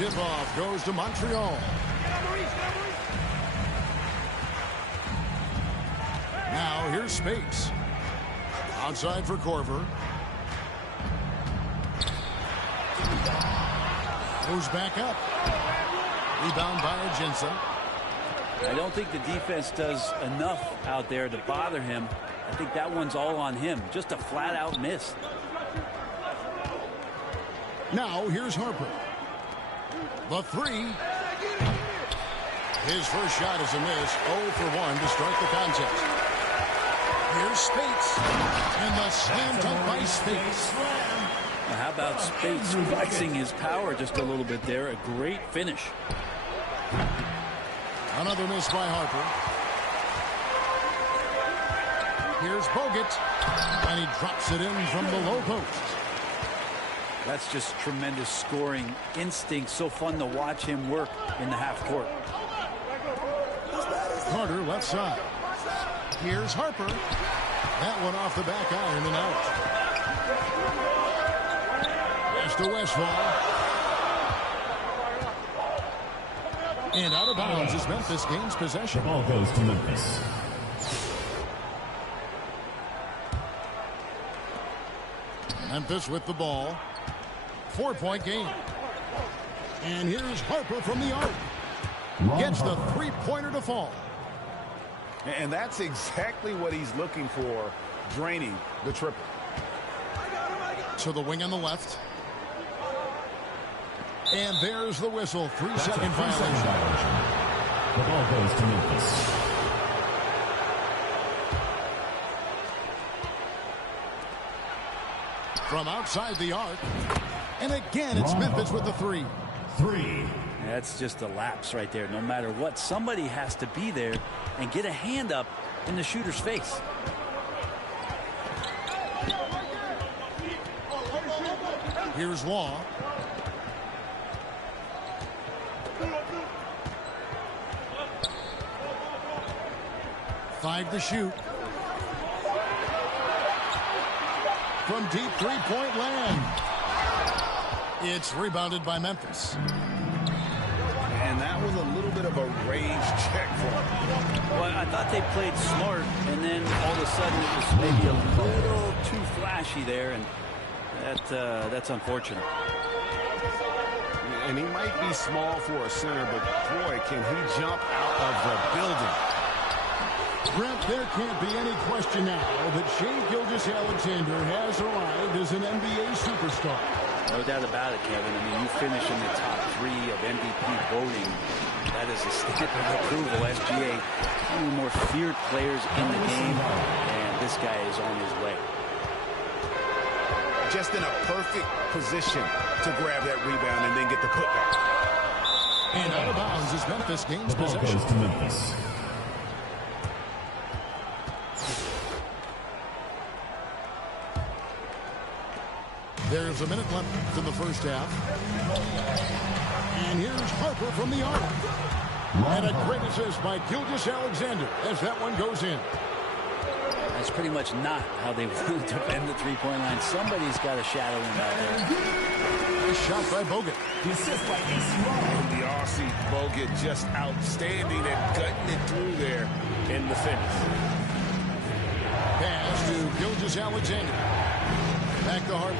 tip-off goes to Montreal. Now here's Spates. Outside for Corver. Goes back up. Rebound by Argenza. I don't think the defense does enough out there to bother him. I think that one's all on him. Just a flat-out miss. Now here's Harper. The three. His first shot is a miss. 0 for 1 to start the contest. Here's Spates. And the slam dunk by Spates. Now, how about Spates flexing his power just a little bit there? A great finish. Another miss by Harper. Here's Bogut. And he drops it in from the low post. That's just tremendous scoring instinct. So fun to watch him work in the half court. Carter left side. Here's Harper. That one off the back iron and out. Pass to Westphal. And out of bounds as Memphis gains possession. The ball goes to Memphis. Memphis with the ball. 4-point game. And here's Harper from the arc. Gets the three-pointer to fall. And that's exactly what he's looking for, draining the triple. To the wing on the left. And there's the whistle. 3-second violation. The ball goes to Memphis. From outside the arc. And again, it's Memphis with the three. That's just a lapse right there. No matter what, somebody has to be there and get a hand up in the shooter's face. Here's Law. Five to shoot. From deep three-point land. It's rebounded by Memphis. And that was a little bit of a rage check for him. Well, I thought they played smart, and then all of a sudden it was maybe a little too flashy there, and that's unfortunate. And he might be small for a center, but boy, can he jump out of the building. Brent, there can't be any question now that Shai Gilgeous-Alexander has arrived as an NBA superstar. No doubt about it, Kevin. I mean, you finish in the top 3 of MVP voting. That is a stamp of approval. SGA, one of the more feared players in the game, and this guy is on his way. Just in a perfect position to grab that rebound and then get the putback. And out of bounds as Memphis gains The ball possession. goes to Memphis. There's a minute left in the first half. And here's Harper from the arc. And a great assist by Gilgeous-Alexander as that one goes in. That's pretty much not how they want to defend the three-point line. Somebody's got to shadow him out there. Nice shot by Bogut. The assist by The Aussie Bogut just outstanding and cutting it through there in the finish. Pass to Gilgeous-Alexander. Back to Harper.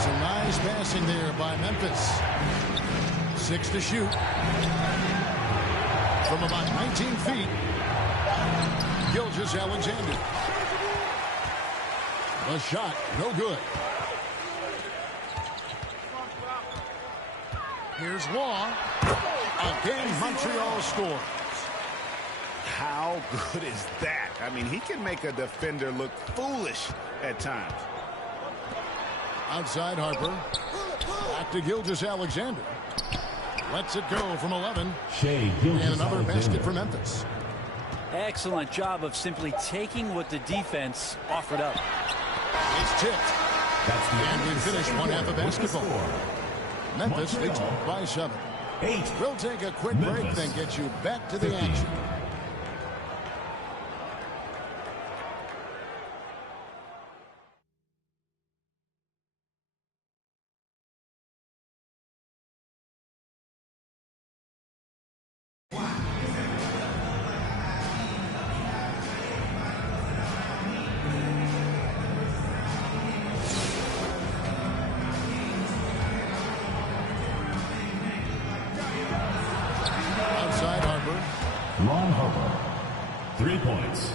Some nice passing there by Memphis. 6 to shoot. From about 19 feet. Gilgeous-Alexander. The shot, no good. Here's Law. Again, Montreal scores. How good is that? I mean, he can make a defender look foolish at times. Outside Harper. Back to Gilgeous-Alexander. Lets it go from 11. Shai And another basket Gilgeous-Alexander. for Memphis. Excellent job of simply taking what the defense offered up. It's tipped. That's the And we end of the finish second one half quarter of with the basketball. score. Memphis leads Montreal. by 7. 8. We'll take a quick break, Memphis. then get you back to the 50. action. points.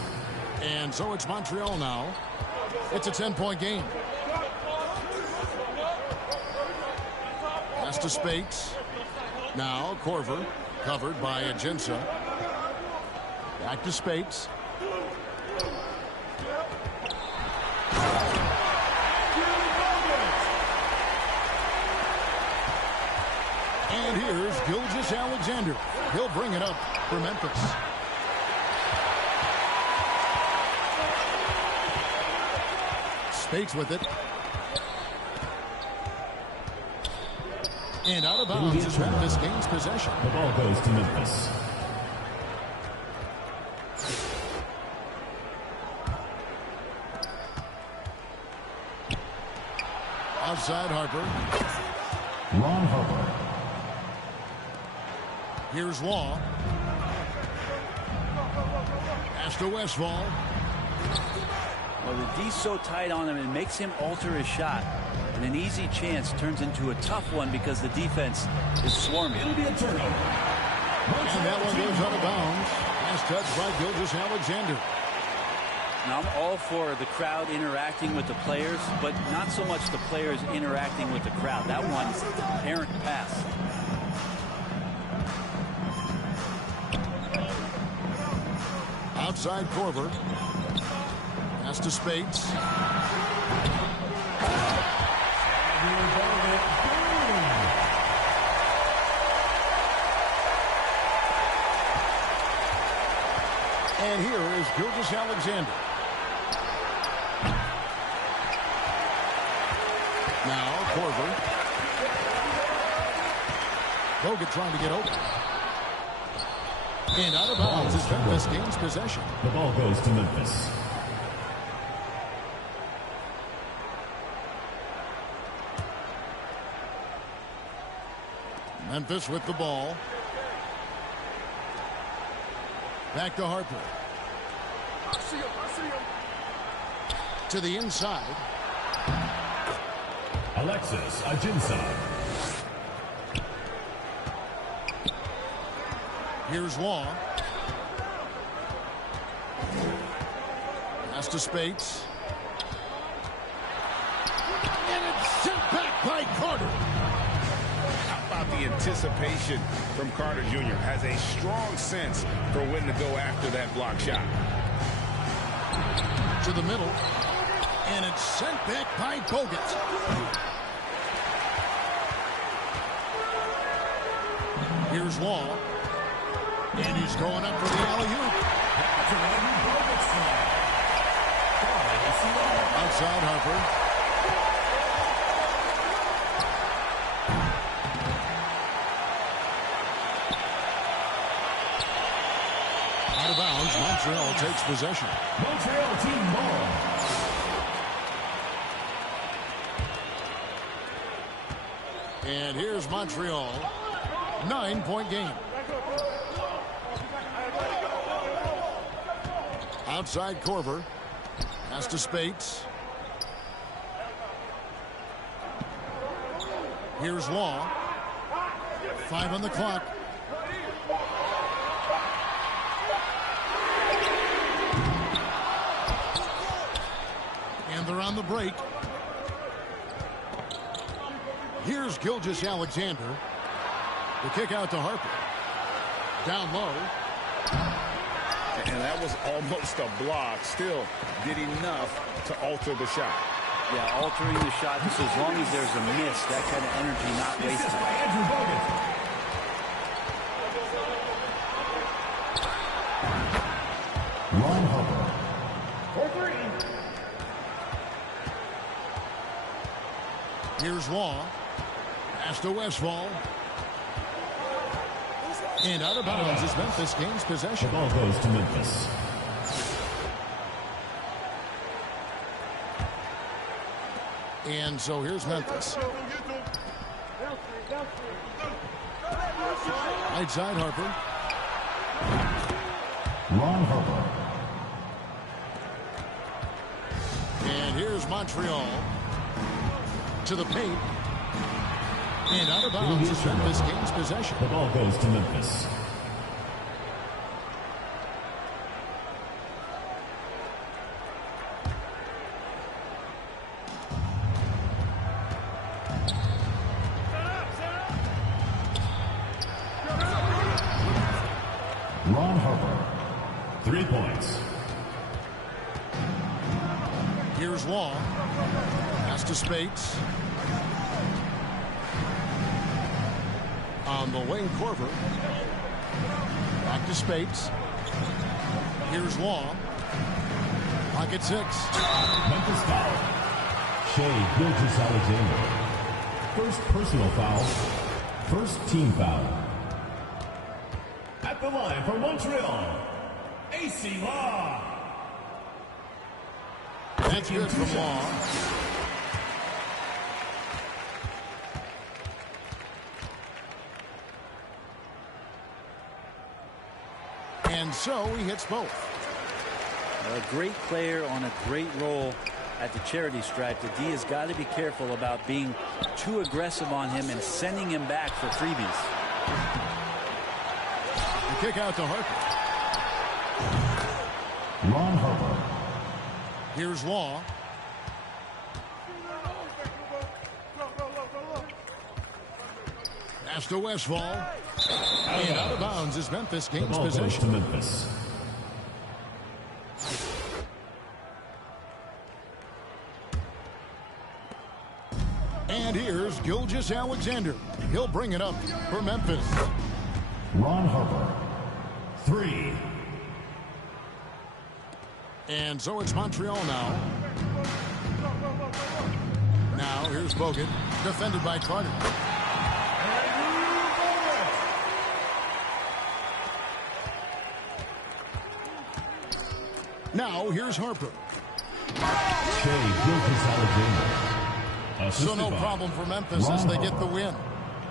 And so it's Montreal now. It's a 10-point game. Pass to Spates. Now Corver, covered by Ajinça. Back to Spates. And here's Gilgeous-Alexander. He'll bring it up for Memphis. Spates with it. And out of bounds as Memphis gains possession. The ball goes to Memphis. Outside Harper. Ron Harper. Here's Law. Pass to Westphal. Well, the D's so tight on him, it makes him alter his shot. And an easy chance turns into a tough one because the defense is swarming. It'll be a turnover. And that one goes out of bounds. Last touch by Gilgeous-Alexander. Now, I'm all for the crowd interacting with the players, but not so much the players interacting with the crowd. That one's errant pass. Outside Corver. Pass to Spates. And here is Gilgeous-Alexander. Now Corver. Bogut trying to get open. And out of bounds as Memphis gains possession. The ball goes to Memphis. Memphis with the ball. Back to Harper. I see him. To the inside. Alexis Ajinça. Here's Law. Pass to Spates. And it's sent back by Carter. How about the anticipation from Carter Jr. Has a strong sense for when to go after that block shot. To the middle. And it's sent back by Bogut. Here's Law. And he's going up for the alley-oop. Outside Harper. Out of bounds, Montreal takes possession. Montreal team ball. And here's Montreal. 9-point game. Outside Corver. Pass to Spates. Here's Law. 5 on the clock. And they're on the break. Here's Gilgeous-Alexander. The kick out to Harper. Down low. And that was almost a block. Still did enough to alter the shot. Yeah, altering the shot just as long as there's a miss, that kind of energy not wasted. Andrew Bogut. Ron Harper. Here's Law. Pass to Westphal. And out of bounds as Memphis gains possession. The ball goes to Memphis. And so here's Memphis. Right side Harper. Ron Harper. And here's Montreal. To the paint. And out of bounds as Memphis gains possession. The ball goes to Memphis. points. Here's Long. Pass to Spates. On the wing, Corver. Back to Spates. Here's Long. Pocket 6. Memphis foul. Shea Gilgeous-Alexander. First personal foul. First team foul. At the line for Montreal, AC Law. That's good from Law. And so he hits both. A great player on a great role at the charity stripe. The D has got to be careful about being too aggressive on him and sending him back for freebies. The kick out to Harper. Ron Harper. Here's Law. Pass to Westfall. And out of bounds as Memphis gains possession. To Memphis. And here's Gilgeous-Alexander. He'll bring it up for Memphis. Ron Harper. 3. And so it's Montreal now. Now here's Bogut, defended by Carter. Now here's Harper. Shea Gilgeous-Alexander. So no problem for Memphis as they get the win.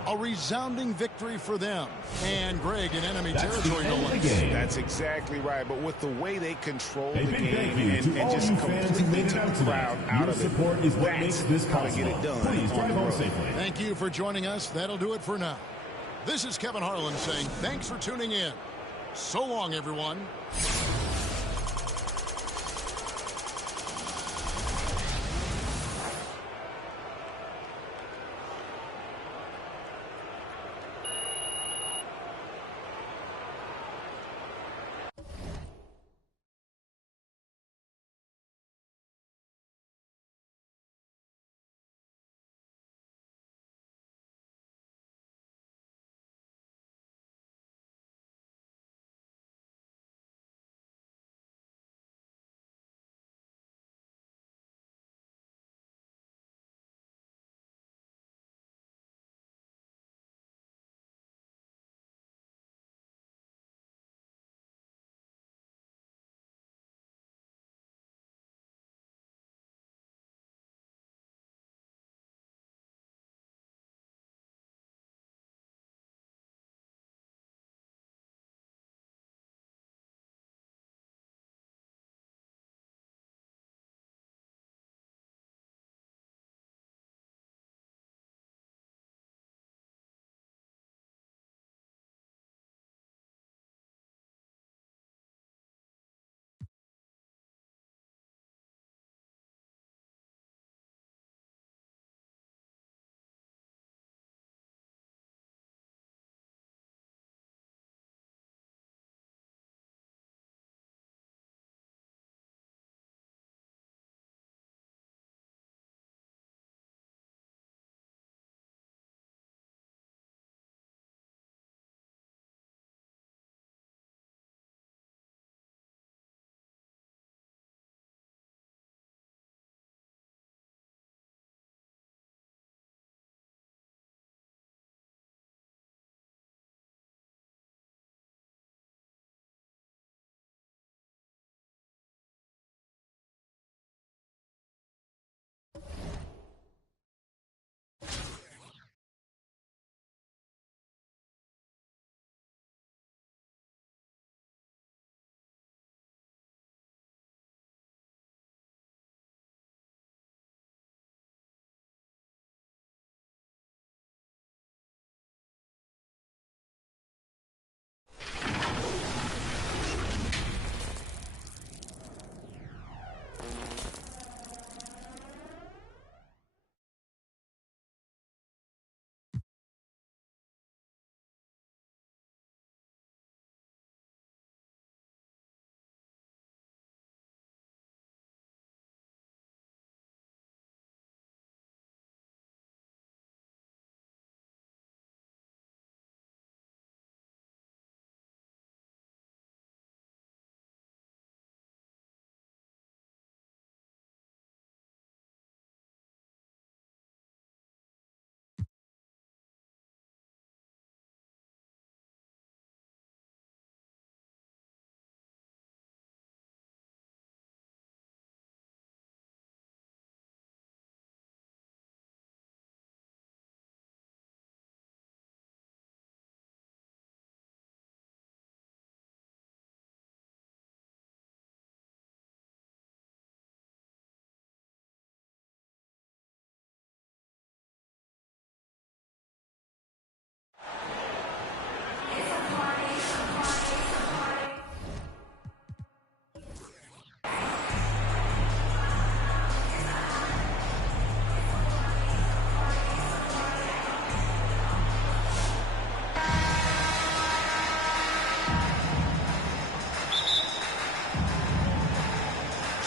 A resounding victory for them. And Greg in enemy territory, no less. That's exactly right. But with the way they control the game and just completely took the crowd out of it, support is what makes this how to get it done. Please drive home safely. Thank you for joining us. That'll do it for now. This is Kevin Harlan saying thanks for tuning in. So long, everyone.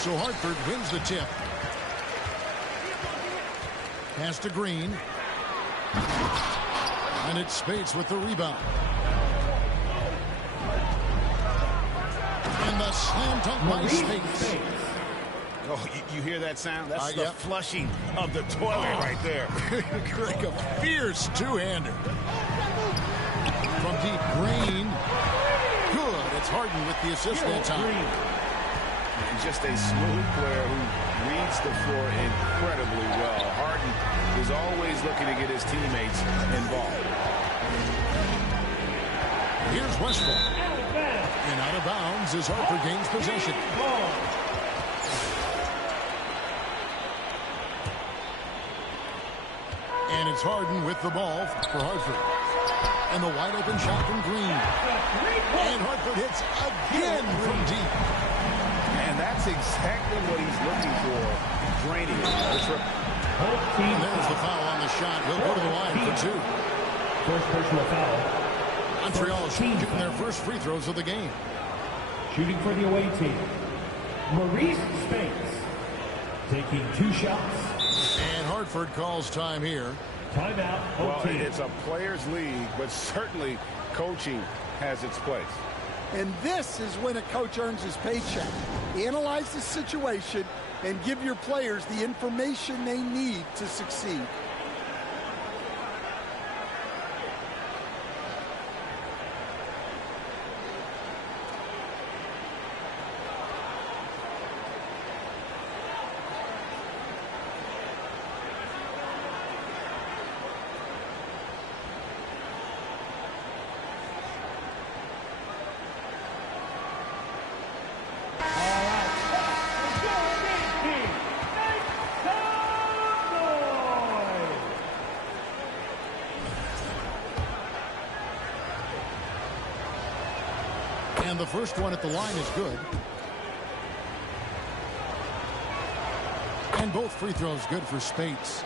So Hartford wins the tip. Pass to Green. And it's Spates with the rebound. And the slam dunk by Spates. Oh, you hear that sound? That's the flushing of the toilet right there. Like a fierce two-hander. From deep, Green. Good. It's Harden with the assist that time. And just a smooth player who reads the floor incredibly well. Harden is always looking to get his teammates involved. Here's Westphal. And out of bounds as Hartford gains possession. And it's Harden with the ball for Hartford. And the wide open shot from Green. And Hartford hits again from deep. And that's exactly what he's looking for. Draining the triple. And there's the foul on the shot. He'll go to the line for two. First personal foul. Montreal shooting their first free throws of the game. Shooting for the away team, Maurice Spates, taking 2 shots. And Hartford calls time here. Timeout. Well, it's a players' league, but certainly coaching has its place. And this is when a coach earns his paycheck. Analyze the situation and give your players the information they need to succeed. And the first one at the line is good. And both free throws good for Spates.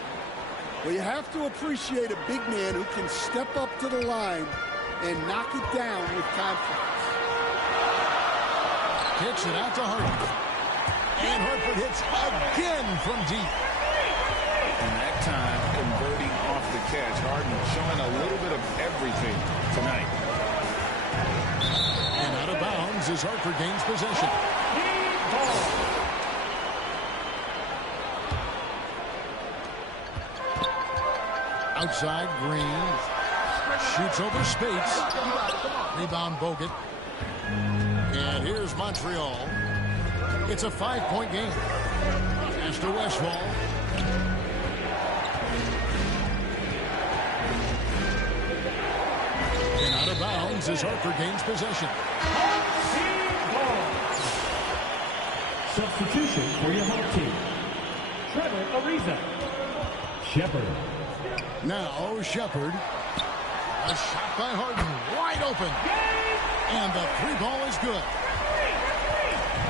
Well, you have to appreciate a big man who can step up to the line and knock it down with confidence. Kicks it out to Hartford. And Hartford hits again from deep. And that time, converting off the catch. Harden showing a little bit of everything tonight. And out of bounds as Hartford gains possession. Outside, Green. Shoots over Spates. Rebound, Bogut. And here's Montreal. It's a 5-point game. Pass to Westphal. And out of bounds as Hartford gains possession. Substitution for your home team, Trevor Ariza. Shepard. Now Shepard. A shot by Harden. Wide open. And the 3-ball is good.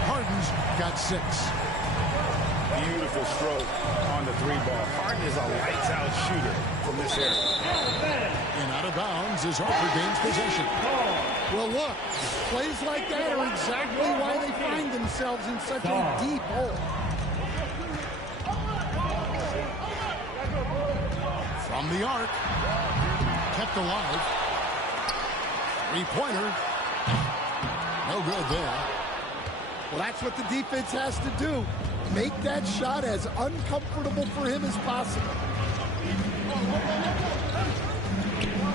Harden's got 6. Beautiful stroke on the 3-ball. Harden is a lights-out shooter from this area. And out of bounds as Hartford gains possession. Well, look, plays like that are exactly why they find themselves in such a deep hole. From the arc. Kept alive. 3-pointer. No good there. Well, that's what the defense has to do. Make that shot as uncomfortable for him as possible.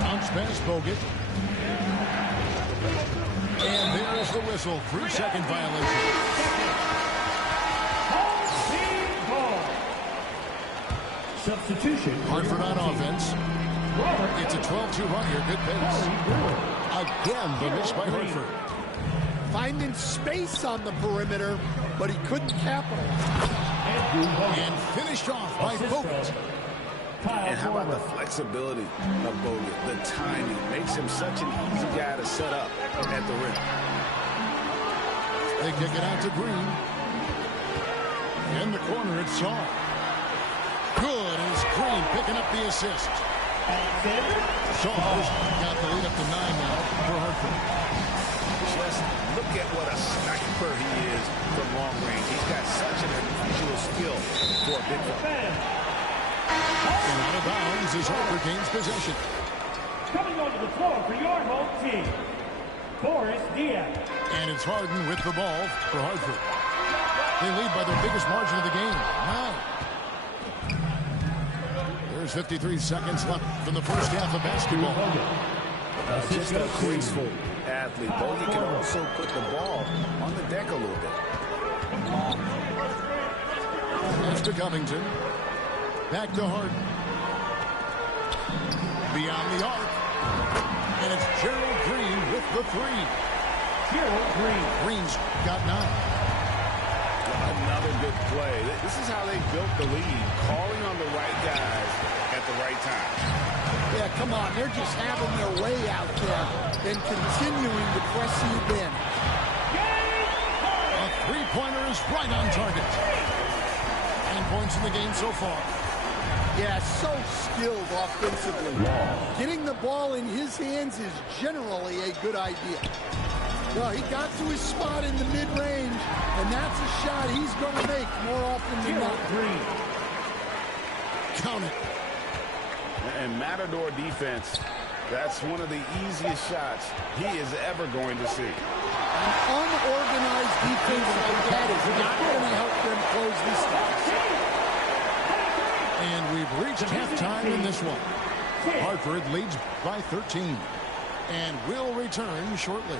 Bounce pass, Bogut. And there's the whistle. 3-second violation. Substitution. Hartford on offense. It's a 12-2 run here. Good pace. Again, the miss by Hartford. Finding space on the perimeter, but he couldn't capitalize. And finished off by Bogut. And how about the flexibility of Bogut? The timing makes him such an easy guy to set up at the rim. They kick it out to Green. In the corner, it's Shaw. Good as Green picking up the assist. Shaw's got the lead up to 9 now for Hartford. Just look at what a sniper he is from long range. He's got such big fella. And out of bounds as Harper gains possession. Coming onto the floor for your home team, Boris Diaz. And it's Harden with the ball for Hartford. They lead by their biggest margin of the game, 9. There's 53 seconds left from the first half of basketball. Just a graceful athlete. Bogey can also put the ball on the deck a little bit. That's to Covington. Back to Harden. Beyond the arc. And it's Gerald Green with the 3. Gerald Green. Green's got 9. Another good play. This is how they built the lead. Calling on the right guys at the right time. Yeah, come on. They're just having their way out there and continuing to press you in. A three-pointer is right on target. 9 points in the game so far. Yeah, so skilled offensively. Getting the ball in his hands is generally a good idea. Well, he got to his spot in the mid-range, and that's a shot he's going to make more often than not. Count it. And Matador defense, that's one of the easiest shots he is ever going to see. An unorganized defense like that is not going to help them close this game. And we've reached halftime in this one. Hartford leads by 13. And will return shortly.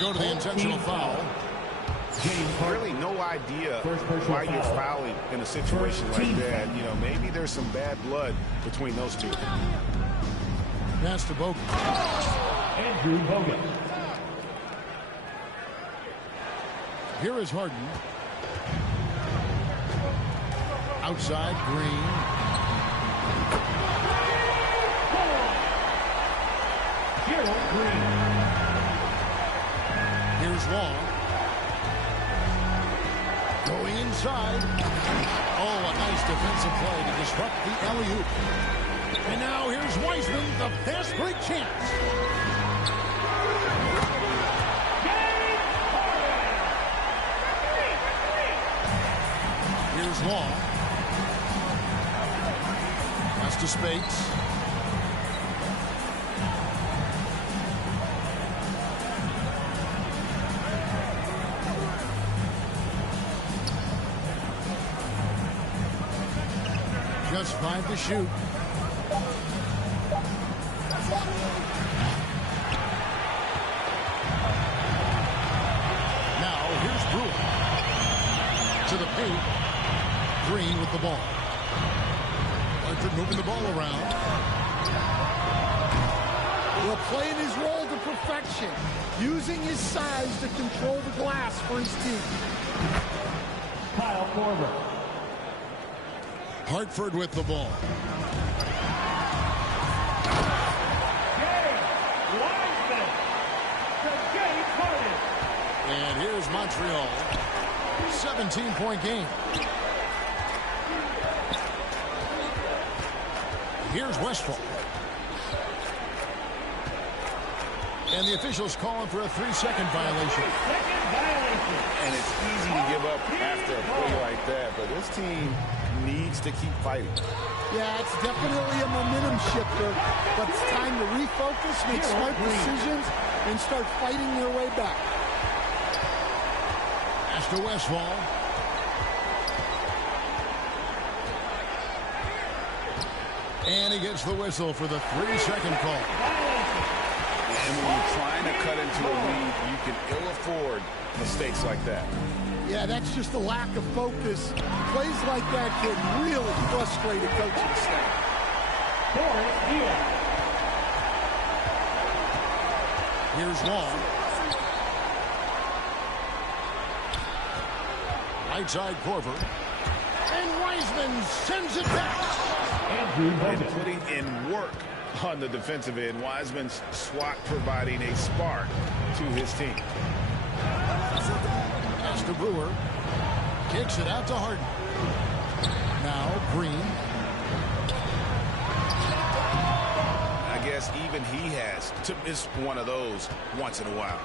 Go to the intentional foul. Really no idea why you're fouling in a situation like that. You know, maybe there's some bad blood between those two. Pass to Bogan. Andrew Bogan. Here is Harden. Outside, Green. Gerald Green. Here's Long. Going inside. Oh, a nice defensive play to disrupt the alley-oop. And now here's Wiseman, the fast break chance. Here's Long. Pass to Spates. Just 5 to shoot. Now here's Brewer. To the paint. Green with the ball. Hartford moving the ball around. Well, playing his role to perfection. Using his size to control the glass for his team. Kyle Korver. Hartford with the ball. And here's Montreal. 17-point game. Here's Westphal. And the officials calling for a 3-second violation. And it's easy to give up after a play like that, but this team needs to keep fighting. Yeah, it's definitely a momentum shifter, but it's time to refocus, make smart decisions, and start fighting their way back. Pass to Westphal. And he gets the whistle for the 3-second call. And when you're trying to cut into a lead, you can ill afford mistakes like that. Yeah, that's just a lack of focus. Plays like that can really frustrate a coaching staff. Here's Long. Right side Korver. And Wiseman's sends it back. And putting in work on the defensive end. Wiseman's swat providing a spark to his team. As the Brewer kicks it out to Harden. Now Green. I guess even he has to miss one of those once in a while.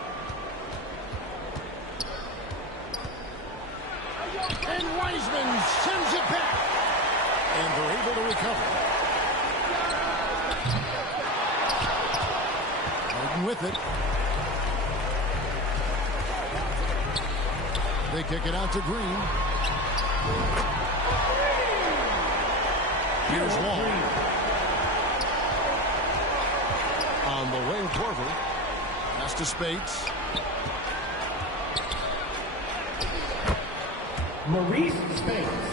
And Wiseman sends it back. And they're able to recover. Harden with it. They kick it out to Green. Here's Wall. On the wing, Corver. Pass to Spates. Maurice Spates.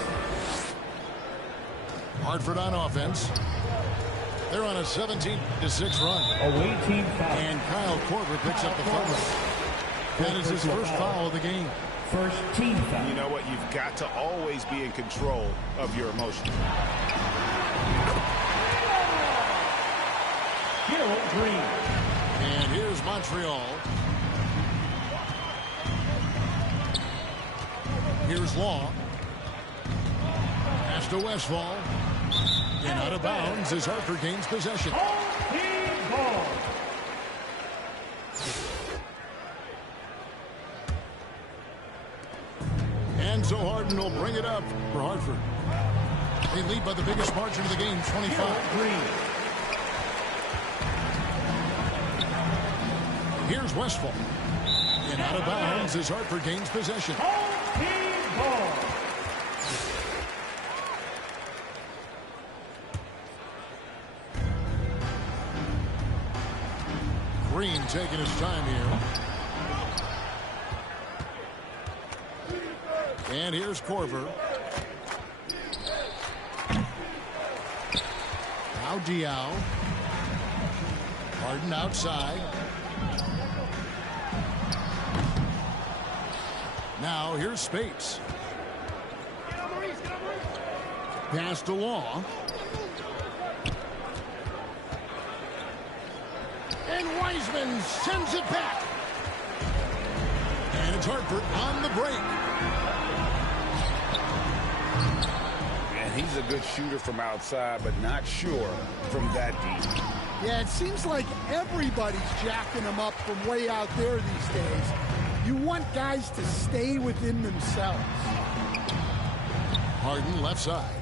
Hartford on offense. They're on a 17-6 run. Away team foul. And Kyle Korver picks up the foul. That is his first foul of the game. First team foul. You know what? You've got to always be in control of your emotions. Gerald Green. And here's Montreal. Here's Law. Pass to Westfall. And out of bounds as Hartford gains possession. Ball. And so Harden will bring it up for Hartford. They lead by the biggest margin of the game, 25. Green. Here's Westfall. And out of bounds as Hartford gains possession. Ball. Green taking his time here. And here's Korver. Now Diao. Harden outside. Now here's Spates. Pass to Law. And Wiseman sends it back. And it's Hartford on the break. And he's a good shooter from outside, but not sure from that deep. Yeah, it seems like everybody's jacking him up from way out there these days. You want guys to stay within themselves. Harden left side.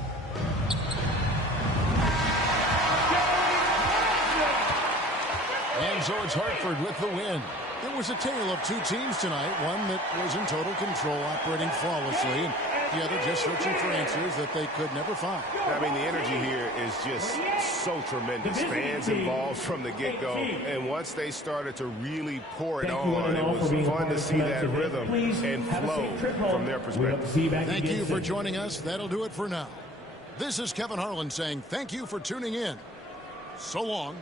And so it's Hartford with the win. It was a tale of two teams tonight. One that was in total control, operating flawlessly, and the other just searching for answers that they could never find. I mean, the energy here is just so tremendous. Fans involved from the get-go. And once they started to really pour it on, it was fun to see that rhythm and flow from their perspective. Thank you for joining us. That'll do it for now. This is Kevin Harlan saying thank you for tuning in. So long.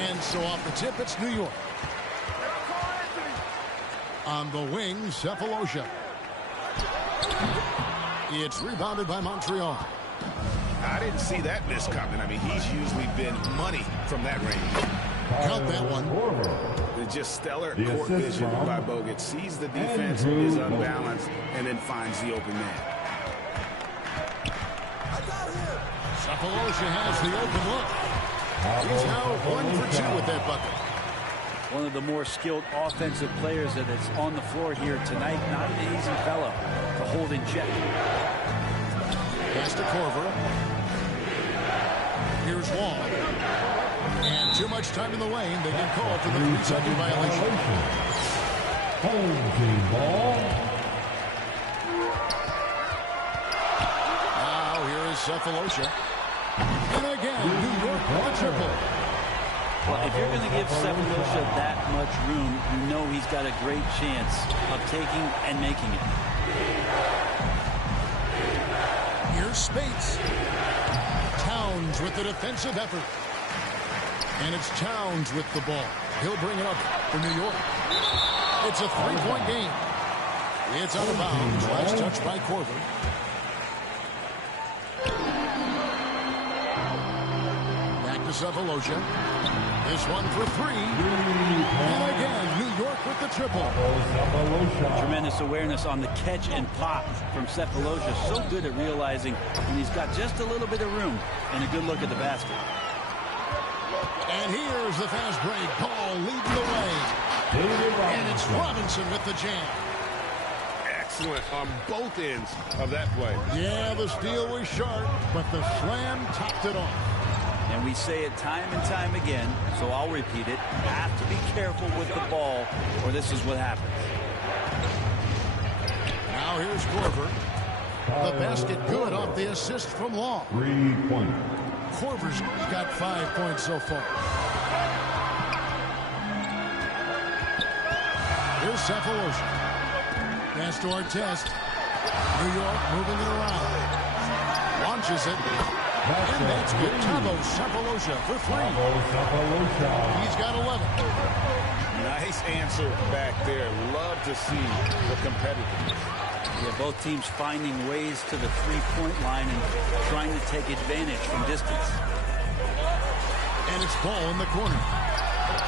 And so off the tip, it's New York. On the wing, Cephalosha. It's rebounded by Montreal. I didn't see that miss coming. I mean, he's usually been money from that range. Got that one. It's just stellar court vision by Bogut. Sees the defense is unbalanced and then finds the open man. Cephalosha has the open look. He's now 1 for 2 with that bucket. One of the more skilled offensive players that is on the floor here tonight. Not an easy fellow to hold in check. Pass to Korver. Here's Wong. And too much time in the lane. They get called for the 3-second violation. Home team ball. Now here is Cephalosha. And again, New York with a triple. Well, if you're going to give Cephalosha that much room, you know he's got a great chance of taking and making it. Here's Spates. Towns with the defensive effort. And it's Towns with the ball. He'll bring it up for New York. It's a 3-point game. It's out of bounds. Last touch by Korver. Back to Cephalosha. This one for 3. And again, New York with the triple. Tremendous awareness on the catch and pop from Cephalosha. So good at realizing when he's got just a little bit of room and a good look at the basket. And here's the fast break. Ball leading the way. And it's Robinson with the jam. Excellent on both ends of that play. Yeah, the steal was sharp, but the slam topped it off. And we say it time and time again, so I'll repeat it. Have to be careful with the ball, or this is what happens. Now here's Korver. The basket good off the assist from Long. 3-point. Korver's got 5 points so far. Here's Cephalosha. Pass to Artest. New York moving it around. Launches it. And that's good. Thabo Cephalosha for 3. He's got 11. Nice answer back there. Love to see the competitiveness. Yeah, both teams finding ways to the three-point line and trying to take advantage from distance. And it's ball in the corner.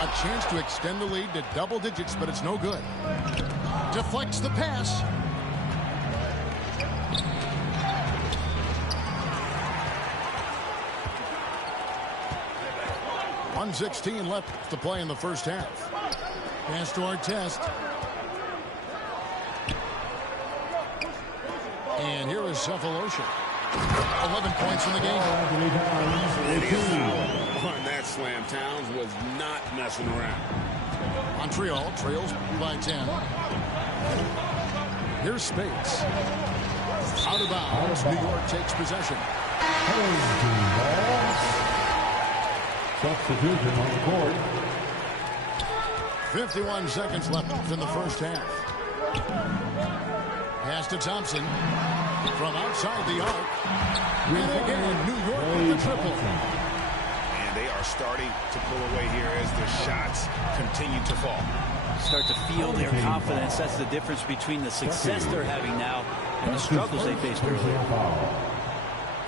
A chance to extend the lead to double digits, but it's no good. Deflects the pass. .116 left to play in the first half. Pass to Artest. And here is Cephalosha. 11 points in the game. On that slam, Towns was not messing around. Montreal trails by 10. Here's Spates. Out of bounds. New York takes possession. Substitution on the court. 51 seconds left in the first half. Pass to Thompson. From outside the arc. And again, New York with the triple. And they are starting to pull away here as the shots continue to fall. Start to feel their confidence. That's the difference between the success they're having now and the struggles they faced earlier.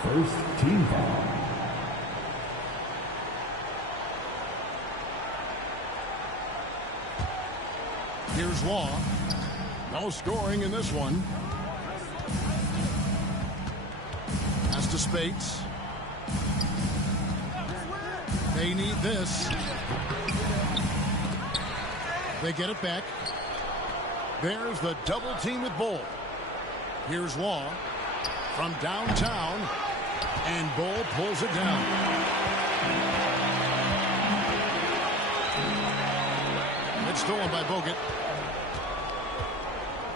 First team foul. Here's Law. No scoring in this one. Pass to Spates. They need this. They get it back. There's the double team with Bull. Here's Law from downtown. And Bull pulls it down. It's stolen by Bogut.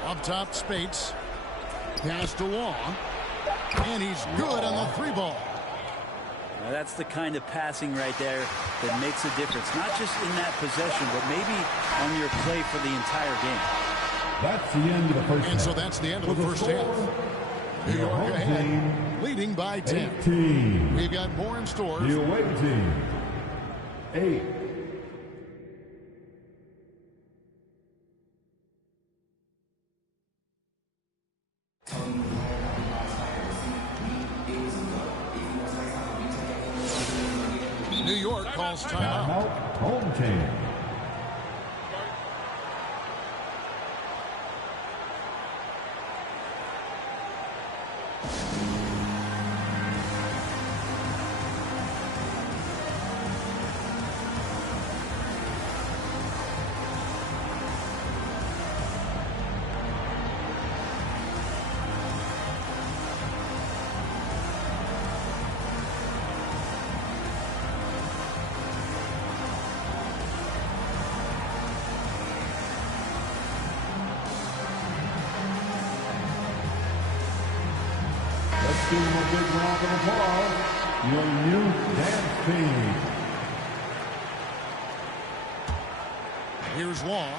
Up top, Spates. Pass to Long. And he's good on the 3-ball. Now that's the kind of passing right there that makes a difference. Not just in that possession, but maybe on your play for the entire game. That's the end of the first half. And so that's the end of the first half. New York ahead, leading by 10. 18. We've got more in store. The away team, 8. calls timeout. Home team. Let's give them a big round of applause. Your new dance team. Here's Law.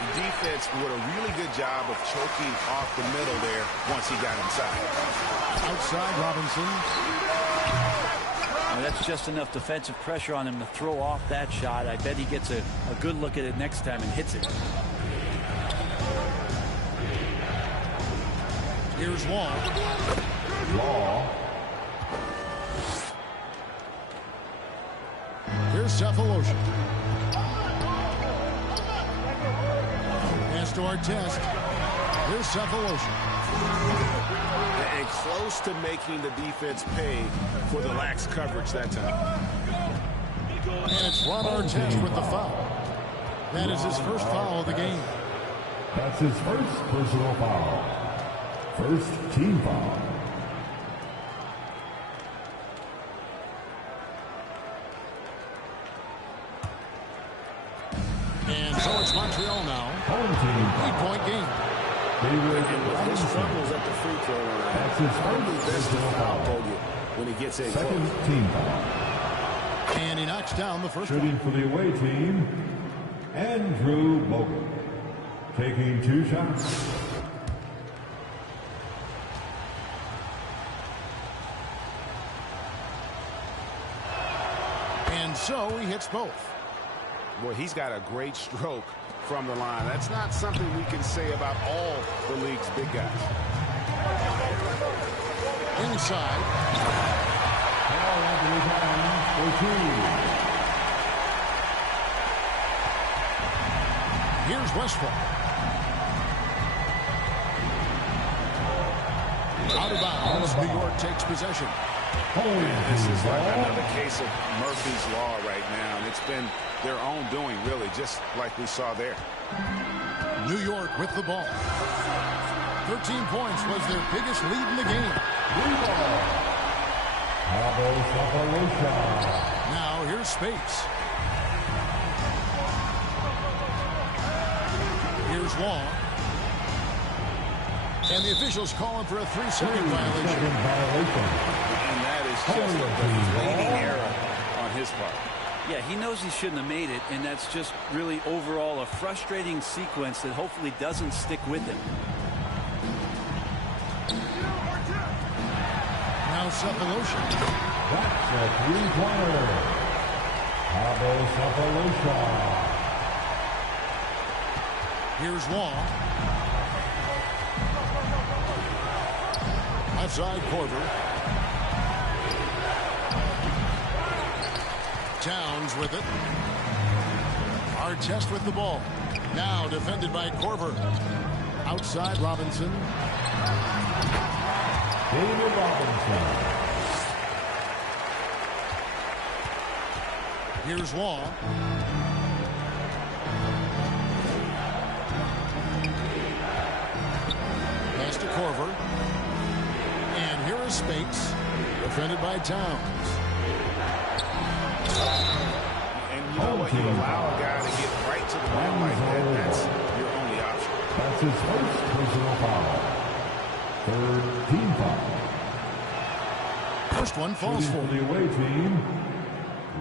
The defense did a really good job of choking off the middle there once he got inside. Outside Robinson. Now that's just enough defensive pressure on him to throw off that shot. I bet he gets a good look at it next time and hits it. Here's Law. Law. Here's Cephalosha. Pass to Artest. Here's Cephalosha. And close to making the defense pay for the lax coverage that time. And it's Ron Artest with the foul. That is his first foul of the game. That's his first personal foul. First team foul. And so it's Montreal now. Home team foul. 8-point game. With his struggles at the free throw line, that's his probably first best to personal foul foul. Bogut when he gets in Second close. team foul. And he knocks down the first Shooting for the away team, Andrew Bogut. Taking 2 shots. And so he hits both. Boy, he's got a great stroke from the line. That's not something we can say about all the league's big guys. Inside. Here's Westphal. Out of bounds. New York takes possession. This is like another case of Murphy's Law right now, and it's been their own doing, really, just like we saw there. New York with the ball. 13 points was their biggest lead in the game. Now here's Spates. Here's Long. And the officials calling for a 3-second violation. And that is just a deflating error on his part. Yeah, he knows he shouldn't have made it, and that's just really overall a frustrating sequence that hopefully doesn't stick with him. Now Cephalosha. That's a 3-pointer. Pablo Cephalosha. Here's Long. Outside Corver. Towns with it. Artest with the ball. Now defended by Corver. Outside Robinson. David Robinson. Here's Law. Pass to Corver. And here is Spates. Defended by Towns. And you know what? You allow a guy to get right to the rim like that. That's your only option. That's his first personal foul. Third team foul. First one falls for the away team.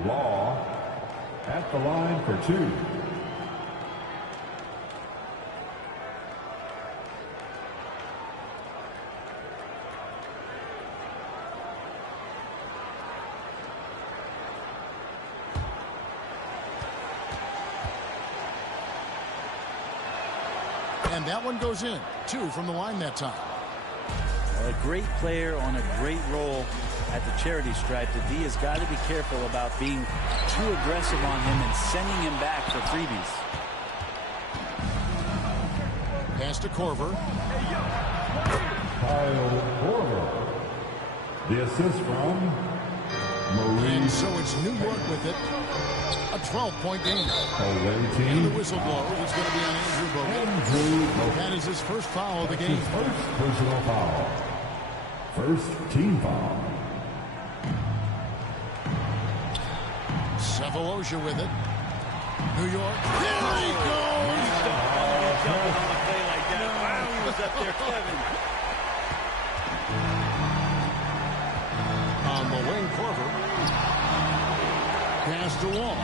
Law at the line for 2. And that one goes in. 2 from the line that time. A great player on a great role at the charity stripe. The D has got to be careful about being too aggressive on him and sending him back for freebies. Pass to Corver. Kyle Korver. The assist from Marine. And so it's New York with it. A 12-point game. Away And team. the whistle blows. It's going to be on Andrew Bogut. That is his first foul of the game. His first personal foul. First team foul. Cephalosha with it. New York. There he goes. Jumping on a play like that. Wow, he was up there, Kevin. On the wing, Corver. Pass to Wall.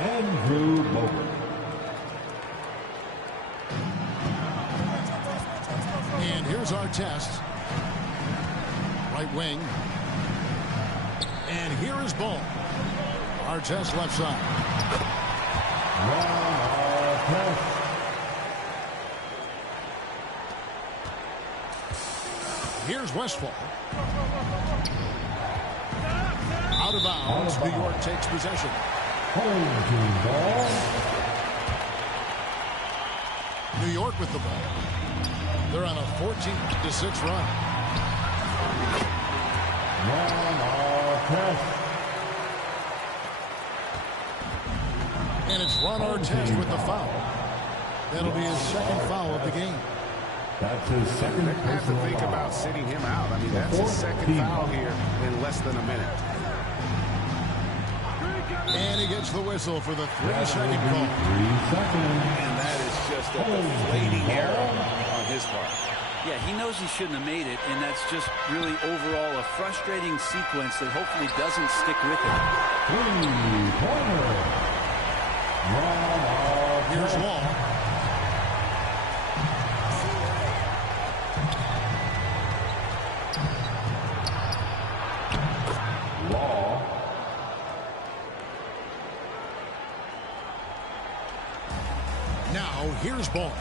Andrew Bogut. And here's our test. Right wing. And here is Ball. Our test left side. Here's Westfall. Out of bounds. New York takes possession. Home team ball. New York with the ball. They're on a 14-6 run. And it's Ron Artest with the foul. That'll be his second foul of the game. That's his second. They have to think about sitting him out. I mean, that's his second foul here in less than a minute. And he gets the whistle for the 3-second call. 3 seconds. And that is just a deflating error on his part. Yeah, he knows he shouldn't have made it, and that's just really overall a frustrating sequence that hopefully doesn't stick with him. 3-pointer. Here's Wall. Law. Now here's Ball.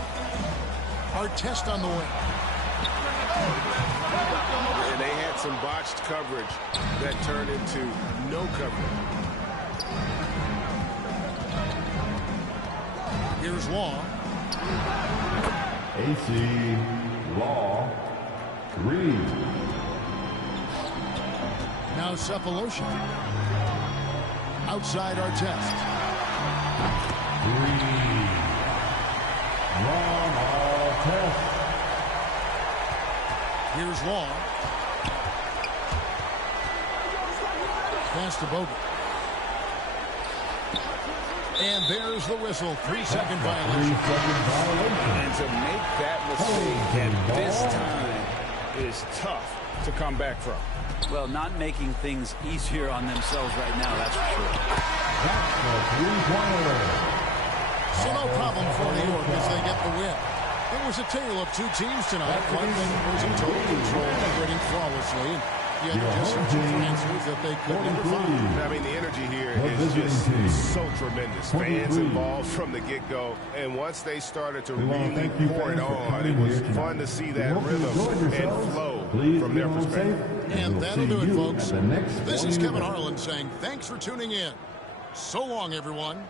Artest on the wing. And they had some botched coverage that turned into no coverage. Here's Law. AC Law. 3. Now Cephalosha. Outside Artest. 3. Ron Artest. Here's Law. Pass to Bogut. And there's the whistle. 3-second violation. 3-second violation. And to make that mistake at this time is tough to come back from. Well, not making things easier on themselves right now, that's for sure. That's a 3-pointer. So no problem for New York as they get the win. It was a tale of 2 teams tonight. One that was in total control, operating flawlessly. And the other just searching for answers that they could never find. I mean, the energy here is just so tremendous. Fans involved from the get-go. And once they started to really pour it on, it was fun to see that rhythm and flow from their perspective. And that'll do it, folks. This is Kevin Harlan saying thanks for tuning in. So long, everyone.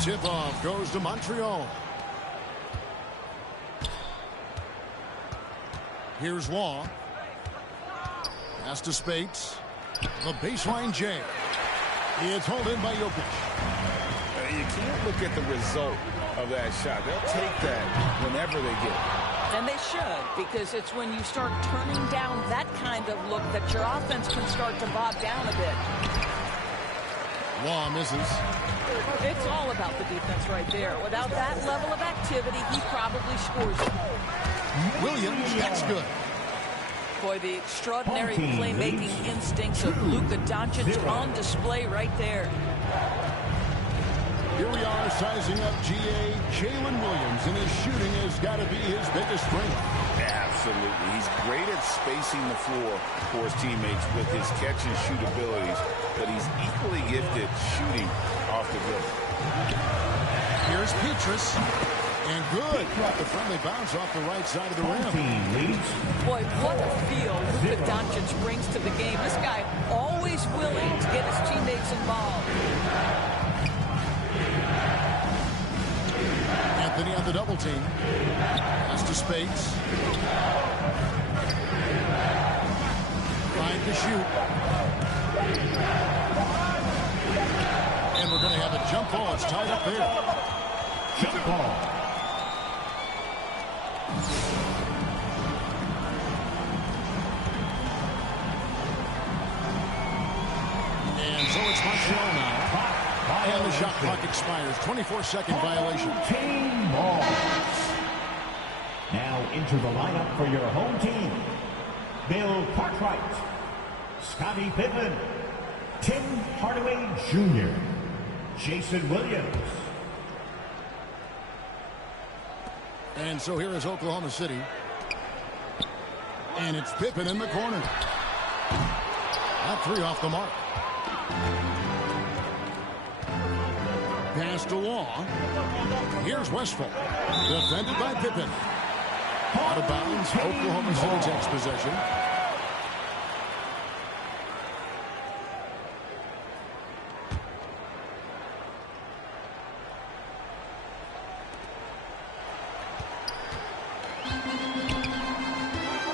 Tip-off goes to Montreal. Here's Law. Pass to Spates. The baseline J. It's hauled in by Jokic. You can't look at the result of that shot. They'll take that whenever they get it. And they should, because it's when you start turning down that kind of look that your offense can start to bob down a bit. Law misses. It's all about the defense right there. Without that level of activity, he probably scores it. Williams, that's good. Boy, the extraordinary playmaking instincts of Luka Doncic on display right there. Here we are sizing up GA Jalen Williams, and his shooting has got to be his biggest strength. Absolutely. He's great at spacing the floor for his teammates with his catch-and-shoot abilities, but he's equally gifted shooting off the rim. Here's Petrus. And good. Got the friendly bounce off the right side of the rim. Boy, what a feel Luka Doncic brings to the game. This guy always willing to get his teammates involved. Anthony on the double team. Pass to Spates. Trying to shoot. And we're going to have a jump ball. It's tied up there. Jump ball. And so it's Montreal now. And the shot clock expires. 24-second violation. Team ball. Now into the lineup for your home team. Bill Cartwright, Scottie Pippen, Tim Hardaway Jr., Jason Williams. And so here is Oklahoma City. And it's Pippen in the corner. That three off the mark. Pass to Law. Here's Westphal. Defended by Pippen. Out of bounds. Oklahoma City takes possession.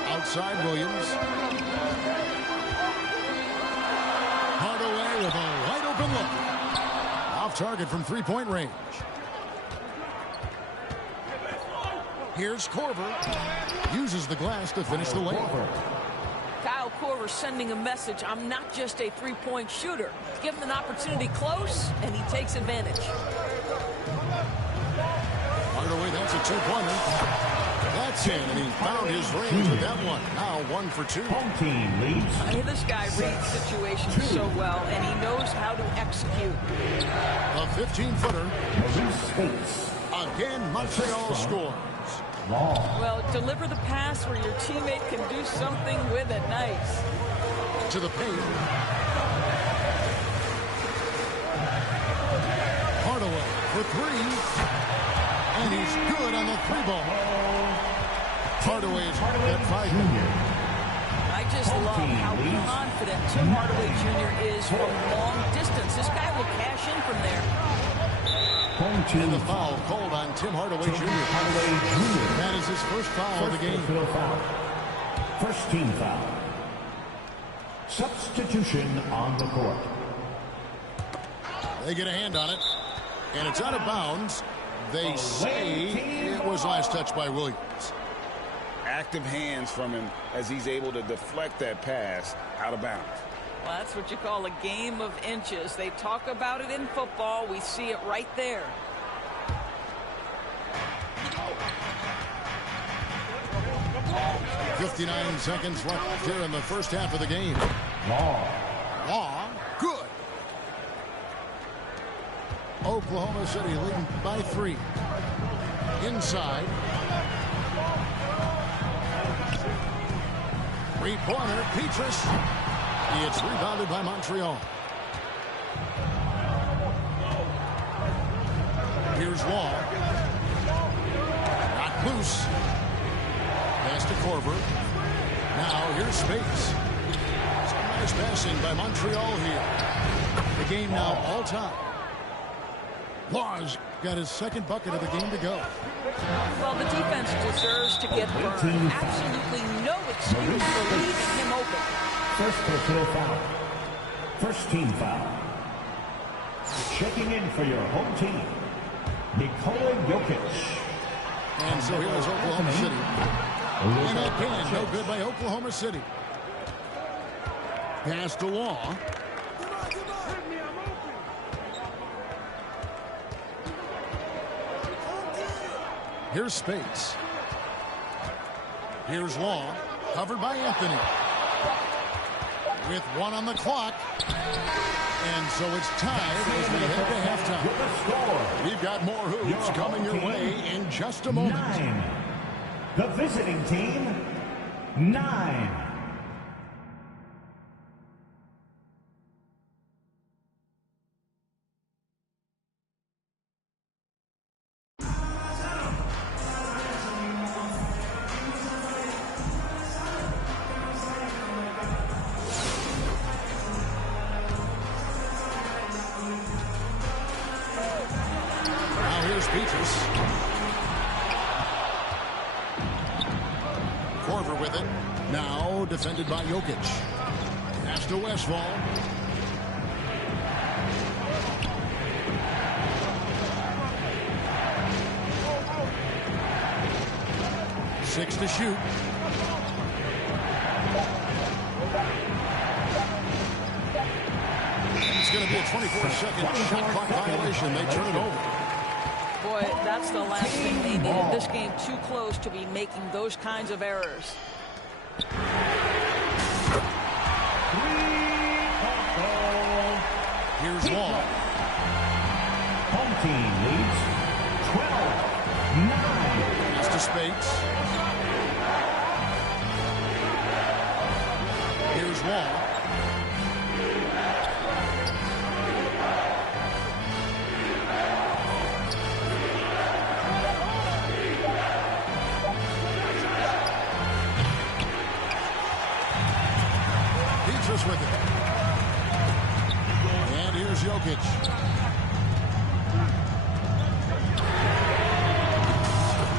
Outside Williams. Hardaway with a wide open look. Off target from three-point range. Here's Korver. Uses the glass to finish the layup. Kyle Korver sending a message. I'm not just a three-point shooter. Give him an opportunity close, and he takes advantage. Hardaway, that's a two-pointer. That's in, and he found his range with that one. Now 1 for 2. Home team leads. This guy reads situations so well, and he knows how to execute. A 15-footer. Again, Montreal scores. Well, deliver the pass where your teammate can do something with it. Nice. To the paint. Hardaway for three. And he's good on the three ball. Hardaway's at 5. I just love how confident Tim Hardaway Jr. is from long distance. This guy will cash in from there. And the foul called on Tim Hardaway Jr. That is his first foul of the game. First team foul. Substitution on the court. They get a hand on it. And it's out of bounds. They say it was last touched by Williams. Active hands from him as he's able to deflect that pass out of bounds. Well, that's what you call a game of inches. They talk about it in football. We see it right there. .59 seconds left here in the first half of the game. Law, good. Oklahoma City leading by 3. Inside. Three-pointer, Petrus. It's rebounded by Montreal. Here's Law. Not loose. Pass to Korver. Now here's Spates. Some nice passing by Montreal here. The game now all time. Law's got his second bucket of the game to go. Well, the defense deserves to get burned. Absolutely no excuse for leaving him open. First personal foul. First team foul. Checking in for your home team, Nikola Jokic. And so here is Oklahoma City. And again, no good by Oklahoma City. Pass to Law. Here's Spates. Here's Law. Covered by Anthony. With 1 on the clock. And so it's tied as we head to halftime. We've got more hoops coming your way in just a moment. 9. The visiting team, 9. Korver with it. Now defended by Jokic. Pass to Westphal. Six to shoot. It's going to be a 24-second shot clock violation. They turn it over. Boy, that's the last thing they needed. This game too close to be making those kinds of errors. Here's Wall. Home team leads 12-9. Pass to Spates. Here's Wall. With it. And here's Jokic.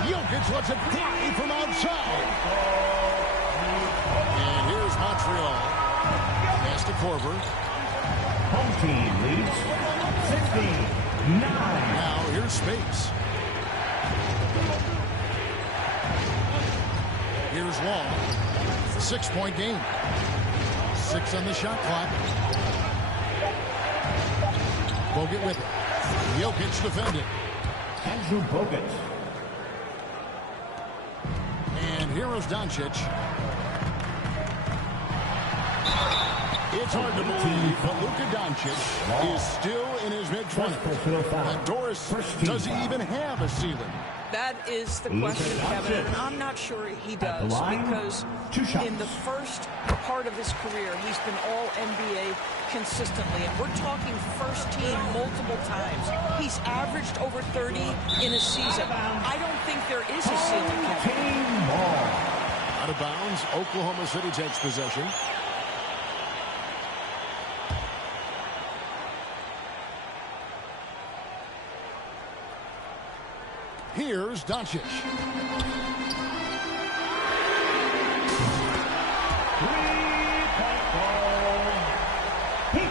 Jokic lets it fly from outside. And here's Montreal. Pass to Korver. Home team leads 15-9. Now here's Spates. Here's Long. 6-point game. 6 on the shot clock. Bogut with it. Jokic defended. Andrew Bogut. And here is Doncic. It's hard to believe, but Luka Doncic is still in his mid-20s. And Doris, does he even have a ceiling? That is the question, Kevin, and I'm not sure he does, because in the first part of his career, he's been all-NBA consistently, and we're talking first team multiple times. He's averaged over 30 in a season. I don't think there is a ceiling, Kevin. Out of bounds, Oklahoma City takes possession. Here's Doncic.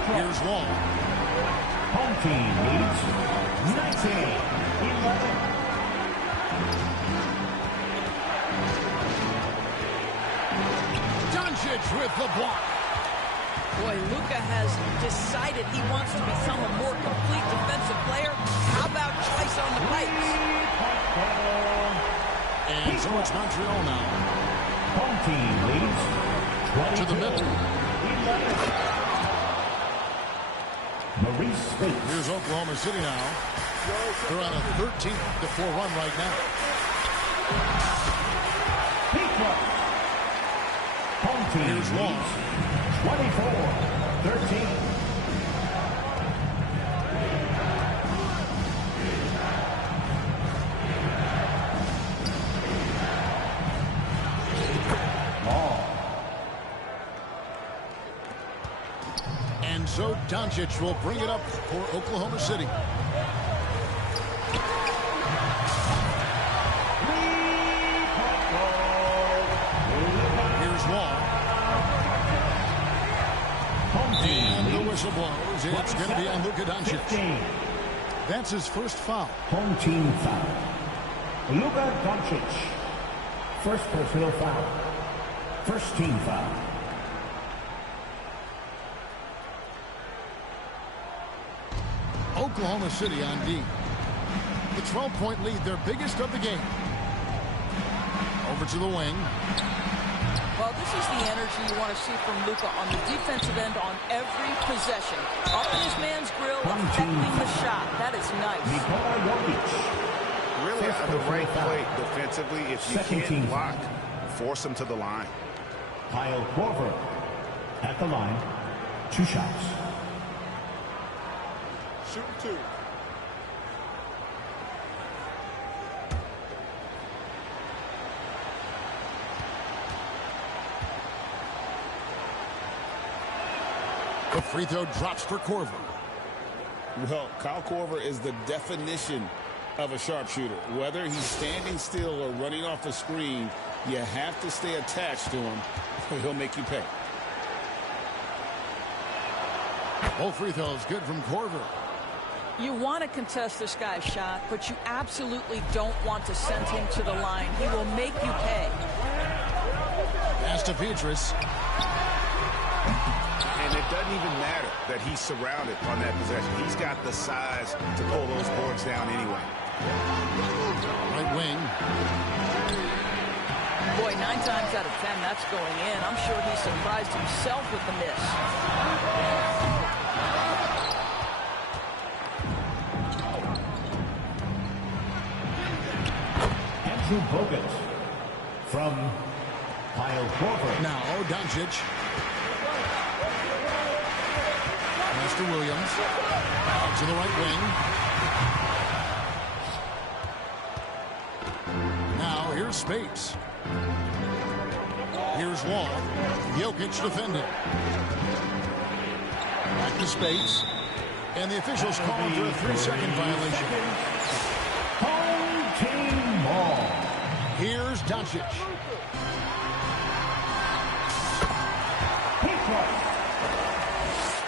Here's Wall. Home team leads 19-11. Doncic with the block. Boy, Luka has decided he wants to become a more complete defensive player. How about twice on the pipes? And so it's Montreal now. Home team leads 22. To the middle. 11. Maurice Spates. Here's Oklahoma City now. They're on a 13-4 run right now. Home team Here's Long. 24-13. And so Doncic will bring it up for Oklahoma City. whistle blows. It's going to be on Luka Doncic. That's his first foul. Home team foul. Luka Doncic. First personal foul. First team foul. Oklahoma City on D. The 12-point lead, their biggest of the game. Over to the wing. Well, this is the energy you want to see from Luka on the defensive end on every possession. Up in his man's grill, affecting the shot. That is nice. Really at the right play defensively. If you can't block, force him to the line. Kyle Korver at the line. 2 shots. Shooting 2. The free throw drops for Korver. Well, Kyle Korver is the definition of a sharpshooter. Whether he's standing still or running off a screen, you have to stay attached to him or he'll make you pay. Both free throws good from Korver. You want to contest this guy's shot, but you absolutely don't want to send him to the line. He will make you pay. Pass to Petrus. And it doesn't even matter that he's surrounded on that possession. He's got the size to pull those boards down anyway. Right wing. Boy, 9 times out of 10, that's going in. I'm sure he surprised himself with the miss. Andrew Bogut from Kyle Korver. Now Doncic. Pass to Williams. Out to the right wing. Now here's Spates. Here's Wall. Jokic defending. Back to Spates. And the officials call for a 3-second violation. Home team ball. Here's Doncic.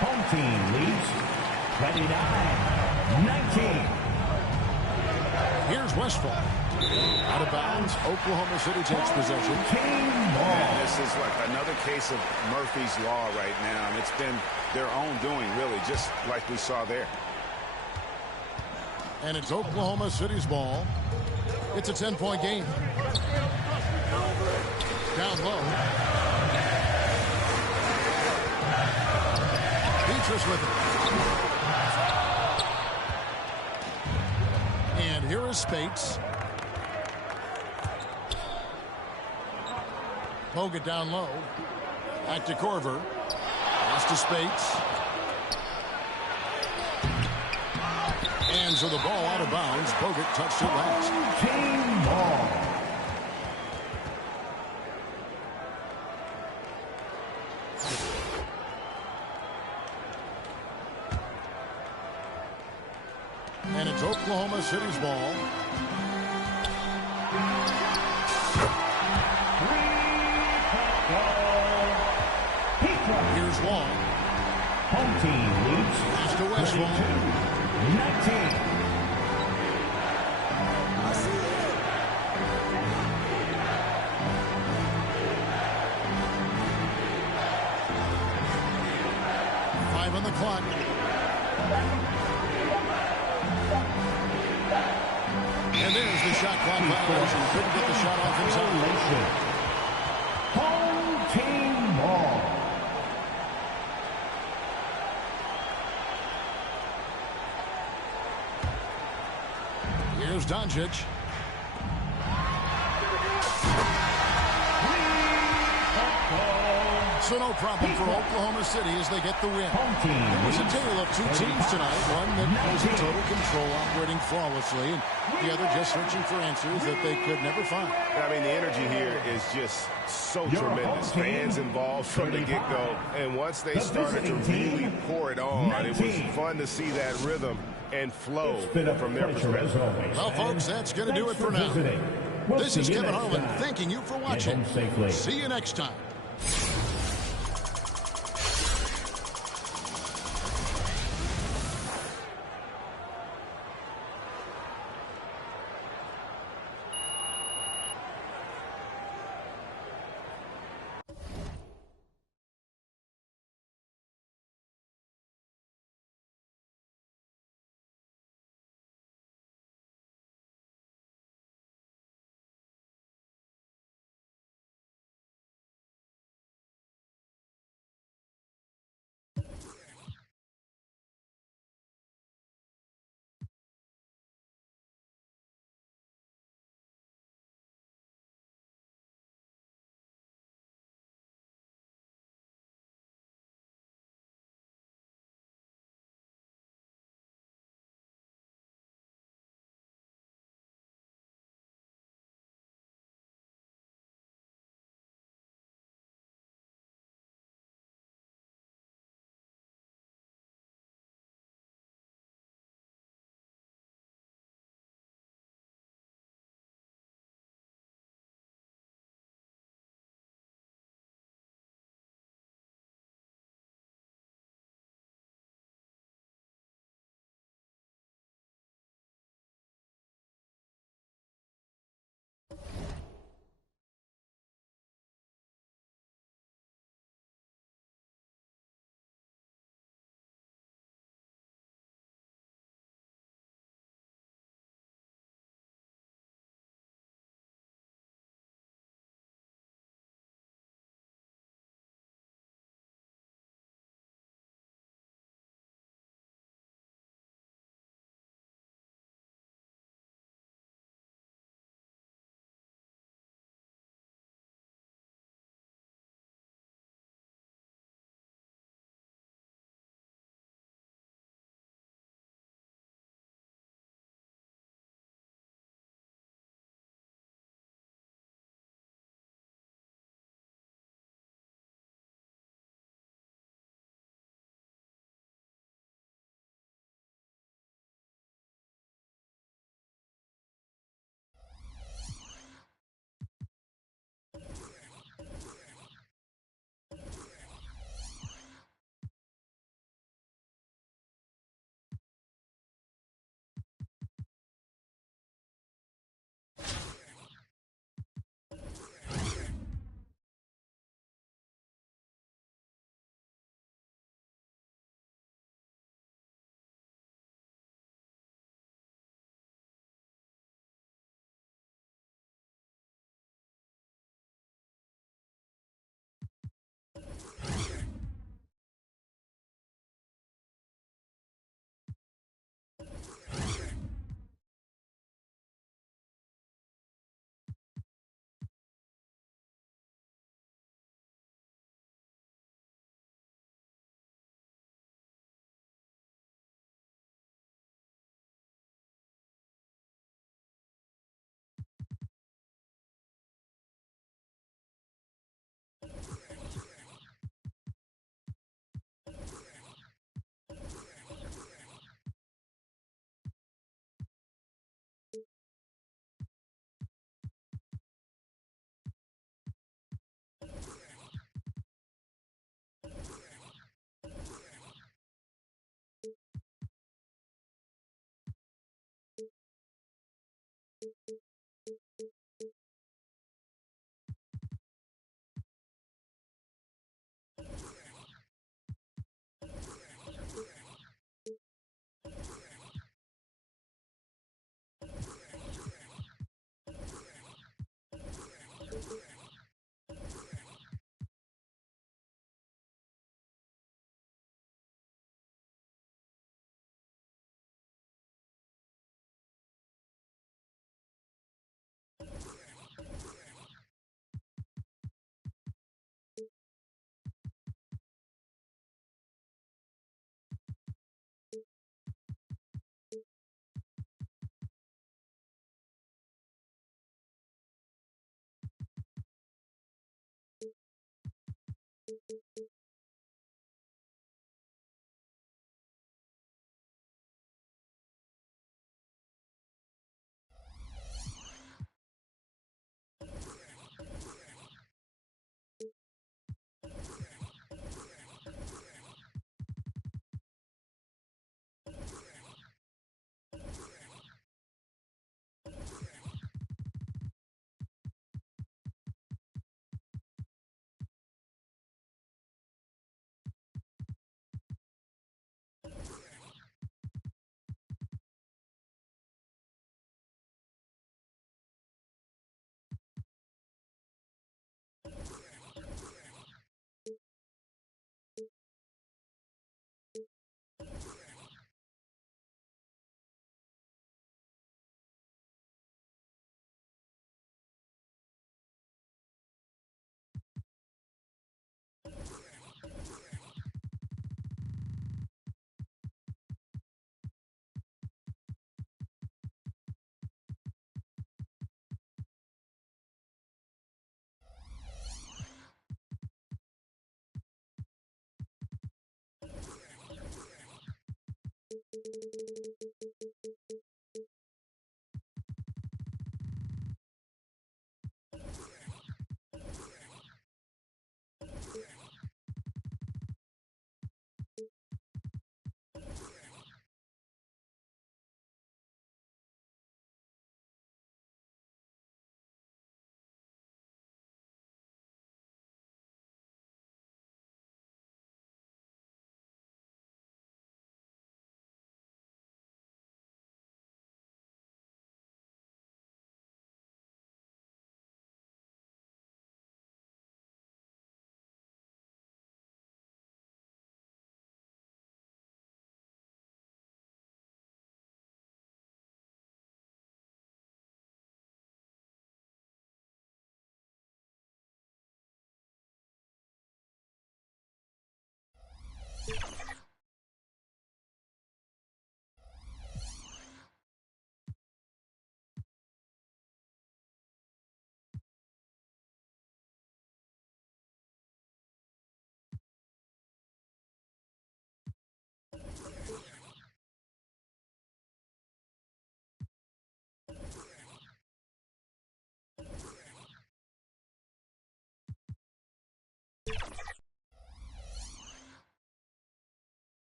Home team leads 29-19. Here's Westphal. Out of bounds. Oklahoma City takes possession. And this is like another case of Murphy's Law right now. And it's been their own doing, really, just like we saw there. And it's Oklahoma City's ball. It's a 10-point game. Down low. Petrus with it. And here is Spates. Bogut down low. Back to Korver. Pass to Spates. And so the ball out of bounds. Bogut touched it last. Team ball. And it's Oklahoma City's ball. Here's Wall. Home team leads. Pass to Westphal. 19. On the clock. And there's the shot clock violation. Couldn't get the shot off himself. Home team ball. Here's Doncic. So no problem for Oklahoma City as they get the win. It was a tale of 2 teams tonight. One that was in total control, operating flawlessly, and the other just searching for answers that they could never find. I mean, the energy here is just so tremendous. Fans involved from the get-go. And once they started to really pour it on, it was fun to see that rhythm and flow from their perspective. Well, folks, that's going to do it for now. This is Kevin Harlan thanking you for watching. See you next time.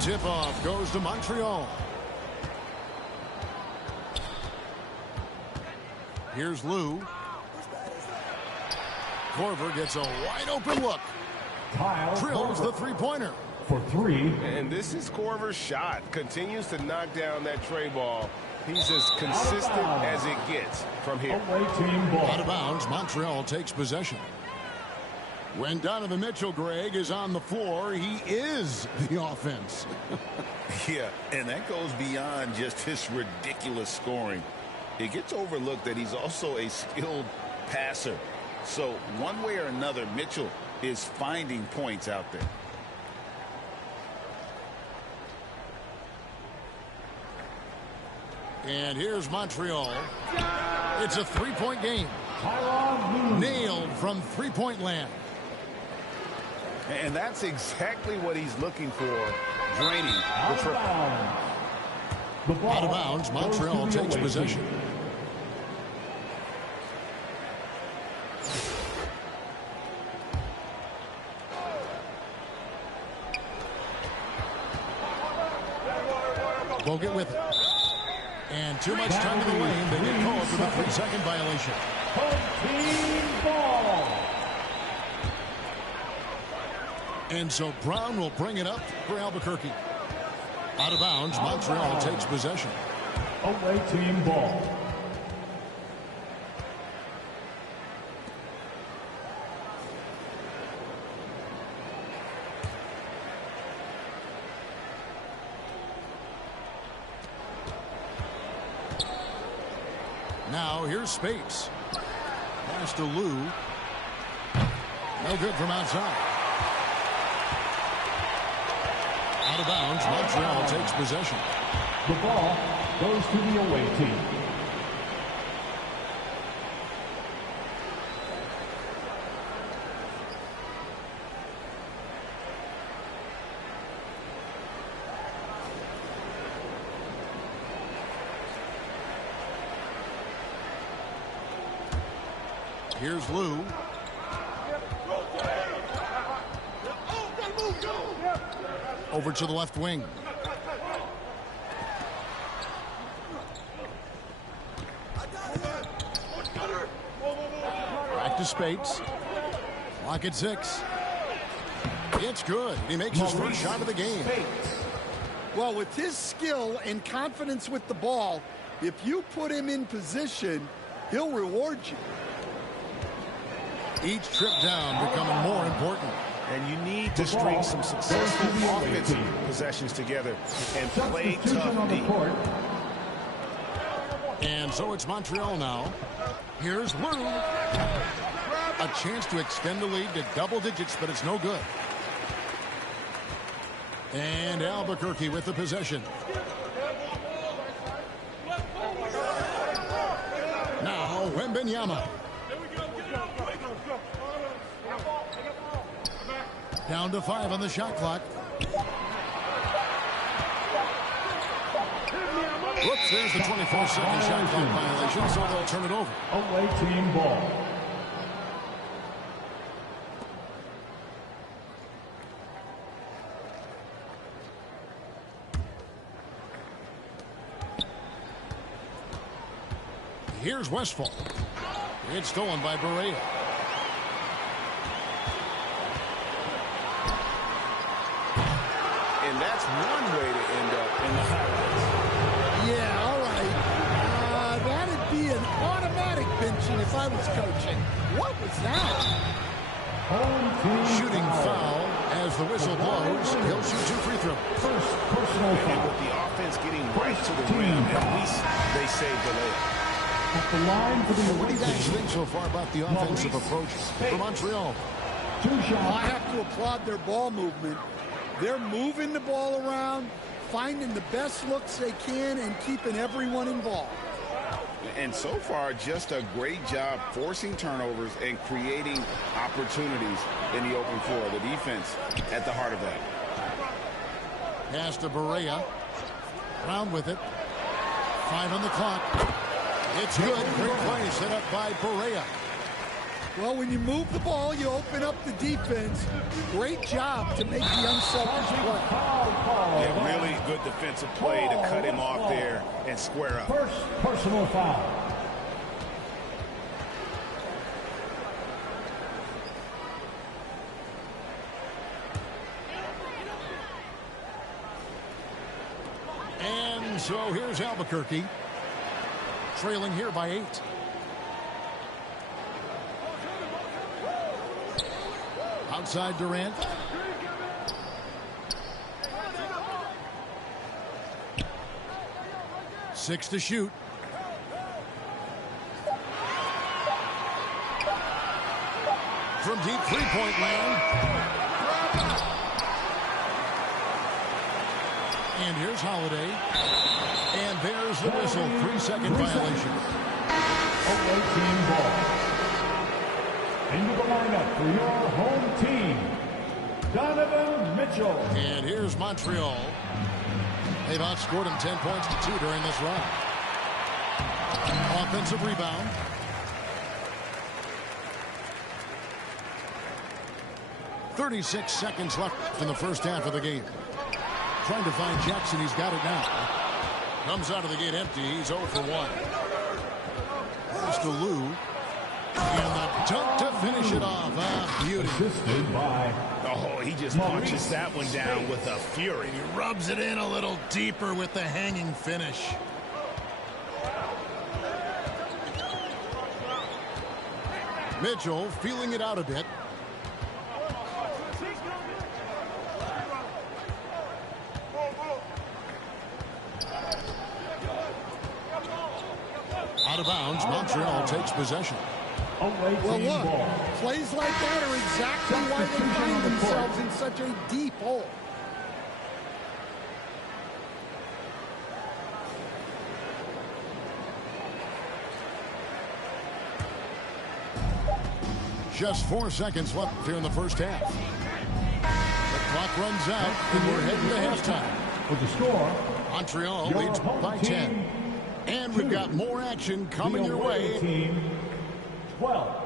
Tip-off goes to Montreal. Here's Lou. Corver gets a wide-open look. Drills the three-pointer. For three. And this is Corver's shot. Continues to knock down that tray ball. He's as consistent as it gets from here. Out of bounds, Montreal takes possession. When Donovan Mitchell, Greg, is on the floor, he is the offense. Yeah, and that goes beyond just his ridiculous scoring. It gets overlooked that he's also a skilled passer. So one way or another, Mitchell is finding points out there. And here's Montreal. It's a three-point game. Nailed from three-point land. And that's exactly what he's looking for, draining the triple. Out of bounds, Montreal takes possession. Bogut with it. And too much time in the lane. They get called for the 3-second violation. Team ball. And so Brown will bring it up for Albuquerque. Out of bounds, Montreal takes possession. Away team ball. Now here's Spates. Pass to Lou. No good from outside. Out of bounds, Montreal takes possession. The ball goes to the away team. Here's Lou. Over to the left wing. Back to Spates. Clock at 6. It's good. He makes his first shot of the game. Well, with his skill and confidence with the ball, if you put him in position, he'll reward you. Each trip down becoming more important. And you need to string some successful offensive possessions together and play tough D. And so it's Montreal now. Here's Lou. A chance to extend the lead to double digits, but it's no good. And Albuquerque with the possession. Now Wembanyama. Down to 5 on the shot clock. Whoops, there's the 24-second shot clock violation, so they'll turn it over. Away team ball. Here's Westphal. It's stolen by Berea. And that's one way to end up in the highlights. Yeah, all right. That'd be an automatic benching if I was coaching. What was that? Shooting foul as the whistle blows. He'll shoot 2 free throws. First personal And foul. with the offense getting right to the rim, at least they saved the layup. At the line for the What do away you guys team. think so far about the offensive approach for Montreal? 2 I shots. have to applaud their ball movement. They're moving the ball around, finding the best looks they can, and keeping everyone involved. And so far, just a great job forcing turnovers and creating opportunities in the open floor. The defense at the heart of that. Pass to Berea. Brown with it. 5 on the clock. It's good. Great play set up by Berea. Well, when you move the ball, you open up the defense. Great job to make the unselfish play. Yeah, really good defensive play to cut him off there and square up. First personal foul. And so here's Albuquerque. Trailing here by 8. Outside Durant. Six to shoot. From deep three-point land. And here's Holiday. And there's the whistle. 3-second violation. Away team ball. Into the lineup for your home team, Donovan Mitchell. And here's Montreal. They've outscored him 10 points to 2 during this run. Offensive rebound. .36 seconds left in the first half of the game. Trying to find Jackson. He's got it now. Comes out of the gate empty. He's 0 for 1. Pass to Lou. And the dunk to finish it off. Beauty. Assisted by Oh, he just punches that one down with a fury. He rubs it in a little deeper with the hanging finish. Mitchell feeling it out a bit. Out of bounds, Montreal takes possession. away Well, team look, ball. plays like that are exactly why they find themselves in such a deep hole. Just 4 seconds left here in the first half. The clock runs out, and we're heading to halftime. With the score, Montreal your leads home by team, 10. And we've got more action coming the your away way. team, 12.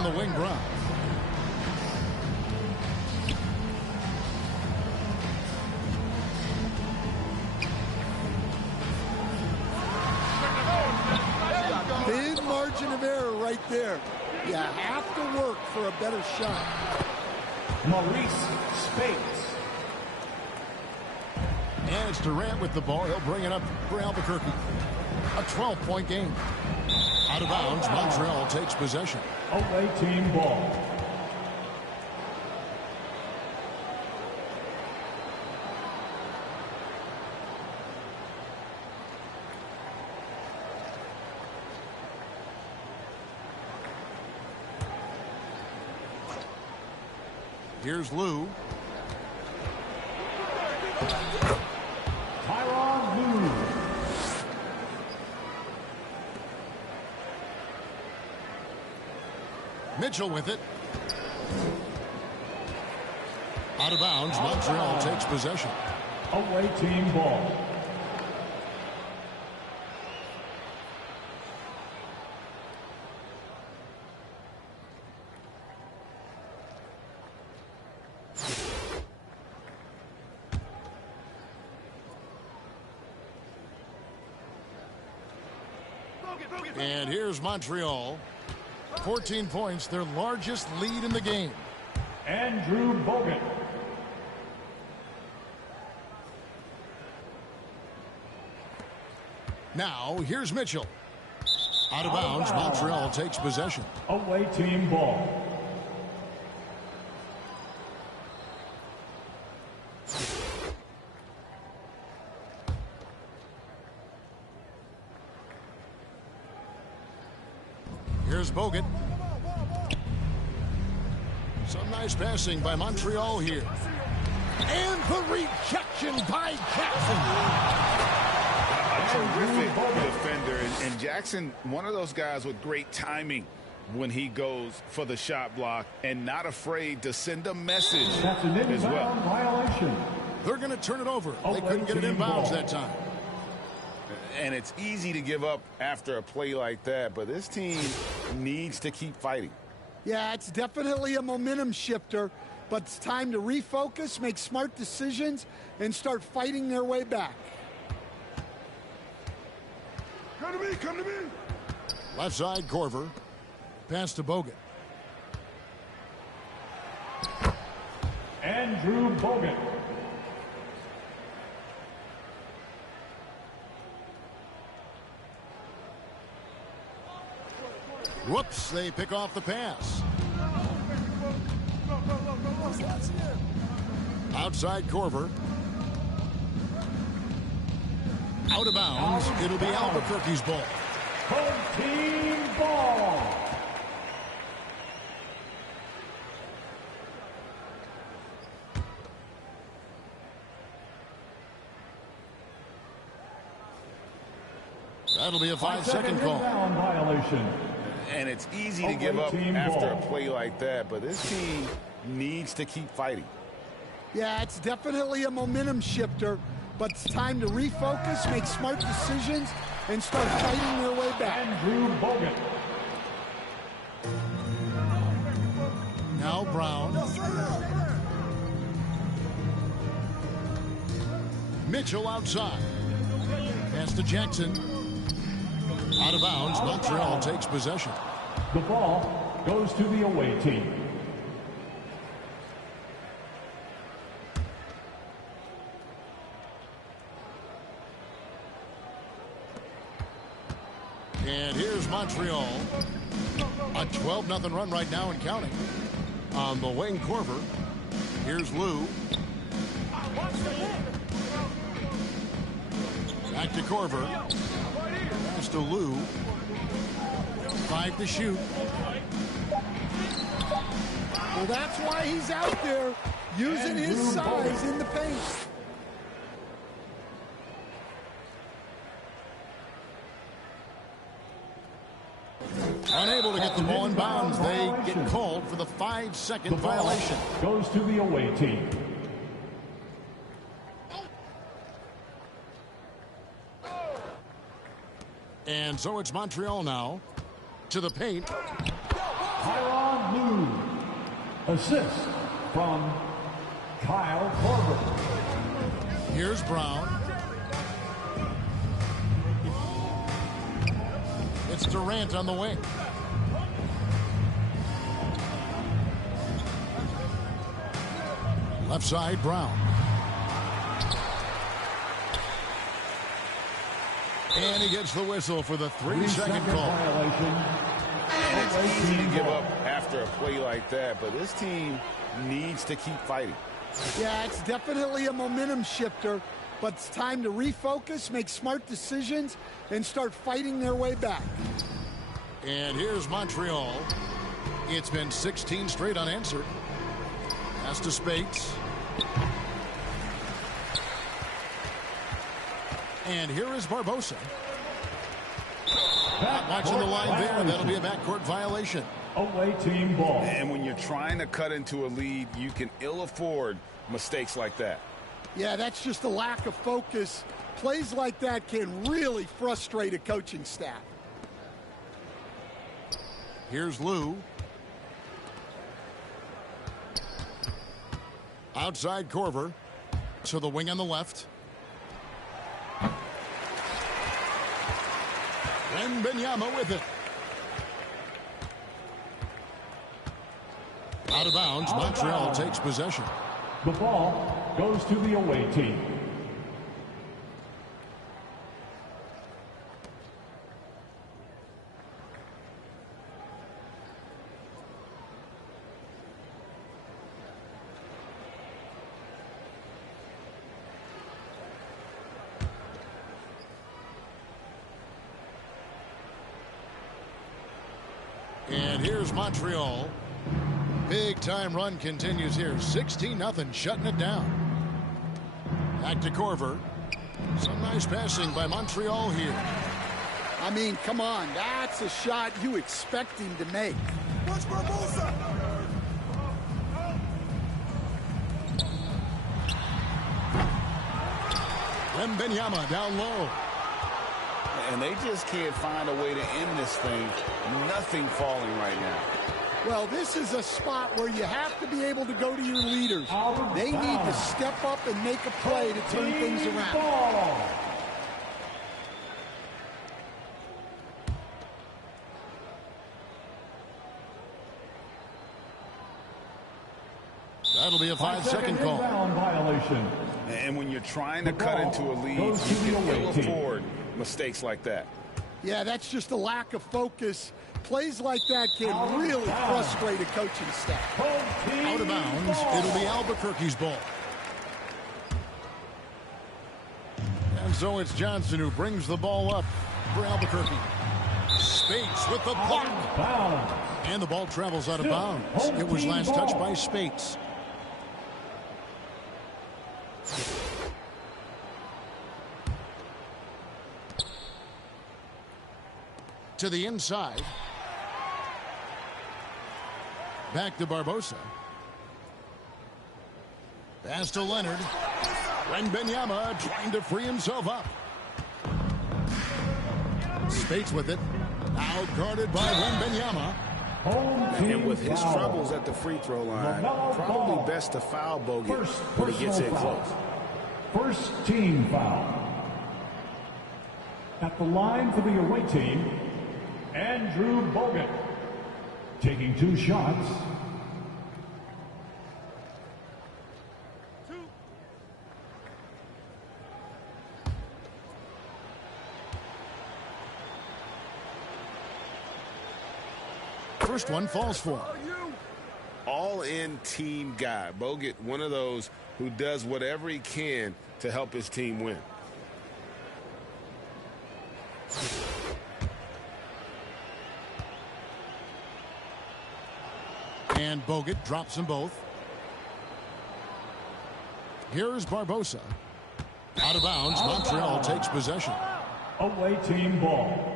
from the wing Brown. Big margin of error right there. You have to work for a better shot. Maurice Spates. And it's Durant with the ball. He'll bring it up for Albuquerque. A 12-point game. Out of bounds, Montreal takes possession. Away team ball. Here's Lou. Tyronn Lue. Mitchell with it. Out of bounds, Montreal takes possession. Away team ball. And here's Montreal. 14 points, their largest lead in the game. Andrew Bogut. Now, here's Mitchell. Out of bounds, Montreal takes possession. Away team ball. Here's Bogut. Some nice passing by Montreal here. And the rejection by Jackson. A terrific defender. And Jackson, one of those guys with great timing when he goes for the shot block and not afraid to send a message as well. Violation. They're going to turn it over. They couldn't get it in bounds that time. And it's easy to give up after a play like that, but this team needs to keep fighting. Yeah, it's definitely a momentum shifter, but it's time to refocus, make smart decisions, and start fighting their way back. Come to me, come to me. Left side, Corver. Pass to Bogut. Andrew Bogut. Whoops, they pick off the pass. Outside Corver. Out of bounds. It'll be Albuquerque's ball. Home team ball. That'll be a 5-second call. Violation. And it's easy to give up after a play like that, but this team needs to keep fighting. Yeah, it's definitely a momentum shifter, but it's time to refocus, make smart decisions, and start fighting their way back. Andrew Bogut. Now Brown. Mitchell outside. Pass to Jackson. Out of bounds, Montreal takes possession. The ball goes to the away team. And here's Montreal. A 12-0 run right now and counting. On the wing, Corver. Here's Lou. Back to Corver. Pass to Lou. 5 to shoot. Well, that's why he's out there using his size in the paint. Unable to get the ball in bounds. They get called for the 5-second violation. Goes to the away team. And so it's Montreal now to the paint. Tyron Lue. Assist from Kyle Korver. Here's Brown. It's Durant on the wing. Left side, Brown. And he gets the whistle for the 3-second call. And it's easy to give up after a play like that, but this team needs to keep fighting. Yeah, it's definitely a momentum shifter, but it's time to refocus, make smart decisions, and start fighting their way back. And here's Montreal. It's been 16 straight unanswered. Pass to Spates. And here is Barbosa. Not watching the line there. That'll be a backcourt violation. Away team ball. And when you're trying to cut into a lead, you can ill afford mistakes like that. Yeah, that's just a lack of focus. Plays like that can really frustrate a coaching staff. Here's Lue. Outside Korver. To the wing on the left. And Benyama with it. Out of bounds. Montreal takes possession. The ball goes to the away team. And here's Montreal. Big time run continues here. 16-0, shutting it down. Back to Korver. Some nice passing by Montreal here. I mean, come on. That's a shot you expect him to make. Watch Barbosa! Benyama down low. And they just can't find a way to end this thing. Nothing falling right now. Well, this is a spot where you have to be able to go to your leaders. They need to step up and make a play to turn things around. That'll be a 5-second call. Violation. And when you're trying to cut into a lead, you can ill afford mistakes like that. Yeah, that's just a lack of focus. Plays like that can really frustrate a coaching staff. Out of bounds. It'll be Albuquerque's ball. And so it's Johnson who brings the ball up for Albuquerque. Spates with the block. And the ball travels out of bounds. It was last touched by Spates. To the inside. Back to Barbosa. Pass to Leonard. Benyama trying to free himself up. Spates with it. Now guarded by Benyama. And with his troubles at the free throw line, probably best to foul Bogut when he gets in close. First team foul. At the line for the away team, Andrew Bogut. Taking 2 shots. First one falls for. All-in team guy. Bogut, one of those who does whatever he can to help his team win. And Bogut drops them both. Here's Barbosa. Out of bounds. Montreal takes possession. Away team ball.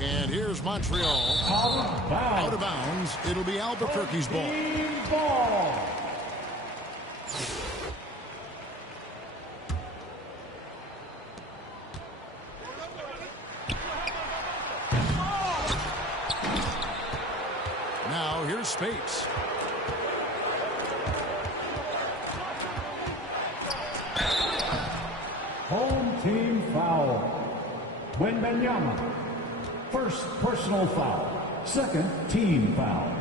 And here's Montreal. Out of bounds. It'll be Albuquerque's ball. Now here's Spates. Home team foul. Wembanyama. First personal foul. Second team foul.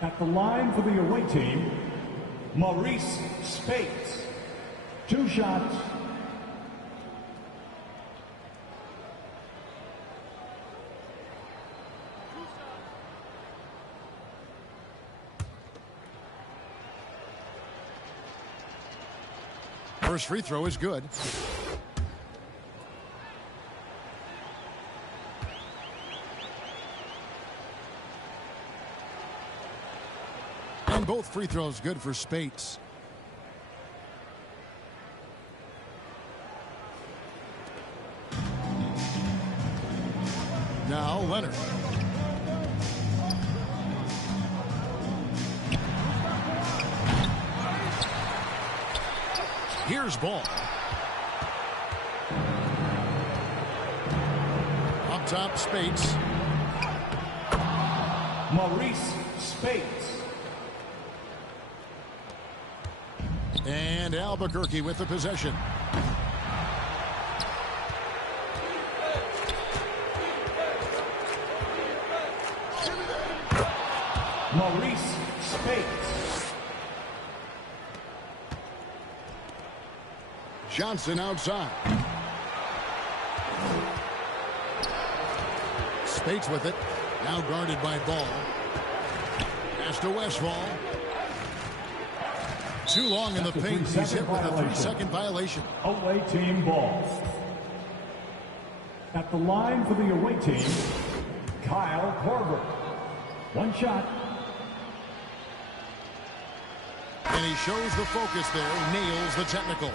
At the line for the away team, Maurice Spates. 2 shots. First free throw is good. And both free throws good for Spates. Now Leonard. Here's Ball. Up top, Spates. Maurice Spates. And Albuquerque with the possession. Maurice Spates. Johnson outside. Spates with it. Now guarded by Ball. Pass to Westfall. Too long in the paint. He's hit with a 3-second violation. Away team ball. At the line for the away team, Kyle Korver. 1 shot. And he shows the focus there. Nails the technical.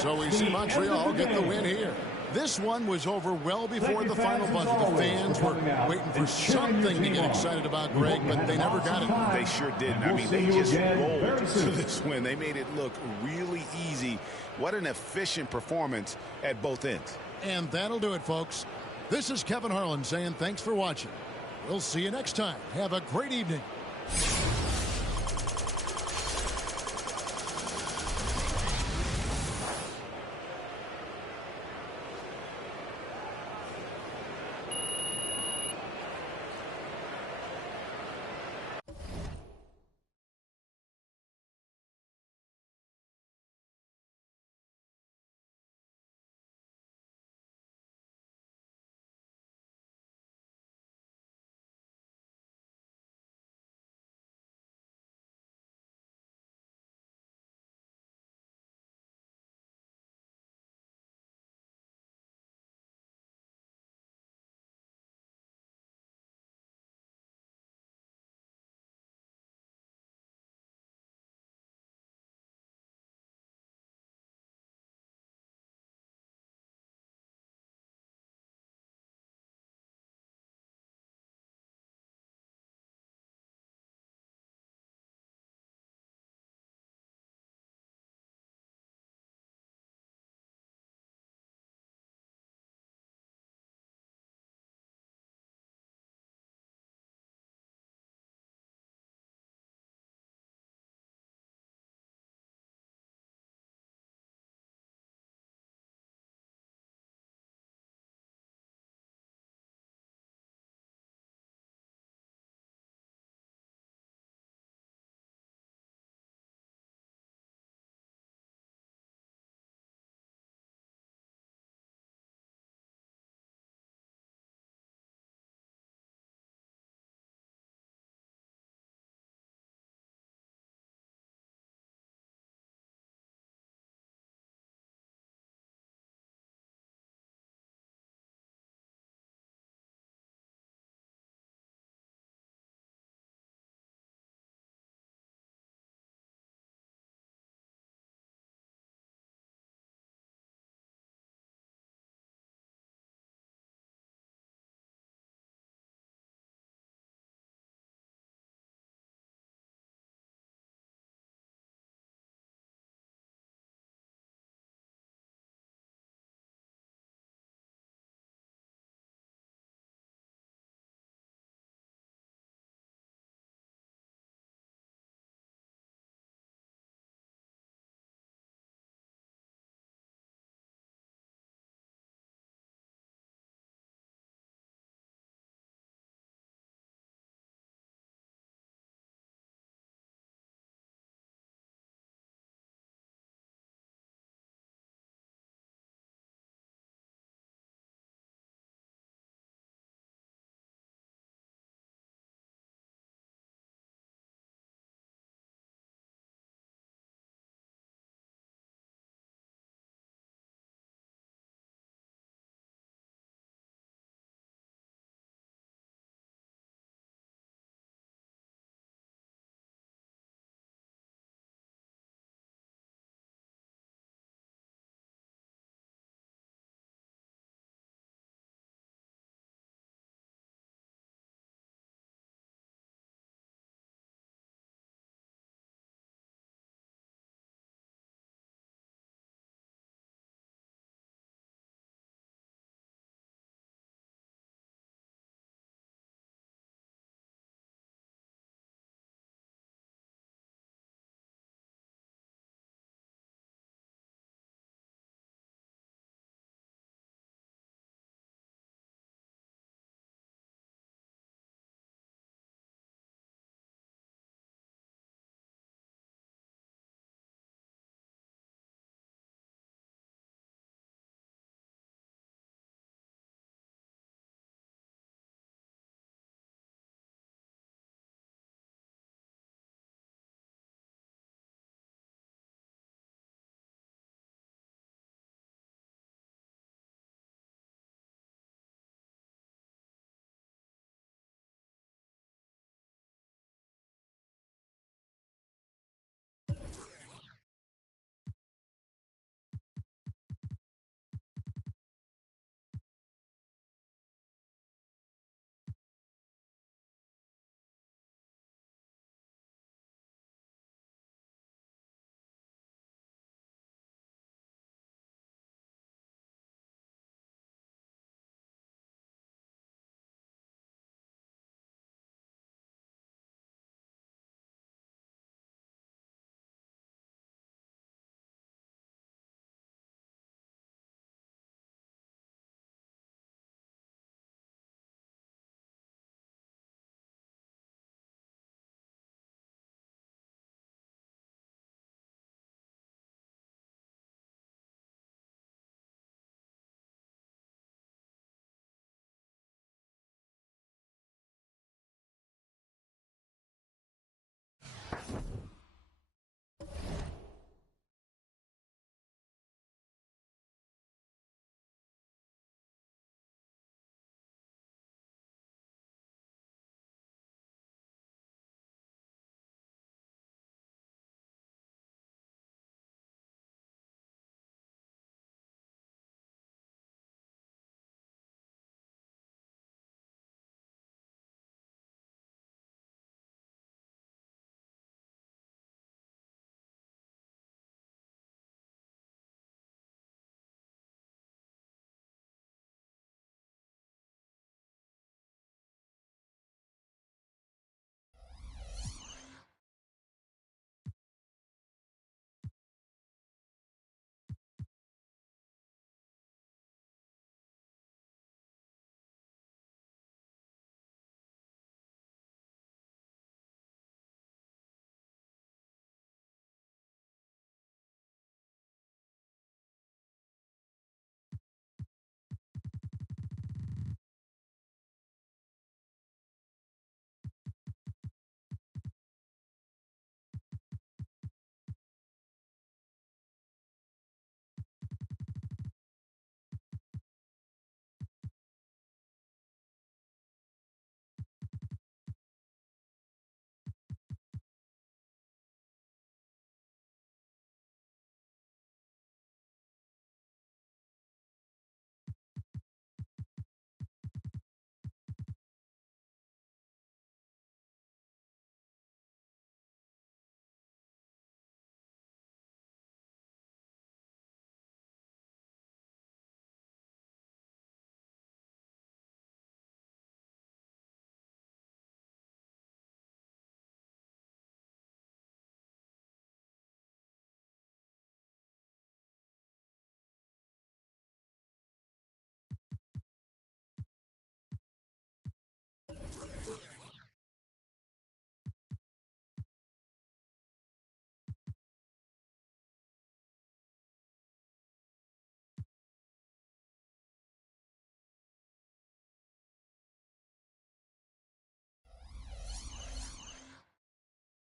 So we see Montreal get the win here. This one was over well before the final buzzer. The fans were waiting for something to get excited about, Greg, but they never got it. They sure didn't. I mean, they just rolled to this win. They made it look really easy. What an efficient performance at both ends. And that'll do it, folks. This is Kevin Harlan saying thanks for watching. We'll see you next time. Have a great evening.